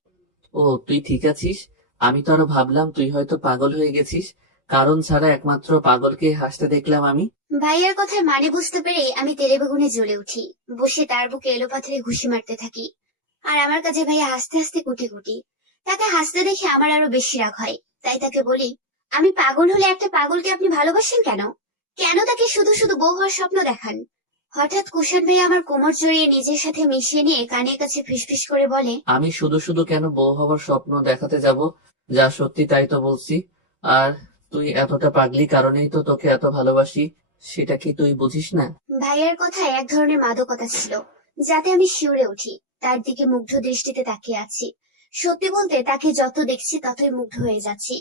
ও তুই ঠিক আছিস? আমি তো আরো ভাবলাম তুই হয়তো পাগল হয়ে গেছিস, কারণ ছাড়া একমাত্র পাগলকে হাসতে দেখলাম আমি। ভাইয়ার কথার মানে বুঝতে পেরে আমি তেলে বেগুনে জ্বলে উঠি। বসে তার বুকে এলোপাথারে ঘুষি মারতে থাকি। আর আমার কাছে ভাইয়া হাসতে হাসতে কুটি কুটি। তাকে হাসতে দেখে আমার আরো বেশি রাগ হয়। তাই তাকে বলি, আমি পাগল হলে একটা পাগলকে আপনি ভালোবাসেন কেন? কেন তাকে শুধু শুধু বউ হওয়ার স্বপ্ন দেখান? হঠাৎ কুশান ভাই আমার কোমর জড়িয়ে নিজের সাথে মিশিয়ে নিয়ে কানের কাছে ফিসফিস করে বলে, আমি শুধু শুধু কেন বউ হবার স্বপ্ন দেখাতে যাব? যা সত্যি তাই তো বলছি। আর তুই এতটা পাগলি কারণেই তো তোকে এত ভালোবাসি, সেটা কি তুই বুঝিস না? ভাইয়ার কথায় এক ধরনের মাদকতা ছিল, যাতে আমি শিউরে উঠি। তার দিকে মুগ্ধ দৃষ্টিতে তাকিয়ে আছি। সত্যি বলতে তাকে যত দেখছি ততই মুগ্ধ হয়ে যাচ্ছি।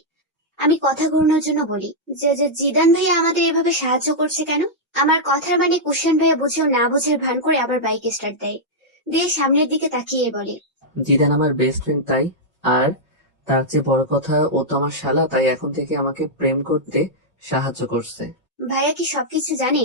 আমি কথা ঘুরানোর জন্য বলি, যে জিদান ভাইয়া আমাদের এভাবে সাহায্য করছে কেন? আমার কথার মানে কুশান ভাইয়া বুঝেও না বুঝার ভান করে আবার বাইক স্টার্ট দেয়, দিয়ে সামনের দিকে তাকিয়ে বলে, জিদান আমার বেস্ট ফ্রেন্ড তাই। আর তার চেয়ে বড় কথা, ও তো আমার শালা, তাই এখন থেকে আমাকে প্রেম করতে সাহায্য করছে। ভাইয়া কি সবকিছু জানে?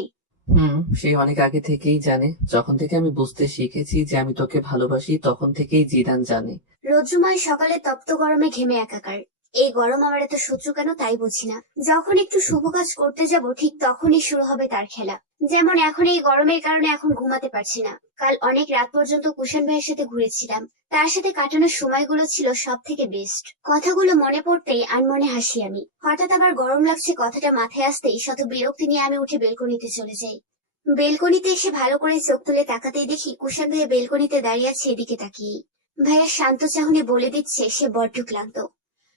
সে অনেক আগে থেকেই জানে। যখন থেকে আমি বুঝতে শিখেছি যে আমি তোকে ভালোবাসি, তখন থেকেই জিদান জানে। রৌদ্রময় সকালে তপ্ত গরমে ঘেমে একাকার। এই গরম আমার এত সহ্য কেন তাই বুঝি না। যখন একটু শুভ কাজ করতে যাব ঠিক তখনই শুরু হবে তার খেলা। যেমন এখন এই গরমের কারণে এখন ঘুমাতে পারছি না। কাল অনেক রাত পর্যন্ত কুশান ভাইয়ের সাথে ঘুরেছিলাম। তার সাথে কাটানোর সময়গুলো ছিল সব থেকে বেস্ট। কথাগুলো মনে পড়তেই আনমনে হাসি আমি। হঠাৎ আবার গরম লাগছে কথাটা মাথায় আসতেই শত বিরক্তি নিয়ে আমি উঠে বেলকনিতে চলে যাই। বেলকনিতে এসে ভালো করে চোখ তুলে তাকাতেই দেখি কুশান ভাইয়া বেলকনিতে দাঁড়িয়ে আছে এদিকে তাকিয়েই। ভাইয়া শান্ত চাহনি বলে দিচ্ছে সে বড্ড ক্লান্ত।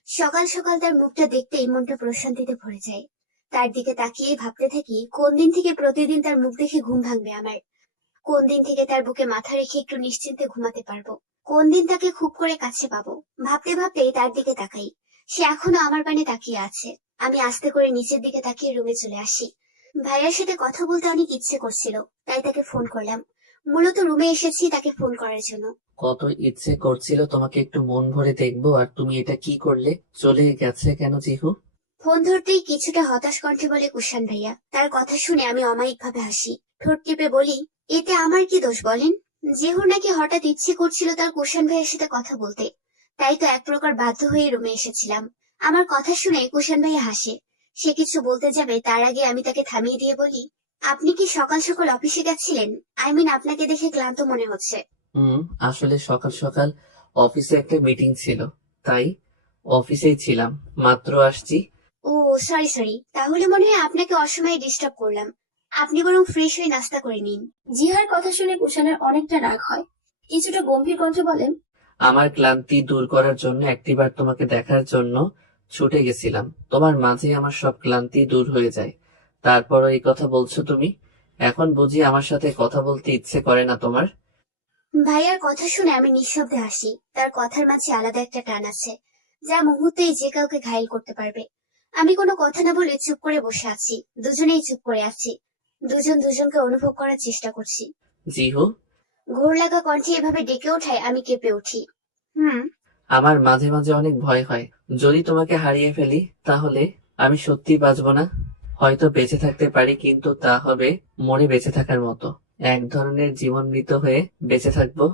সকাল সকাল তার মুখটা দেখতেই মনটা প্রশান্তিতে ভরে যায়। তার দিকে তাকিয়ে ভাবতে থাকি কোন দিন থেকে প্রতিদিন তার মুখ দেখে ঘুম ভাঙবে আমার। কোন দিন থেকে তার বুকে মাথা রেখে একটু নিশ্চিন্তে ঘুমাতে পারবো। কোন দিন তাকে খুব করে কাছে পাবো। ভাবতে ভাবতেই তার দিকে তাকাই। সে এখনো আমার পানে তাকিয়ে আছে। আমি আস্তে করে নিচের দিকে তাকিয়ে রুমে চলে আসি। ভাইয়ার সাথে কথা বলতে অনেক ইচ্ছে করছিল, তাই তাকে ফোন করলাম। মূলত রুমে এসেছি তাকে ফোন করার জন্য। কত ইচ্ছে করছিল তোমাকে একটু মন ভরে দেখবো, আর তুমি এটা কি করলে? চলে গেছে কেন জিহু? ফোন ধরতেই কিছুটা হতাশ কণ্ঠে বলে কুশান ভাইয়া। তার কথা শুনে আমি অমায়িক ভাবে হাসি। ঠোঁট টিপে বলি, এতে আমার কি দোষ বলেন? যেহুর নাকি হঠাৎ ইচ্ছে করছিল তার কুশান ভাইয়ের সাথে কথা বলতে, তাই তো এক প্রকার বাধ্য হয়ে রুমে এসেছিলাম। আমার কথা শুনে কুশান ভাইয়া হাসে। সে কিছু বলতে যাবে তার আগে আমি তাকে থামিয়ে দিয়ে বলি, আপনি কি সকাল সকাল অফিসে গেছিলেন? আপনাকে দেখে ক্লান্ত মনে হচ্ছে। আসলে সকাল সকাল অফিসে একটা মিটিং ছিল, তাই অফিসেই ছিলাম, মাত্র আসছি। ও সরি, তাহলে মনে হয় আপনাকে অসময়ে ডিস্টার্ব করলাম। আপনি বরং ফ্রেশ হয়ে নাস্তা করে নিন। জিহার কথা শুনে কুশানের অনেকটা রাগ হয়। কিছুটা গম্ভীর কণ্ঠে বলেন, আমার ক্লান্তি দূর করার জন্য একটিবার তোমাকে দেখার জন্য ছুটে গেছিলাম। তোমার মাঝে আমার সব ক্লান্তি দূর হয়ে যায়, তারপরও এই কথা বলছো তুমি? এখন বুঝি আমার সাথে কথা বলতে ইচ্ছে করে না তোমার? ভাইয়ার কথা শুনে আমি নিঃশব্দে হাসি। তার কথার মাঝে আলাদা একটা টান আছে, যা মুহূর্তেই যে কাউকে ঘায়েল করতে পারবে। আমি কোনো কথা না বলে চুপ করে বসে আছি। দুজনেই চুপ করে আছি। দুজন দুজনকে অনুভব করার চেষ্টা করছি। জিহু, ঘোর লাগা কণ্ঠে এভাবে ডেকে ওঠায় আমি কেঁপে উঠি। আমার মাঝে মাঝে অনেক ভয় হয়, যদি তোমাকে হারিয়ে ফেলি তাহলে আমি সত্যি বাঁচবো না। হয়তো বেঁচে থাকতে পারি, কিন্তু তা হবে মরে বেঁচে থাকার মতো। এক ধরনের জীবন মৃত হয়ে বেঁচে থাকবো?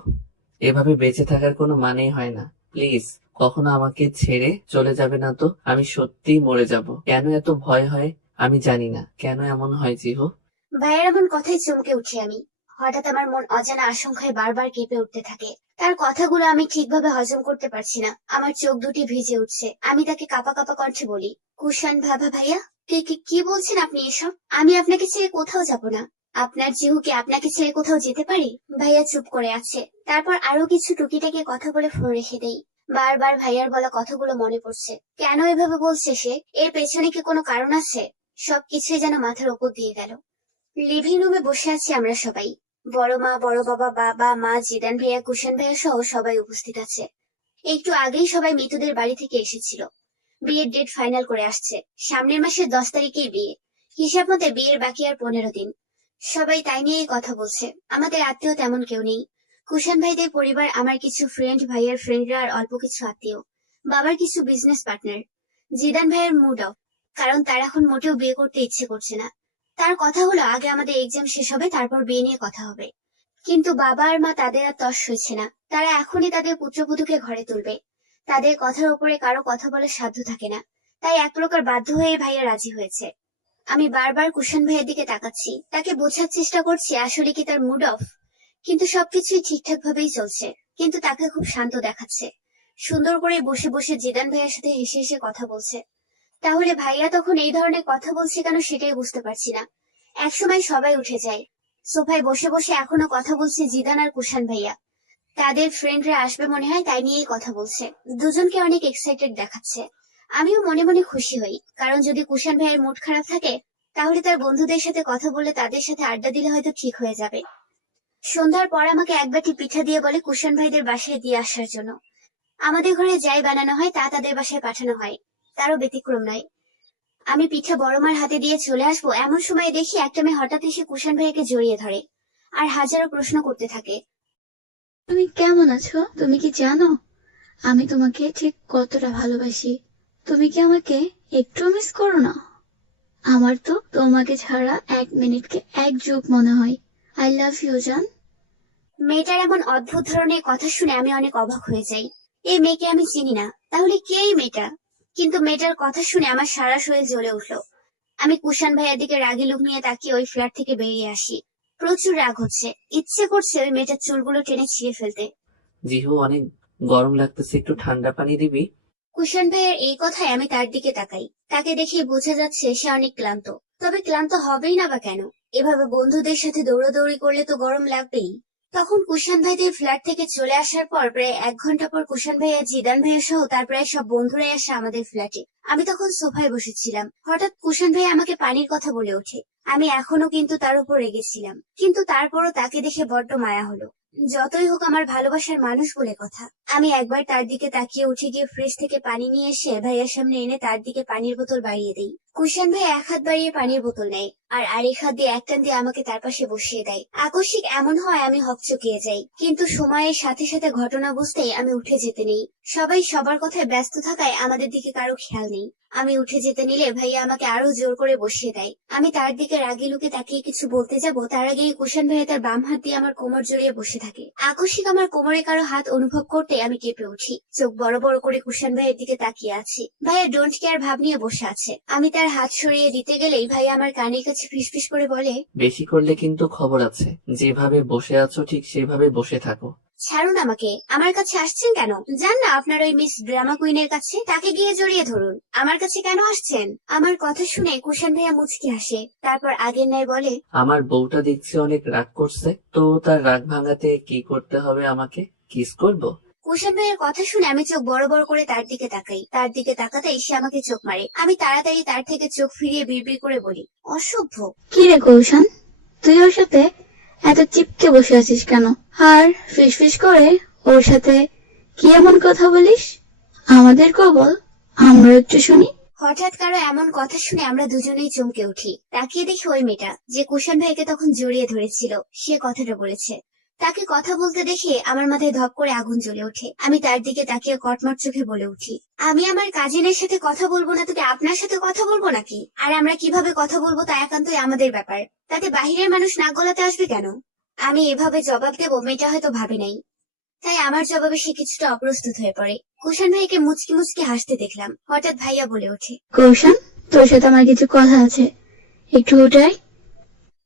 এভাবে বেঁচে থাকার কোনো মানেই হয় না। প্লিজ কখনো আমাকে ছেড়ে চলে যাবে না তো। আমি সত্যিই মরে যাব। কেন এত ভয় হয় আমি জানি না। কেন এমন হয় জিহু? ভাইয়ের এমন কথায় চমকে উঠি আমি। হঠাৎ আমার মন অজানা আশঙ্কায় বারবার কেঁপে উঠতে থাকে। তার কথাগুলো আমি ঠিকভাবে হজম করতে পারছি না। আমার চোখ দুটি ভিজে উঠছে। আমি তাকে কাঁপা কাঁপা কণ্ঠে বলি, কুষাণ ভাইয়া, কি বলছেন আপনি এসব? আমি আপনাকে ছেড়ে কোথাও যাব না। আপনার জিহুকে আপনাকে ছেড়ে কোথাও যেতে পারি? ভাইয়া চুপ করে আছে। তারপর আরো কিছু টুকিটাকি কথা বলে ফোন রেখে দেই। বারবার ভাইয়ার বলা কথাগুলো মনে পড়ছে। কেন এভাবে বলছে সে? এর পেছনে কি কোনো কারণ আছে? সবকিছুই যেন মাথার উপর দিয়ে গেল। লিভিং রুমে বসে আছি আমরা সবাই। বড় মা, বড় বাবা, বাবা, মা, জিদান ভাইয়া, কুষাণ ভাইয়া সহ সবাই উপস্থিত আছে। একটু আগেই সবাই মৃতদের বাড়ি থেকে এসেছিল। বিয়ের ডেট ফাইনাল করে আসছে। সামনের মাসের 10 তারিখেই বিয়ে। হিসাব মতে বিয়ের বাকি আর 15 দিন। সবাই তাই নিয়েই কথা বলছে। আমাদের আত্মীয় তেমন কেউ নেই। কুষাণ ভাইদের পরিবার, আমার কিছু ফ্রেন্ড, ভাইয়ের ফ্রেন্ডরা আর অল্প কিছু আত্মীয়। বাবার কিছু বিজনেস পার্টনার। জিদান ভাইয়ের মুড অফ, কারণ তার এখন মোটেও বিয়ে করতে ইচ্ছে করছে না। তার কথা হলো আগে আমাদের এক্সাম শেষ হবে, তারপর বিয়ে নিয়ে কথা হবে। কিন্তু বাবা আর মা তাদের আর তস সইছে না। তারা এখনই তাদের পুত্রবধূকে ঘরে তুলবে। তাদের কথার উপরে কারো কথা বলার সাধ্য থাকে না। তাই এক প্রকার বাধ্য হয়ে ভাইয়া রাজি হয়েছে। আমি বারবার কুষাণ ভাইয়ের দিকে তাকাচ্ছি। তাকে বোঝার চেষ্টা করছি আসলে কি তার মুড অফ। কিন্তু সবকিছুই ঠিকঠাক ভাবেই চলছে। কিন্তু তাকে খুব শান্ত দেখাচ্ছে। সুন্দর করে বসে বসে জিদান ভাইয়ার সাথে হেসে হেসে কথা বলছে। তাহলে ভাইয়া তখন এই ধরনের কথা বলছে কেন সেটাই বুঝতে পারছি না। একসময় সবাই উঠে যায়। সোফায় বসে বসে এখনো কথা বলছে জিদান আর কুষাণ ভাইয়া। তাদের ফ্রেন্ডরা আসবে মনে হয়, তাই নিয়েই কথা বলছে। দুজনকে অনেক এক্সাইটেড দেখাচ্ছে। আমিও মনে মনে খুশি হই, কারণ যদি কুষাণ ভাইয়ের মুড খারাপ থাকে তাহলে তার বন্ধুদের সাথে কথা বলে তাদের সাথে আড্ডা দিলে হয়তো ঠিক হয়ে যাবে। সন্ধ্যার পর আমাকে এক বাটি পিঠা দিয়ে বলে কুষাণ ভাইদের বাসায় দিয়ে আসার জন্য। আমাদের ঘরে যাই বানানো হয় তা তাদের বাসায় পাঠানো হয়। তারও ব্যতিক্রম নয়। আমি পিঠা বড় মার হাতে দিয়ে চলে আসবো, এমন সময় দেখি একটা মেয়ে হঠাৎ এসে কুষাণ ভাইয়াকে জড়িয়ে ধরে আর হাজারো প্রশ্ন করতে থাকে। তুমি কেমন আছো? তুমি কি জানো আমি তোমাকে ঠিক কতটা ভালোবাসি? তুমি কি আমাকে একটু মিস করো না? আমার তো তোমাকে ছাড়া 1 মিনিটকে 1 যুগ মনে হয়। আই লাভ ইউ জান। মেয়েটার এমন অদ্ভুত ধরনের কথা শুনে আমি অনেক অবাক হয়ে যাই। এই মেয়েকে আমি চিনি না, তাহলে কে এই মেয়েটা? কিন্তু মেয়েটার কথা শুনে আমার সারা শরীর জ্বলে উঠলো। আমি কুষাণ ভাইয়ের দিকে রাগী লুক নিয়ে তাকিয়ে ওই ফ্ল্যাট থেকে বেরিয়ে আসি। প্রচুর রাগ হচ্ছে, ইচ্ছে করছে ওই মেয়েটার চুলগুলো টেনে ছিঁড়ে ফেলতে। জিহু অনেক গরম লাগতেছে, একটু ঠান্ডা পানি দিবি? কুষাণ ভাইয়ের এই কথায় আমি তার দিকে তাকাই। তাকে দেখে বোঝা যাচ্ছে সে অনেক ক্লান্ত। তবে ক্লান্ত হবেই না বা কেন? এভাবে বন্ধুদের সাথে দৌড়াদৌড়ি করলে তো গরম লাগবেই। তখন কুষাণ ভাইদের ফ্ল্যাট থেকে চলে আসার পর প্রায় 1 ঘন্টা পর কুষাণ ভাইয়া, জিদান ভাইয়া সহ তার প্রায় সব বন্ধুরাই আসে আমাদের ফ্ল্যাটে। আমি তখন সোফায় বসেছিলাম। হঠাৎ কুষাণ ভাই আমাকে পানির কথা বলে ওঠে। আমি এখনো কিন্তু তার উপর রেগেছিলাম, কিন্তু তারপরও তাকে দেখে বড্ড মায়া হলো। যতই হোক আমার ভালোবাসার মানুষ বলে কথা। আমি একবার তার দিকে তাকিয়ে উঠে গিয়ে ফ্রিজ থেকে পানি নিয়ে এসে ভাইয়ার সামনে এনে তার দিকে পানির বোতল বাড়িয়ে দিই। কুষাণ ভাই 1 হাত বাড়িয়ে পানির বোতল নেয় আর আরেক হাত দিয়ে এক টান দিয়ে আমাকে তার পাশে বসিয়ে দেয়। আকস্মিক এমন হয় আমি হকচকিয়ে যাই, কিন্তু সময়ের সাথে সাথে ঘটনা বুঝতেই আমি উঠে যেতে নেই। সবাই সবার কথায় ব্যস্ত থাকায় আমাদের দিকে কারো খেয়াল নেই। আমি উঠে যেতে নিলে ভাইয়া আমাকে আরো জোর করে বসিয়ে দেয়। আমি তার দিকে রাগি লুকে তাকিয়ে কিছু বলতে যাব, তার আগেই কুষাণ ভাইয়া তার বাম হাত দিয়ে আমার কোমর জড়িয়ে বসে থাকে। আকস্মিক আমার কোমরে কারো হাত অনুভব করতে আমি কেঁপে উঠি। চোখ বড় বড় করে কুষাণ ভাইয়ের দিকে তাকিয়ে আছি। ভাইয়া ডোন্ট কেয়ার ভাব নিয়ে বসে আছে। আমি তার হাত সরিয়ে দিতে গেলেই ভাইয়া আমার কানের কাছে ফিসফিস করে বলে, বেশি করলে কিন্তু খবর আছে। যেভাবে বসে আছো ঠিক সেভাবে বসে থাকো। ছাড়ুন আমাকে। আমার কাছে আসছেন কেন? যান না আপনার ওই মিস ড্রামা কুইনের কাছে, তাকে গিয়ে জড়িয়ে ধরুন। আমার কাছে কেন আসছেন? আমার কথা শুনে কুষাণ ভাইয়া মুচকি হাসে। তারপর আগের ন্যায় বলে, আমার বউটা দেখছি অনেক রাগ করছে, তো তার রাগ ভাঙাতে কি করতে হবে? আমাকে কিস করব? কুষাণ ভাইয়ের কথা শুনে আমি চোখ বড় বড় করে তার দিকে তাকাই। তার দিকে তাকাতেই সে আমাকে চোখ মারে। আমি তাড়াতাড়ি তার থেকে চোখ ফিরিয়ে বিড়বিড় করে বলি, অসভ্য। কি রে কৌশান, তুই ওর সাথে এত চিপকে বসে আছিস কেন? আর ফিসফিস করে ওর সাথে কি এমন কথা বলিস? আমাদের বল, আমরা একটু শুনি। হঠাৎ কারো এমন কথা শুনে আমরা দুজনেই চমকে উঠি। তাকিয়ে দেখি ওই মেয়েটা যে কুষাণ ভাইকে তখন জড়িয়ে ধরেছিল সে কথাটা বলেছে। তাকে কথা বলতে দেখে আমার মাথায় ধপ করে আগুন জ্বলে ওঠে। আমি তার দিকে তাকিয়ে কটমট চোখে বলে উঠি, আমি আমার কাজিনের সাথে কথা বলবো না তোকে আপনার সাথে কথা বলবো নাকি? আর আমরা কিভাবে কথা বলবো তা একান্তই আমাদের ব্যাপার। তাতে বাহিরের মানুষ নাক গলাতে আসবে কেন? আমি এভাবে জবাব দেব মেয়েটা হয়তো ভাবে নাই, তাই আমার জবাবে সে কিছুটা অপ্রস্তুত হয়ে পড়ে। কুষাণ ভাইকে মুচকি মুচকি হাসতে দেখলাম। হঠাৎ ভাইয়া বলে ওঠে, কৌশান, তোর সাথে আমার কিছু কথা আছে, একটু উঠাই।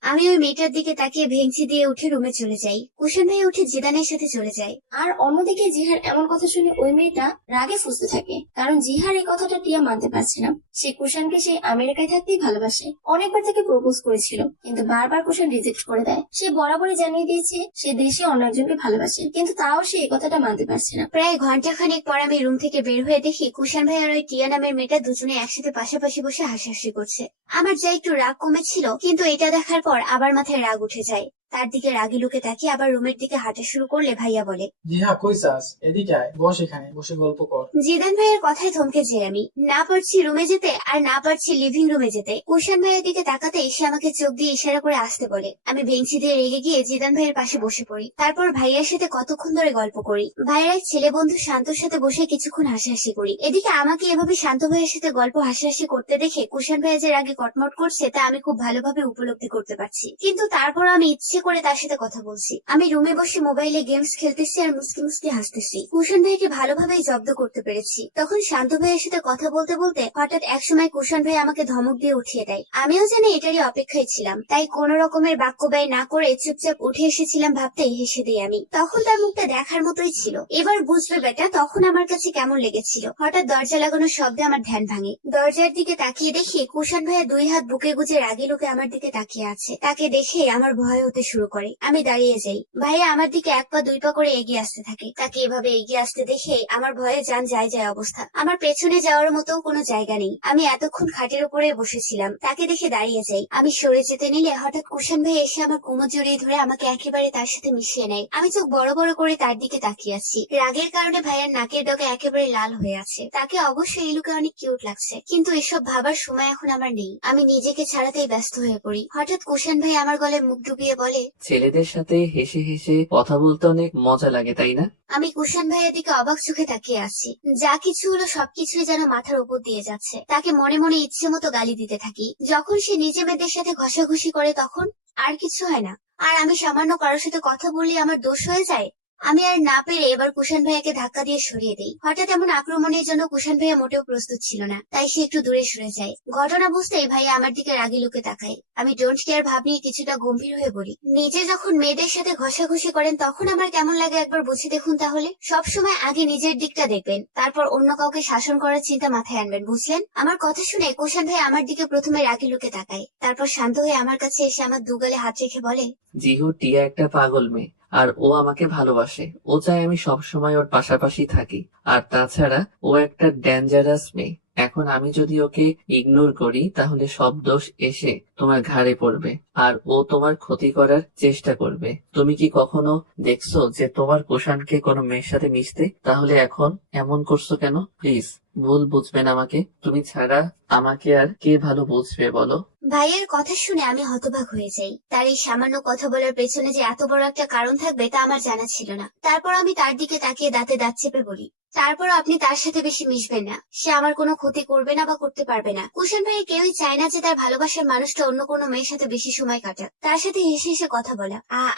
আমি ওই মেয়েটার দিকে তাকিয়ে ভেঙচি দিয়ে উঠে রুমে চলে যাই। কুষাণ ভাই উঠে জিদানের সাথে চলে যায়। আর অন্যদিকে জিহার এমন কথা শুনে ওই মেয়েটা রাগে ফুঁসতে থাকে, কারণ জিহার এই কথাটা টিয়া মানতে পারছে না। সে কুষাণকে সেই আমেরিকায় থাকতেই ভালোবাসে। অনেকবার তাকে প্রপোজ করেছিল, কিন্তু বারবার কুষাণ রিজেক্ট করে দেয়। সে বরাবরই জানিয়ে দিয়েছে সে দেশে অন্য একজনকে ভালোবাসে, কিন্তু তাও সে এই কথাটা মানতে পারছে না। প্রায় ঘন্টাখানেক পর আমি রুম থেকে বের হয়ে দেখি কুষাণ ভাই আর ওই টিয়া নামের মেয়েটা দুজনে একসাথে পাশাপাশি বসে হাসাহাসি করছে। আমার যা একটু রাগ কমেছিল, কিন্তু এটা দেখার পর আবার মাথায় রাগ উঠে যায়। তার দিকে রাগি লুকে তাকিয়ে আবার রুমের দিকে হাঁটা শুরু করলে ভাইয়া বলে, জিহা কই যাস? এদিকে আয়, বস এখানে, বসে গল্প কর। জিদান ভাইয়ের কথায় থমকে যাই আমি। না পারছি রুমে যেতে আর না পারছি লিভিং রুমে যেতে। কুষাণ ভাইয়ের দিকে তাকাতে এসে আমাকে চোখ দিয়ে ইশারা করে আসতে বলে। আমি বেঞ্চি দিয়ে রেগে গিয়ে জিদান ভাইয়ের পাশে বসে পড়ি। তারপর ভাইয়ার সাথে কতক্ষণ ধরে গল্প করি। ভাইয়ের এক ছেলে বন্ধু শান্তর সাথে বসে কিছুক্ষণ হাসাহাসি করি। এদিকে আমাকে এভাবে শান্ত ভাইয়ের সাথে গল্প হাসাহাসি করতে দেখে কুষাণ ভাইয়া যে রাগে কটমট করছে তা আমি খুব ভালোভাবে উপলব্ধি করতে পারছি। কিন্তু তারপর আমি ইচ্ছে করে তার সাথে কথা বলছি। আমি রুমে বসে মোবাইলে গেমস খেলতেছি আর মুসকি মুসকি হাসতেছি। কুষাণ ভাইকে ভালোভাবেই জব্দ করতে পেরেছি। তখন শান্ত ভাইয়ের সাথে কথা বলতে বলতে হঠাৎ একসময় কুষাণ ভাই আমাকে ধমক দিয়ে উঠিয়ে দেয়। আমিও জানি এটারই অপেক্ষায় ছিলাম, তাই কোন রকমের বাক্য ব্যয় না করে চুপচাপ উঠে এসেছিলাম ভাবতেই হেসে দিই আমি। তখন তার মুখটা দেখার মতোই ছিল। এবার বুঝবে বেটা তখন আমার কাছে কেমন লেগেছিল। হঠাৎ দরজা লাগানোর শব্দে আমার ধ্যান ভাঙে। দরজার দিকে তাকিয়ে দেখি কুষাণ ভাইয়া দুই হাত বুকে গুজে রাগি লোকে আমার দিকে তাকিয়ে আছে। তাকে দেখে আমার ভয় হতে শুরু করে। আমি দাঁড়িয়ে যাই। ভাইয়া আমার দিকে এক পা দুই পা করে এগিয়ে আসতে থাকে। তাকে এভাবে এগিয়ে আসতে দেখে আমার ভয়ে জান যায় যায় অবস্থা। আমার পেছনে যাওয়ার মতো কোনো জায়গা নেই। আমি এতক্ষণ খাটের উপরে বসেছিলাম। তাকে দেখে দাঁড়িয়ে যাই। আমি সরে যেতে নিলে হঠাৎ কুষাণ ভাই এসে আমার কোমর জড়িয়ে ধরে আমাকে একেবারে তার সাথে মিশিয়ে নেয়। আমি চোখ বড় বড় করে তার দিকে তাকিয়ে আছি। রাগের কারণে ভাইয়ার নাকের ডগা একেবারে লাল হয়ে আছে। তাকে অবশ্যই এই লুকে অনেক কিউট লাগছে, কিন্তু এসব ভাবার সময় এখন আমার নেই। আমি নিজেকে ছাড়াতেই ব্যস্ত হয়ে পড়ি। হঠাৎ কুষাণ ভাই আমার গলায় মুখ ডুবিয়ে বলে, ছেলেদের সাথে হেসে হেসে কথা বলতে অনেক মজা লাগে তাই না? আমি কুষাণ ভাইয়ের দিকে অবাক চোখে তাকিয়ে আছি। যা কিছু হলো সবকিছুই যেন মাথার উপর দিয়ে যাচ্ছে। তাকে মনে মনে ইচ্ছে মতো গালি দিতে থাকি। যখন সে নিজে মেয়েদের সাথে ঘষাঘষি করে তখন আর কিছু হয় না। আর আমি সামান্য কারোর সাথে কথা বললে আমার দোষ হয়ে যায়। আমি আর না পেরে এবার কুষাণ ভাইয়াকে ধাক্কা দিয়ে সরিয়ে দেই। হঠাৎ এমন আক্রমণের জন্য কুষাণ ভাইয়া মোটেও প্রস্তুত ছিল না, তাই সে একটু দূরে সরে যায়। ঘটনা বুঝতেই ভাইয়া আমার দিকে রাগি লুকে তাকায়। আমি ডোন্ট কেয়ার ভাব নিয়ে কিছুটা গম্ভীর হয়ে বলি, নিজে যখন মেয়েদের সাথে ঘষাঘষি করেন তখন আমার কেমন লাগে একবার বুঝে দেখুন তাহলে। সবসময় আগে নিজের দিকটা দেখবেন, তারপর অন্য কাউকে শাসন করার চিন্তা মাথায় আনবেন, বুঝলেন? আমার কথা শুনে কুষাণ ভাই আমার দিকে প্রথমে রাগি লুকে তাকায়, তারপর শান্ত হয়ে আমার কাছে এসে আমার দুগালে হাত রেখে বলে, জিহু টিয়া একটা পাগল মেয়ে, আর ও আমাকে ভালোবাসে। ও চায় আমি সবসময় ওর পাশাপাশি থাকি। আর তাছাড়া ও একটা ডেঞ্জারাস মেয়ে। এখন আমি যদি ওকে ইগনোর করি তাহলে সব দোষ এসে তোমার ঘাড়ে পড়বে, আর ও তোমার ক্ষতি করার চেষ্টা করবে। তুমি কি কখনো দেখছো যে তোমার কুষাণকে কোনো মেয়ের সাথে মিশতে? তাহলে এখন এমন করছো কেন? প্লিজ ভুল বুঝবেন আমাকে। তুমি ছাড়া আমাকে আর কে ভালো বুঝবে বলো? ভাইয়ের কথা শুনে আমি হতবাক হয়ে যাই। তার এই সামান্য কথা বলার পেছনে যে এত বড় একটা কারণ থাকবে তা আমার জানা ছিল না। তারপর আমি তার দিকে তাকিয়ে দাঁতে দাঁত চেপে বলি, তারপর আপনি তার সাথে বেশি মিশবেন না। সে আমার কোনো ক্ষতি করবে না বা করতে পারবে না। কুষাণ ভাই কেউই চায় না যে তার ভালোবাসার মানুষটা অন্য কোনো মেয়ের সাথে বেশি সময় কাটাক, তার সাথে হেসে হেসে কথা বলা।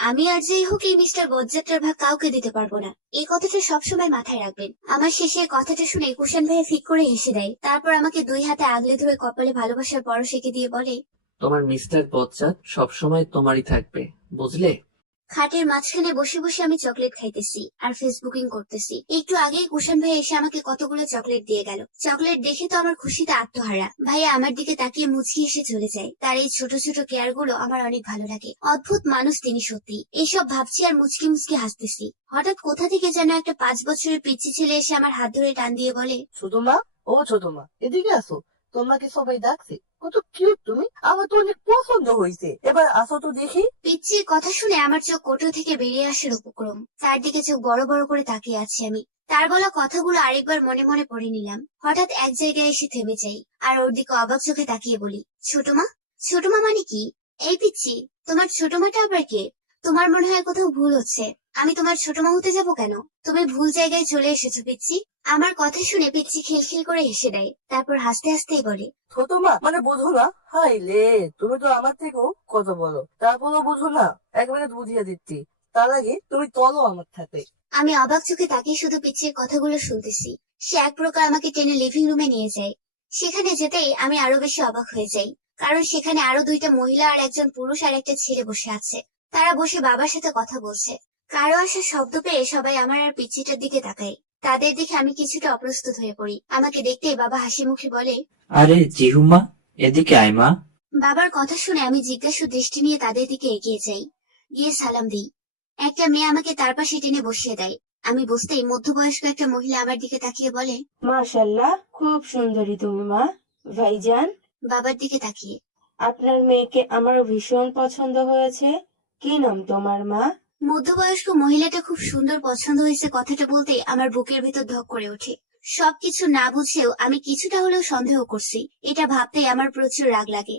আমি আর যেই হোক এই মিস্টার বজ্জাত্রের ভাগ কাউকে দিতে পারবো না। এই কথাটা সবসময় মাথায় রাখবেন। আমার শেষে কথাটা শুনে কুষাণ ভাই ফিক করে হেসে দেয়। তারপর আমাকে দুই হাতে আগলে ধরে কপালে ভালোবাসার পরশ এঁকে দিয়ে বলে, তোমার মিস্টার বচ্চাত সবসময় তোমারই থাকবে, বুঝলে? খাটের মাঝখানে বসে বসে আমি চকলেট খাইতেছি আর ফেসবুকিং করতেছি। একটু আগেই কুষাণ ভাই এসে আমাকে কতগুলো চকলেট দিয়ে গেল। চকলেট দেখে তো আমার খুশিতে আত্মহারা। ভাইয়া আমার দিকে তাকিয়ে মুচকি এসে চলে যায়। তার এই ছোট ছোট কেয়ার গুলো আমার অনেক ভালো লাগে। অদ্ভুত মানুষ তিনি সত্যি। এইসব ভাবছি আর মুচকি মুচকি হাসতেছি। হঠাৎ কোথা থেকে যেন একটা 5 বছরের পিচ্চি ছেলে এসে আমার হাত ধরে টান দিয়ে বলে, ছোট মা, ও ছোট মা, এদিকে আসো। তোমাকে সবাই ডাকছে। কত কিউট তুমি, আমার তো অনেক পছন্দ হয়েছে। এবার আসো তো দেখি। পিচ্চির কথা শুনে আমার চোখ কোটো থেকে বেরিয়ে আসার উপক্রম। তার দিকে চোখ বড় বড় করে তাকিয়ে আছি আমি। তার বলা কথাগুলো আরেকবার মনে মনে পড়ে নিলাম। হঠাৎ এক জায়গায় এসে থেমে যাই আর ওর দিকে অবাক চোখে তাকিয়ে বলি, ছোট মা? ছোট মা মানে কি? এই পিচ্চি, তোমার ছোট মাটা আবার কে? তোমার মনে হয় কোথাও ভুল হচ্ছে। আমি তোমার ছোট মা হতে যাবো কেন? তুমি ভুল জায়গায় চলে এসেছো পিচ্ছি। আমার কথা শুনে পিচ্ছি খিলখিল করে হেসে দেয়, তারপর হাসতে হাসতেই বলে, ছোট মা মানে বুঝো না? হাই লে, তুমি তো আমার থেকেও কত বলো, তারপরও বুঝো না? 1 মিনিট বুঝিয়ে দিচ্ছি, তার আগে তুমি চলো আমার সাথে। আমি অবাক চোখে তাকিয়ে শুধু পিচ্ছির কথাগুলো শুনতেছি। সে এক প্রকার আমাকে টেনে লিভিং রুমে নিয়ে যায়। সেখানে যেতেই আমি আরো বেশি অবাক হয়ে যাই, কারণ সেখানে আরো 2টা মহিলা আর একজন পুরুষ আর একটা ছেলে বসে আছে। তারা বসে বাবার সাথে কথা বলছে। কারো আসার শব্দ পেয়ে সবাই আমার আর পিচ্ছিটার দিকে তাকায়। তাদের দেখে আমি কিছুটা অপ্রস্তুত হয়ে পড়ি। আমাকে দেখতেই বাবা হাসি মুখে বলে, আরে জিহুমা, এদিকে আয় মা। বাবার কথা শুনে আমি জিজ্ঞাসু দৃষ্টি নিয়ে তাদের দিকে এগিয়ে যাই। গিয়ে সালাম দিই। একটা মেয়ে আমাকে তার পাশে টেনে বসিয়ে দেয়। আমি বুঝতেই মধ্যবয়স্ক একটা মহিলা আমার দিকে তাকিয়ে বলে, মাশাল্লাহ, খুব সুন্দরী তুমি মা। ভাইজান, বাবার দিকে তাকিয়ে, আপনার মেয়েকে আমার ভীষণ পছন্দ হয়েছে। কি নাম তোমার মা? মধ্যবয়স্ক মহিলাটা খুব সুন্দর পছন্দ হয়েছে কথাটা বলতেই আমার বুকের ভিতর ধক করে ওঠে। সবকিছু না বুঝেও আমি কিছুটা হলেও সন্দেহ করছি, এটা ভাবতেই আমার প্রচুর রাগ লাগে।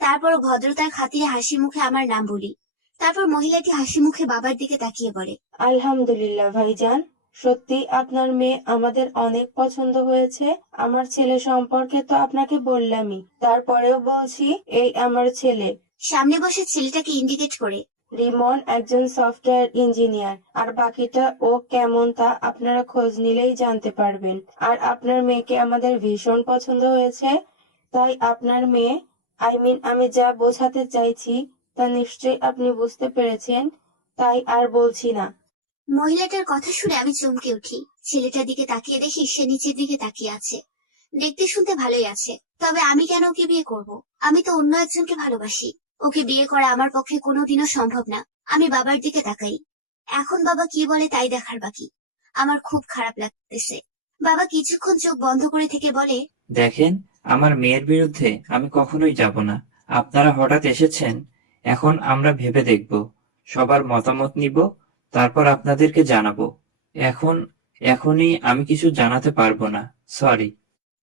তারপর ভদ্রতার খাতিরে হাসি মুখে আমার নাম বলি। তারপর মহিলাটি হাসি মুখে বাবার দিকে তাকিয়ে বলে, আলহামদুলিল্লাহ ভাইজান, সত্যি আপনার মেয়ে আমাদের অনেক পছন্দ হয়েছে। আমার ছেলে সম্পর্কে তো আপনাকে বললামই, তারপরেও বলছি, এই আমার ছেলে। সামনে বসে ছেলেটাকে ইন্ডিকেট করে, রিমন একজন সফটওয়্যার ইঞ্জিনিয়ার, আর বাকিটা ও কেমন তা আপনারা খোঁজ নিলেই জানতে পারবেন। আর আপনার মেয়েকে আমাদের ভীষণ পছন্দ হয়েছে, তাই আপনার মেয়ে, আমি যা বোঝাতে চাইছি তা নিশ্চয়ই আপনি বুঝতে পেরেছেন, তাই আর বলছি না। মহিলাটার কথা শুনে আমি চমকে উঠি। ছেলেটার দিকে তাকিয়ে দেখি সে নিচের দিকে তাকিয়ে আছে। দেখতে শুনতে ভালোই আছে, তবে আমি কেন ওকে বিয়ে করব? আমি তো অন্য একজনকে ভালোবাসি। ওকে বিয়ে করা আমার পক্ষে কোনোদিনও সম্ভব না। আমি বাবার দিকে তাকাই। এখন বাবা কি বলে তাই দেখার বাকি। আমার খুব খারাপ লাগতেছে। বাবা কিছুক্ষণ চোখ বন্ধ করে থেকে বলে, দেখেন, আমার মেয়ের বিরুদ্ধে আমি কখনোই যাব না। আপনারা হঠাৎ এসেছেন, এখন আমরা ভেবে দেখব, সবার মতামত নিব, তারপর আপনাদেরকে জানাবো। এখনই আমি কিছু জানাতে পারবো না, সরি।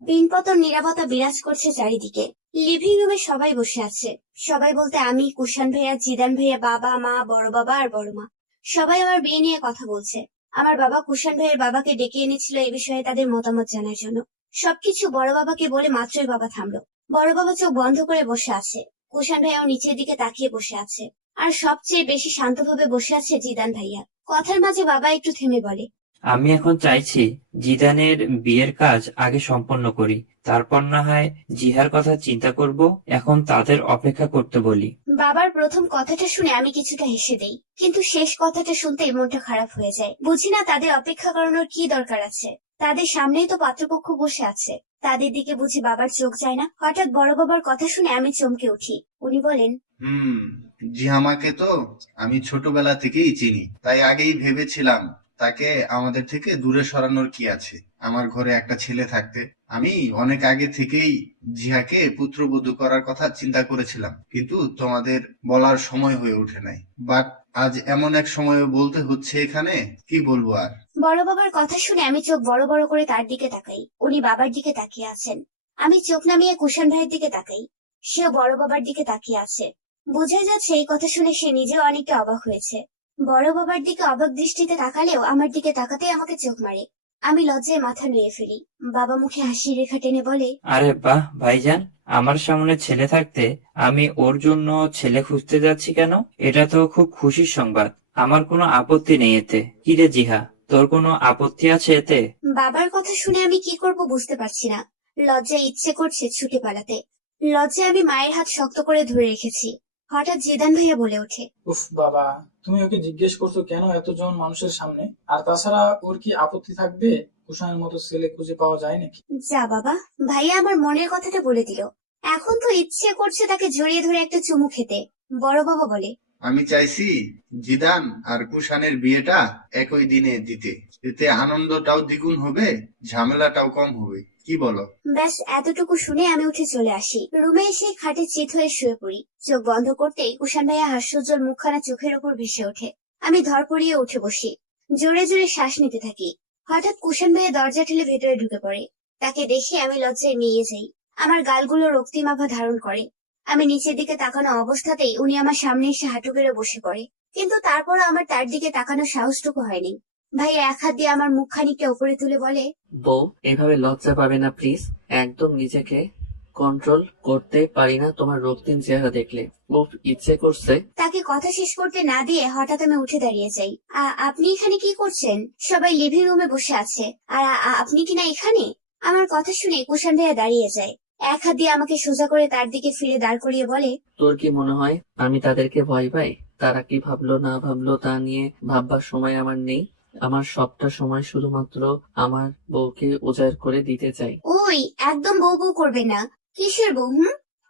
দিনপতন নীরবতা বিরাজ করছে চারিদিকে। লিভিং রুমে সবাই বসে আছে। সবাই বলতে আমি, কুষাণ ভাইয়া, জিদান ভাইয়া, বাবা মা, বড় বাবা আর বড় মা। সবাই আমার বিয়ে নিয়ে কথা বলছে। আমার বাবা কুষাণ ভাইয়ের বাবাকে ডেকে এনেছিল এই বিষয়ে তাদের মতামত জানার জন্য। সবকিছু বড় বাবাকে বলে মাত্রই বাবা থামলো। বড় বাবা চোখ বন্ধ করে বসে আছে। কুষাণ ভাইয়াও নিচের দিকে তাকিয়ে বসে আছে। আর সবচেয়ে বেশি শান্তভাবে বসে আছে জিদান ভাইয়া। কথার মাঝে বাবা একটু থেমে বলে, আমি এখন চাইছি জিদানের বিয়ের কাজ আগে সম্পন্ন করি, তারপর না হয় জিহার কথা চিন্তা করব। এখন তাদের অপেক্ষা করতে বলি। বাবার প্রথম কথাটা শুনে আমি কিছুটা হেসে দেই, কিন্তু শেষ কথাটা শুনতেই মনটা খারাপ হয়ে যায়। বুঝি না তাদের অপেক্ষা করানোর কি দরকার আছে। তাদের সামনেই তো পাত্রপক্ষ বসে আছে, তাদের দিকে বুঝি বাবার চোখ যায় না? হঠাৎ বড় বাবার কথা শুনে আমি চমকে উঠি। উনি বলেন, জিহামাকে তো আমি ছোটবেলা থেকেই চিনি, তাই আগেই ভেবেছিলাম তাকে আমাদের থেকে দূরে সরানোর কি আছে। আমার ঘরে একটা ছেলে থাকতে আমি অনেক আগে থেকেই জিহাকে পুত্রবধূ করার কথা চিন্তা করেছিলাম, কিন্তু তোমাদের বলার সময় হয়ে ওঠে নাই। বাট আজ এমন এক সময় বলতে হচ্ছে, এখানে কি বলবো আর। বড় বাবার কথা শুনে আমি চোখ বড় বড় করে তার দিকে তাকাই। উনি বাবার দিকে তাকিয়ে আছেন। আমি চোখ নামিয়ে কুষাণ ভাইয়ের দিকে তাকাই। সেও বড় বাবার দিকে তাকিয়ে আছে। বোঝা যাচ্ছে এই কথা শুনে সে নিজেও অনেকটা অবাক হয়েছে। বড় বাবার দিকে অবাক দৃষ্টিতে তাকালেও আমার দিকে তাকাতেই আমাকে চোখ মারে। আমি লজ্জায় মাথা নুয়ে ফেলি। বাবা মুখে হাসির রেখা টেনে বলে, আরে বাহ ভাইজান, আমার সামনে ছেলে থাকতে আমি ওর জন্য ছেলে খুঁজতে যাচ্ছি কেন? এটা তো খুব খুশির সংবাদ। আমার কোনো আপত্তি নেই এতে। কি রে জিহা, তোর কোনো আপত্তি আছে এতে? বাবার কথা শুনে আমি কি করব বুঝতে পারছি না। লজ্জায় ইচ্ছে করছে ছুটে পালাতে। লজ্জায় আমি মায়ের হাত শক্ত করে ধরে রেখেছি। হঠাৎ জিদান ভাইয়া বলে ওঠে, উফ বাবা, তুমি ওকে জিজ্ঞেস করছো কেন এতজন মানুষের সামনে? আর তাছাড়া ওর কি আপত্তি থাকবে? কুষাণের মতো ছেলে খুঁজে পাওয়া যায় নাকি? যা বাবা, ভাইয়া আমার মনের কথাটা বলে দিল। এখন তো ইচ্ছে করছে তাকে জড়িয়ে ধরে একটা চুমু খেতে। বড় বাবা বলে, আমি চাইছি জিদান আর কুষাণের বিয়েটা একই দিনে দিতে, এতে আনন্দটাও দ্বিগুণ হবে, ঝামেলাটাও কম হবে। কি বলো? ব্যাস এতটুকু শুনে আমি উঠে চলে আসি। রুমে এসে খাটে চিত হয়ে শুয়ে পড়ি। চোখ বন্ধ করতেই কুষাণ ভাইয়া হাস্যোজ্জ্বল মুখখানা চোখের উপর ভেসে ওঠে। আমি ধরপড়িয়ে উঠে বসি। জোরে জোরে শ্বাস নিতে থাকি। হঠাৎ কুষাণ ভাইয়া দরজা ঠেলে ভেতরে ঢুকে পড়ে। তাকে দেখে আমি লজ্জায় নিয়ে যাই। আমার গালগুলো রক্তিম আভা ধারণ করে। আমি নিচের দিকে তাকানো অবস্থাতেই উনি আমার সামনে এসে হাঁটু গেড়ে বসে পড়ে। কিন্তু তারপর আমার তার দিকে তাকানোর সাহসটুকু হয়নি। ভাইয়া এক হাত দিয়ে আমার মুখ খানিকটা উপরে তুলে বলে, বউ, এভাবে লজ্জা পাবে না প্লিজ। একদম নিজেকে কন্ট্রোল করতে পারি না তোমার রক্তিম চেহারা দেখলে। খুব ইচ্ছে করছে। তাকে কথা শেষ করতে না দিয়ে হঠাৎ আমি উঠে দাঁড়িয়ে যাই। আপনি এখানে কি করছেন? সবাই লিভিং রুমে বসে আছে, আর আপনি কিনা এখানে? আমার কথা শুনে কুষাণ ভাইয়া দাঁড়িয়ে যায়, এক হাত দিয়ে আমাকে সোজা করে তার দিকে ফিরে দাঁড় করিয়ে বলে, তোর কি মনে হয় আমি তাদেরকে ভয় পাই? তারা কি ভাবলো না ভাবলো তা নিয়ে ভাববার সময় আমার নেই। আমার সবটা সময় শুধুমাত্র আমার বউকে উজাড় করে দিতে চাই। ওই একদম বউ বউ করবে না। কিসের বউ?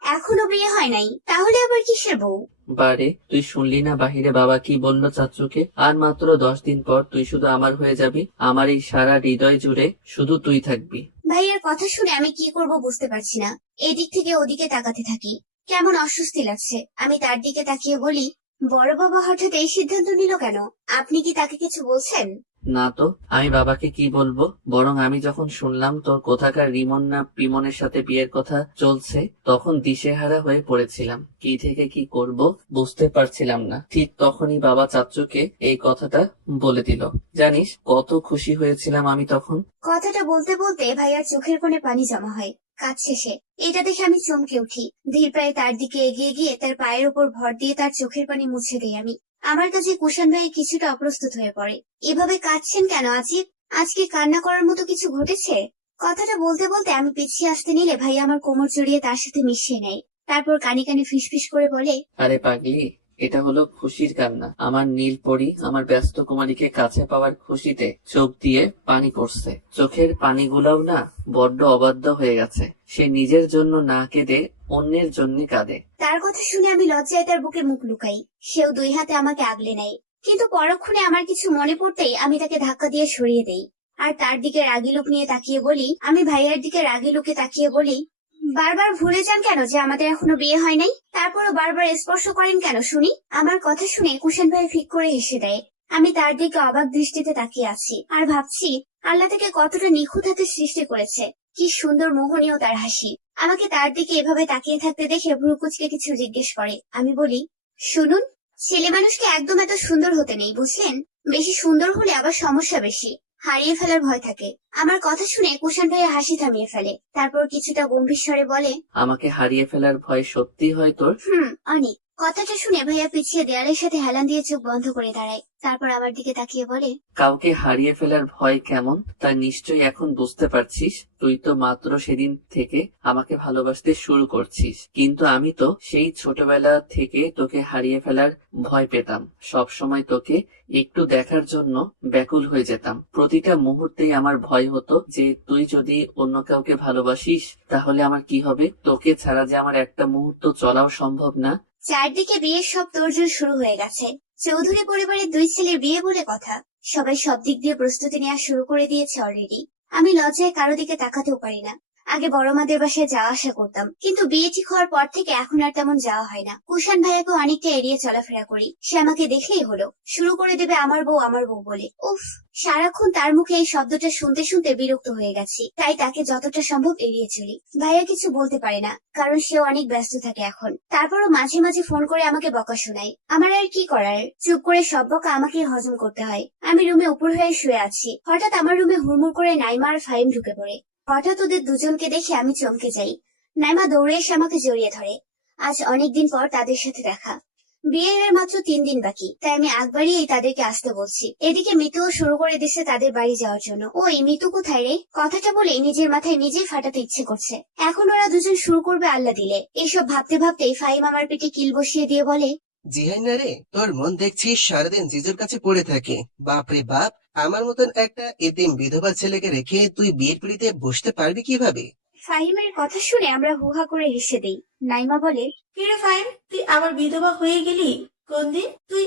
এখনো বিয়ে হয় নাই, তাহলে আবার কিসের বউ? বারে, তুই শুনলি না বাহিরে বাবা কি বললো চাচুকে? আর মাত্র 10 দিন পর তুই শুধু আমার হয়ে যাবি। আমার এই সারা হৃদয় জুড়ে শুধু তুই থাকবি। ভাইয়ের কথা শুনে আমি কি করব বুঝতে পারছি না। এদিক থেকে ওদিকে তাকাতে থাকি, কেমন অস্বস্তি লাগছে। আমি তার দিকে তাকিয়ে বলি, বড় বাবা হঠাৎ এই সিদ্ধান্ত নিল কেন? আপনি কি তাকে কিছু বলছেন? না তো, আমি বাবাকে কি বলবো? বরং আমি যখন শুনলাম তোর কোথাকার রিমন না পিমনের সাথে বিয়ের কথা চলছে, তখন দিশেহারা হয়ে পড়েছিলাম। কি থেকে কি করব বুঝতে পারছিলাম না। ঠিক তখনই বাবা চাচুকে এই কথাটা বলে দিল। জানিস কত খুশি হয়েছিলাম আমি তখন। কথাটা বলতে বলতে ভাইয়ার চোখের কোণে পানি জমা হয়। কাজ শেষে এটা দেখে আমি চমকে উঠি। ধীর পায়ে তার দিকে এগিয়ে গিয়ে তার পায়ের উপর ভর দিয়ে তার চোখের পানি মুছে দিই আমি। আমার কাছে কুষাণ ভাই কিছুটা অপ্রস্তুত হয়ে পড়ে। এভাবে কাঁদছেন কেন আজিব? আজকে কান্না করার মতো কিছু ঘটেছে? কথাটা বলতে বলতে আমি পিছিয়ে আসতে নিলে ভাই আমার কোমর জড়িয়ে তার সাথে মিশিয়ে নেয়। তারপর কানে কানে ফিসফিস করে বলে, আরে পাগলি, এটা হলো খুশির কান্না। আমার নীলপরি আমার ব্যস্ত কুমারীকে কাছে পাওয়ার খুশিতে চোখ দিয়ে পানি পড়ছে। চোখের পানিগুলোও না বড্ড অবাধ্য হয়ে গেছে। সে নিজের জন্য না কেঁদে অন্যের জন্য কাঁদে। তার কথা শুনে আমি লজ্জায় তার বুকে মুখ লুকাই। সেও 2 হাতে আমাকে আগলে নেয়, কিন্তু পরক্ষণে আমার কিছু মনে পড়তেই আমি তাকে ধাক্কা দিয়ে সরিয়ে দেই। আর তার দিকে রাগি লোক নিয়ে তাকিয়ে বলি, আমি ভাইয়ার দিকে রাগি লোকে তাকিয়ে বলি, বারবার ভুলে যান কেন যে আমাদের এখনো বিয়ে হয় নাই? তারপরও বারবার স্পর্শ করেন কেন শুনি? আমার কথা শুনে কুষাণ ভাই ফিক করে হেসে দেয়। আমি তার দিকে অবাক দৃষ্টিতে তাকিয়ে আছি আর ভাবছি আল্লাহ তাকে কতটা নিখুঁত হাতে সৃষ্টি করেছে। কি সুন্দর মোহনীয় তার হাসি। আমাকে তার দিকে এভাবে তাকিয়ে থাকতে দেখে ভ্রু কুঁচকে কিছু জিজ্ঞেস করে। আমি বলি, শুনুন, ছেলে মানুষকে একদম এত সুন্দর হতে নেই, বুঝলেন? বেশি সুন্দর হলে আবার সমস্যা বেশি, হারিয়ে ফেলার ভয় থাকে। আমার কথা শুনে কুষাণ ভাইয়া হাসি থামিয়ে ফেলে। তারপর কিছুটা গম্ভীর স্বরে বলে, আমাকে হারিয়ে ফেলার ভয় সত্যি হয় তোর? অনেক। কথাটা শুনে ভাইয়া পিছিয়ে দেয়ালের সাথে হেলান দিয়ে চোখ বন্ধ করে দাঁড়ায়। তারপর আমার দিকে তাকিয়ে বলে, কাউকে হারিয়ে ফেলার ভয় কেমন তা নিশ্চয়ই এখন বুঝতে পারছিস। তুই তো মাত্র সেদিন থেকে আমাকে ভালোবাসতে শুরু করছিস, কিন্তু আমি তো সেই ছোটবেলা থেকে তোকে হারিয়ে ফেলার ভয় পেতাম। সব সময় তোকে একটু দেখার জন্য ব্যাকুল হয়ে যেতাম। প্রতিটা মুহূর্তেই আমার ভয় হতো যে তুই যদি অন্য কাউকে ভালোবাসিস তাহলে আমার কি হবে। তোকে ছাড়া যে আমার একটা মুহূর্ত চলাও সম্ভব না। চারদিকে বিয়ের সব তোড়জোড় শুরু হয়ে গেছে। চৌধুরী পরিবারের 2 ছেলের বিয়ে বলে কথা। সবাই সব দিক দিয়ে প্রস্তুতি নেওয়া শুরু করে দিয়েছে অলরেডি। আমি লজ্জায় কারো দিকে তাকাতেও পারি না। আগে বড় মাদের বাসায় যাওয়া আসা করতাম, কিন্তু বিয়ে ঠিক হওয়ার পর থেকে এখন আর তেমন যাওয়া হয় না। কুষাণ ভাইয়াকে অনেকটা এড়িয়ে চলাফেরা করি। সে আমাকে দেখলেই হলো শুরু করে দেবে আমার বউ বলে। উফ, সারাক্ষণ তার মুখে এই শব্দটা শুনতে শুনতে বিরক্ত হয়ে গেছি। তাই তাকে যতটা সম্ভব এড়িয়ে চলি। ভাইয়া কিছু বলতে পারে না, কারণ সেও অনেক ব্যস্ত থাকে এখন। তারপরও মাঝে মাঝে ফোন করে আমাকে বকা শোনায়। আমার আর কি করার, চুপ করে সব বকা আমাকে হজম করতে হয়। আমি রুমে উপর হয়ে শুয়ে আছি। হঠাৎ আমার রুমে হুড়মুড় করে নাইমা আর ফাহিম ঢুকে পড়ে। হঠাৎ ওদের দুজনকে দেখে আমি চমকে যাই। নাইমা দৌড়ে এসে আমাকে জড়িয়ে ধরে। আজ অনেকদিন পর তাদের সাথে দেখা। বিয়ের মাত্র 3 দিন বাকি, তাই আমি আগ বাড়িয়েই তাদেরকে আসতে বলছি। এদিকে মিতুও শুরু করে দিচ্ছে তাদের বাড়ি যাওয়ার জন্য। ওই মিতু কোথায় রে? কথাটা বলে নিজের মাথায় নিজেই ফাটাতে ইচ্ছে করছে। এখন ওরা দুজন শুরু করবে আল্লাহ দিলে। এইসব ভাবতে ভাবতেই ফাহিম আমার পিঠে কিল বসিয়ে দিয়ে বলে, জিহাইনা রে, তোর মন দেখছিস সারাদিন জিজুর কাছে পড়ে থাকে। বাপরে বাপ, আমার মতন একটা এতিম বিধবা ছেলেকে রেখে তুই বিয়ের পিড়িতে বসতে পারবি কিভাবে? ফাহিমের কথা শুনে আমরা হুহা করে হেসে দেই। নাইমা বলে, কিরে ফাইন, তুই আবার বিধবা হয়ে গেলি? কোন দিন তুই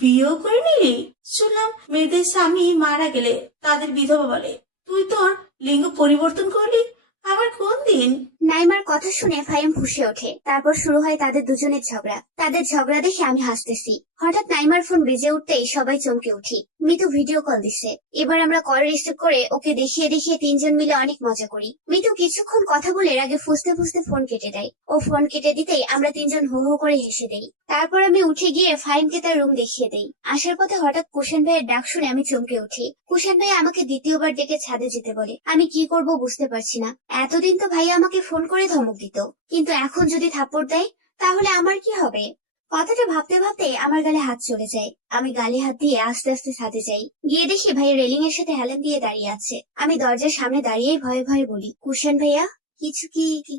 বিয়েও করে নিলি? শুনলাম মেয়েদের স্বামী মারা গেলে তাদের বিধবা বলে। তুই তোর লিঙ্গ পরিবর্তন করলি আবার কোন দিন? নাইমার কথা শুনে ফাহিম ফুঁসে ওঠে। তারপর শুরু হয় তাদের দুজনের ঝগড়া। তাদের ঝগড়া দেখে আমি হাসতেছি। হঠাৎ নাইমার ফোন বেজে উঠতেই সবাই চমকে উঠি। মিতু ভিডিও কল দিছে। এবার আমরা কল রিসিভ করে ওকে দেখিয়ে দেখিয়ে তিনজন মিলে অনেক মজা করি। মিতু কিছুক্ষণ কথা বলে আগে ফুসতে ফুসতে ফোন কেটে দেয়। ও ফোন কেটে দিতেই আমরা তিনজন হো হো করে হেসে দেই। তারপর আমি উঠে গিয়ে ফাহিমকে তার রুম দেখিয়ে দেই। আসার পথে হঠাৎ কুশান ভাইয়ের ডাক শুনে আমি চমকে উঠি। কুশান ভাই আমাকে দ্বিতীয়বার ডেকে ছাদে যেতে বলে। আমি কি করব বুঝতে পারছি না। এতদিন তো ভাইয়া আমাকে ফোন করে ধমক দিত, কিন্তু এখন যদি থাপ্পড় দেয় তাহলে আমার কি হবে? কথাটা ভাবতে ভাবতে আমার গালে হাত চলে যায়। আমি গালে হাত দিয়ে আস্তে আস্তে ছাদে যাই। গিয়ে দেখি ভাইয়া রেলিং এর সাথে হেলান দিয়ে দাঁড়িয়ে আছে। আমি দরজার সামনে দাঁড়িয়েই ভয়ে ভয়ে বলি, কুশান ভাইয়া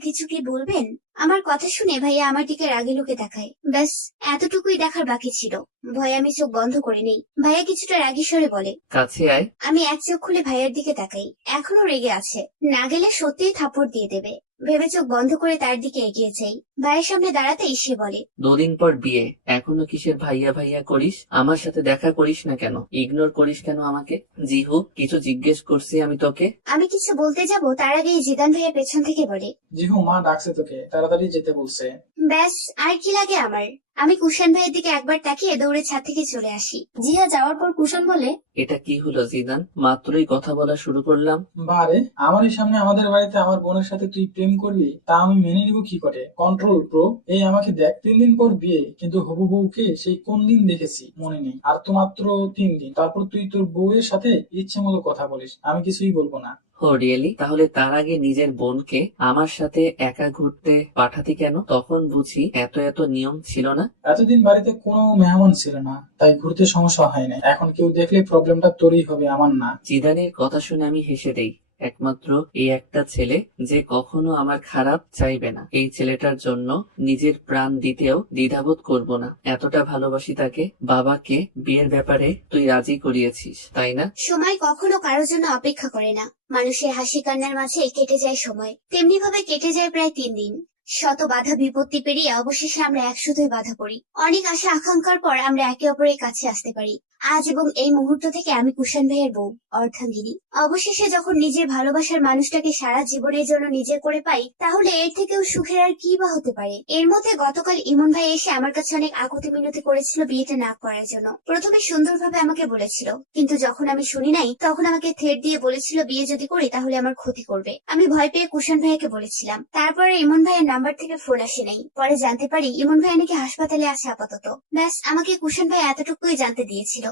কিছু কি বলবেন? আমার কথা শুনে ভাইয়া আমার দিকে রাগে লুকে তাকায়। ব্যাস এতটুকুই দেখার বাকি ছিল। ভয়ে আমি চোখ বন্ধ করে নেই। ভাইয়া কিছুটা রাগী স্বরে বলে, কাছে আয়। আমি এক চোখ খুলে ভাইয়ার দিকে তাকাই। এখনো রেগে আছে। না গেলে সত্যিই থাপ্পড় দিয়ে দেবে ভেবে চোখ বন্ধ করে তার দিকে এগিয়ে যাই। ভাইয়ের সামনে দাঁড়াতেই সে বলে, 2 দিন পর বিয়ে, এখনো কিসের ভাইয়া ভাইয়া করিস? আমার সাথে দেখা করিস না কেন? ইগনোর করিস কেন আমাকে? জিহু, কিছু জিজ্ঞেস করছি আমি তোকে। আমি কিছু বলতে যাব তার আগেই জিদান ভাইয়া পেছন থেকে বলে, জিহু, মা ডাকছে তোকে, তাড়াতাড়ি যেতে বলছে। ব্যাস আর কি লাগে আমার? আমি কুশান ভাইয়ের দিকে একবার তাকিয়ে দৌড়ে ছাদ থেকে চলে আসি। জিহা যাওয়ার পর কুশান বলে, এটা কি হলো জিদান? মাত্রই কথা বলা শুরু করলাম। বারে, আমারই সামনে আমাদের বাড়িতে আমার বোনের সাথে তুই প্রেম করবি, তা আমি মেনে নিব কি করে? Control bro. এই আমাকে দেখ, 3 দিন পর বিয়ে, কিন্তু হবু বউকে সেই কোন দিন দেখেছি মনে নেই। আর তো মাত্র 3 দিন, তারপর তুই তোর বউয়ের সাথে ইচ্ছে মতো কথা বলিস, আমি কিছুই বলবো না। ও রিয়েলি? তাহলে তার আগে নিজের বোনকে আমার সাথে একা ঘুরতে পাঠাতি কেন? তখন বুঝি এত নিয়ম ছিল না। এতদিন বাড়িতে কোনো মেহমান ছিল না, তাই ঘুরতে সমস্যা হয় না। এখন কেউ দেখলে প্রবলেমটা তোরই হবে, আমার না। জিদানের কথা শুনে আমি হেসে দেই। একমাত্র এই একটা ছেলে যে কখনো আমার খারাপ চাইবে না। এই ছেলেটার জন্য নিজের প্রাণ দিতেও দ্বিধাবোধ করব না। এতটা ভালোবাসি তাকে। বাবাকে বিয়ের ব্যাপারে তুই রাজি করিয়েছিস, তাই না? সময় কখনো কারোর জন্য অপেক্ষা করে না। মানুষের হাসি কান্নার মাঝে কেটে যায় সময়, তেমনি ভাবে কেটে যায় প্রায় 3 দিন। শত বাধা বিপত্তি পেরিয়ে অবশেষে আমরা একসাথে বাধা পড়ি। অনেক আশা আকাঙ্ক্ষার পর আমরা একে অপরের কাছে আসতে পারি। আজ এবং এই মুহূর্ত থেকে আমি কুশান ভাইয়ের বউ, অর্ধাঙ্গিনী। অবশেষে যখন নিজের ভালোবাসার মানুষটাকে সারা জীবনের জন্য নিজের করে পাই, তাহলে এর থেকেও সুখের আর কি বা হতে পারে? এর মধ্যে গতকাল ইমন ভাই এসে আমার কাছে অনেক আকুতি মিনতি করেছিল বিয়েটা না করার জন্য। প্রথমে সুন্দরভাবে আমাকে বলেছিল, কিন্তু যখন আমি শুনি নাই তখন আমাকে থ্রেট দিয়ে বলেছিল বিয়ে যদি করি তাহলে আমার ক্ষতি করবে। আমি ভয় পেয়ে কুশান ভাইকে বলেছিলাম। তারপরে ইমন ভাইয়ের নাম্বার থেকে ফোন আসে নাই। পরে জানতে পারি ইমন ভাই নাকি হাসপাতালে আছে আপাতত। ব্যাস আমাকে কুশান ভাই এতটুকুই জানতে দিয়েছিল।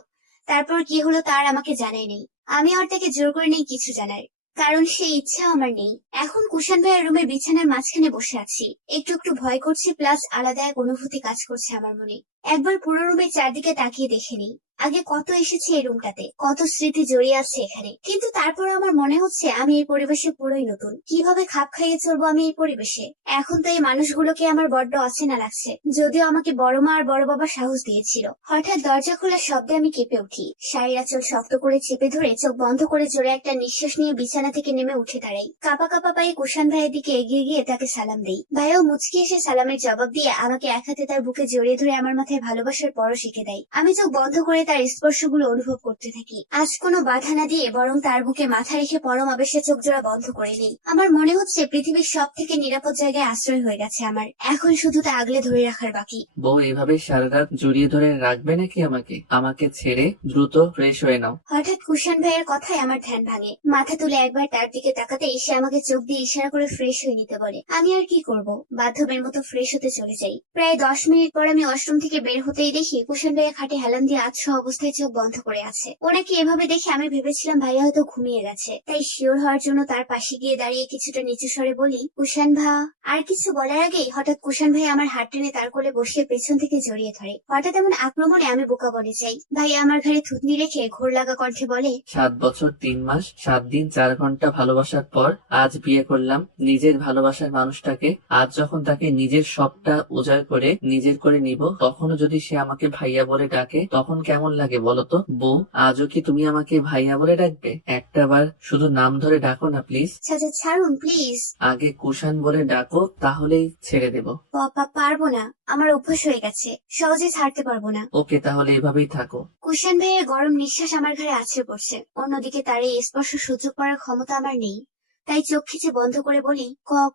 তারপর কি হলো তার আমাকে জানাই নেই। আমি আর তাকে জোর করে নেই কিছু জানার, কারণ সেই ইচ্ছা আমার নেই। এখন কুশান ভাইয়ের রুমে বিছানার মাঝখানে বসে আছি। একটু একটু ভয় করছি, প্লাস আলাদা এক অনুভূতি কাজ করছে আমার মনে। একবার পুরো রুমের চারদিকে তাকিয়ে দেখে নিই। আগে কত এসেছে এই রুমটাতে, কত স্মৃতি জড়িয়ে আছে এখানে। কিন্তু তারপর আমার মনে হচ্ছে আমি এই পরিবেশে পুরোই নতুন। কিভাবে খাপ খাইয়ে চলবো আমি এই পরিবেশে? এখন তো এই মানুষগুলোকে আমার বড্ড অচেনা লাগছে, যদিও আমাকে বড় মা আর বড় বাবা সাহস দিয়েছিল। হঠাৎ দরজা খোলার শব্দে আমি কেঁপে উঠি। শাড়ির আঁচল শক্ত করে চেপে ধরে চোখ বন্ধ করে জোরে একটা নিঃশ্বাস নিয়ে বিছানা থেকে নেমে উঠে দাঁড়াই। কাপা কাপা পায়ে কুশান ভাইয়ের দিকে এগিয়ে গিয়ে তাকে সালাম দেই। ভাইয়াও মুচকি এসে সালামের জবাব দিয়ে আমাকে এক হাতে তার বুকে জড়িয়ে ধরে আমার মাথায় ভালোবাসার পরশ শিখে দেয়। আমি চোখ বন্ধ করে তার স্পর্শগুলো অনুভব করতে থাকি। আজ কোনো বাধা না দিয়ে বরং তার বুকে মাথা রেখে পরম আবেশে চোখ জোড়া বন্ধ করে নেই। আমার মনে হচ্ছে পৃথিবীর সব থেকে নিরাপদ জায়গায় আশ্রয় হয়ে গেছে আমার। এখন শুধু তা আগলে ধরে রাখার বাকি। বউ এভাবে সারা রাত জড়িয়ে ধরে রাখবে নাকি আমাকে? আমাকে ছেড়ে দ্রুত ফ্রেশ হয়ে নাও। হঠাৎ কুশান ভাইয়ের কথায় আমার ধ্যান ভাঙে। মাথা তুলে একবার তার দিকে তাকাতে এসে আমাকে চোখ দিয়ে ইশারা করে ফ্রেশ হয়ে নিতে বলে। আমি আর কি করব, বাধ্যবের মতো ফ্রেশ হতে চলে যাই। প্রায় 10 মিনিট পর আমি ওয়াশরুম থেকে বের হতেই দেখি কুশান ভাইয়া খাটে হেলান দিয়ে আধশো অবস্থায় চোখ বন্ধ করে আছে। ওনাকে এভাবে দেখে আমি ভেবেছিলাম ভাইয়া হয়তো ঘুমিয়ে গেছে, তাই শিওর হওয়ার জন্য তার পাশে গিয়ে দাঁড়িয়ে কিছুটা নিচু স্বরে বলি, কুশান ভা। আর কিছু বলার আগেই হঠাৎ কুশান ভাই আমার হাত টেনে তার কোলে বসিয়ে পেছন থেকে জড়িয়ে ধরে। হঠাৎ এমন আক্রমণে আমি বোকা বনে যাই। ভাইয়া আমার ঘাড়ে থুতনি রেখে ঘোর লাগা কণ্ঠে বলে, 7 বছর 3 মাস 7 দিন 4 ঘন্টা ভালোবাসার পর আজ বিয়ে করলাম নিজের ভালোবাসার মানুষটাকে। আজ যখন তাকে নিজের সবটা উজাড় করে নিজের করে নিব, তখনও যদি সে আমাকে ভাইয়া বলে ডাকে তখন কেমন লাগে বলতো? বউ, আজও কি তুমি আমাকে ভাইয়া বলে ডাকবে? একটাবার শুধু নাম ধরে ডাকো না প্লিজ। ছাড়ুন প্লিজ। আগে কুশান বলে ডাকো, তাহলেই ছেড়ে দেব। পারবো না, আমার অভ্যাস হয়ে গেছে, সহজে ছাড়তে পারবো না। ওকে, তাহলে এভাবেই থাকো। কুশান ভাইয়ের গরম নিঃশ্বাস আমার ঘাড়ে আছড়ে পড়ছে। অন্যদিকে তার এই স্পর্শ সহ্য করার ক্ষমতা আমার নেই। তাই চোখ খিচে বন্ধ করে বলি,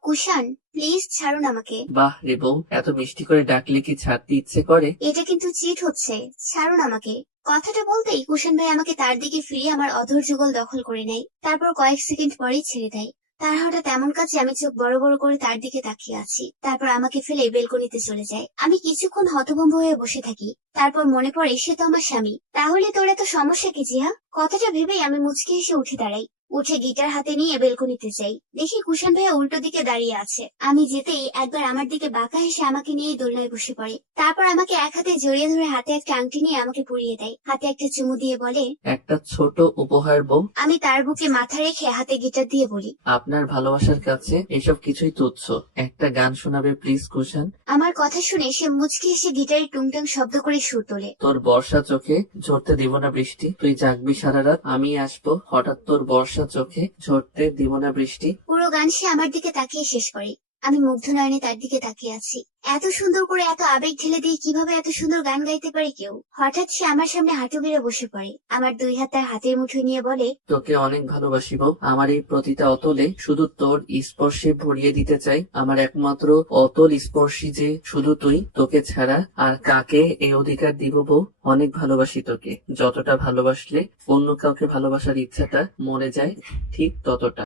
কুষাণ প্লিজ ছাড়ুন আমাকে। বাহ রে বউ, এত মিষ্টি করে ডাকলে কি ছাড়তে ইচ্ছে করে? এটা কিন্তু চিট হচ্ছে, ছাড়ুন আমাকে। কথাটা বলতেই কুষাণ ভাই আমাকে তার দিকে ফিরিয়ে আমার অধর যুগল দখল করে নেয়, তারপর কয়েক সেকেন্ড পরেই ছেড়ে দেয়। তার হঠাৎ এমন কাছে আমি চোখ বড় বড় করে তার দিকে তাকিয়ে আছি। তারপর আমাকে ফেলে বেলকনিতে চলে যায়। আমি কিছুক্ষণ হতভম্ব হয়ে বসে থাকি। তারপর মনে পড়ে সে তো আমার স্বামী, তাহলে তোর এত সমস্যা কি জিহা? কথাটা ভেবেই আমি মুচকি হেসে উঠে দাঁড়াই। উঠে গিটার হাতে নিয়ে বেলকনিতে যাই, দেখি কুষাণ ভাইয়া উল্টো দিকে দাঁড়িয়ে আছে। আমি যেতেই একবার আমার দিকে বাঁকা হেসে আমাকে নিয়ে দোলনায় বসে পড়ে। তারপর আমাকে এক হাতে জড়িয়ে ধরে হাতে একটা আংটি নিয়ে আমাকে পরিয়ে দেয়, হাতে একটা চুমু দিয়ে বলে, একটা ছোট উপহার বউ। আমি তার বুকে মাথা রেখে হাতে গিটার দিয়ে বলি, আপনার ভালোবাসার কাছে এসব কিছুই তুচ্ছ। একটা গান শোনাবে প্লিজ কুষাণ? আমার কথা শুনে সে মুচকি হেসে গিটারে টুংটাং শব্দ করে সুর তোলে। তোর বর্ষা চোখে ঝরতে দিব না বৃষ্টি, তুই জাগবি সারা রাত, আমি আসবো হঠাৎ তোর বর্ষা চোখে ঝরতে দিব না বৃষ্টি। পুরো গান সে আমার দিকে তাকিয়ে শেষ করে। আমি মুগ্ধ নয়নে তার দিকে তাকিয়ে আছি। এত সুন্দর করে এত আবেগ ঢেলে দিয়ে কিভাবে এত সুন্দর গান গাইতে পারে কেউ? হঠাৎ সে আমার সামনে হাঁটু গেড়ে বসে পড়ে, আমার দুই হাত তার হাতের মুঠোয় নিয়ে বলে, তোকে অনেক ভালোবাসি বউ। আমার এই প্রতিটা অতলে শুধু তোর স্পর্শে ভরিয়ে দিতে চাই। আমার একমাত্র অতল স্পর্শী যে শুধু তুই, তোকে ছাড়া আর কাকে এই অধিকার দিব বউ? অনেক ভালোবাসি তোকে, যতটা ভালোবাসলে অন্য কাউকে ভালোবাসার ইচ্ছাটা মরে যায় ঠিক ততটা।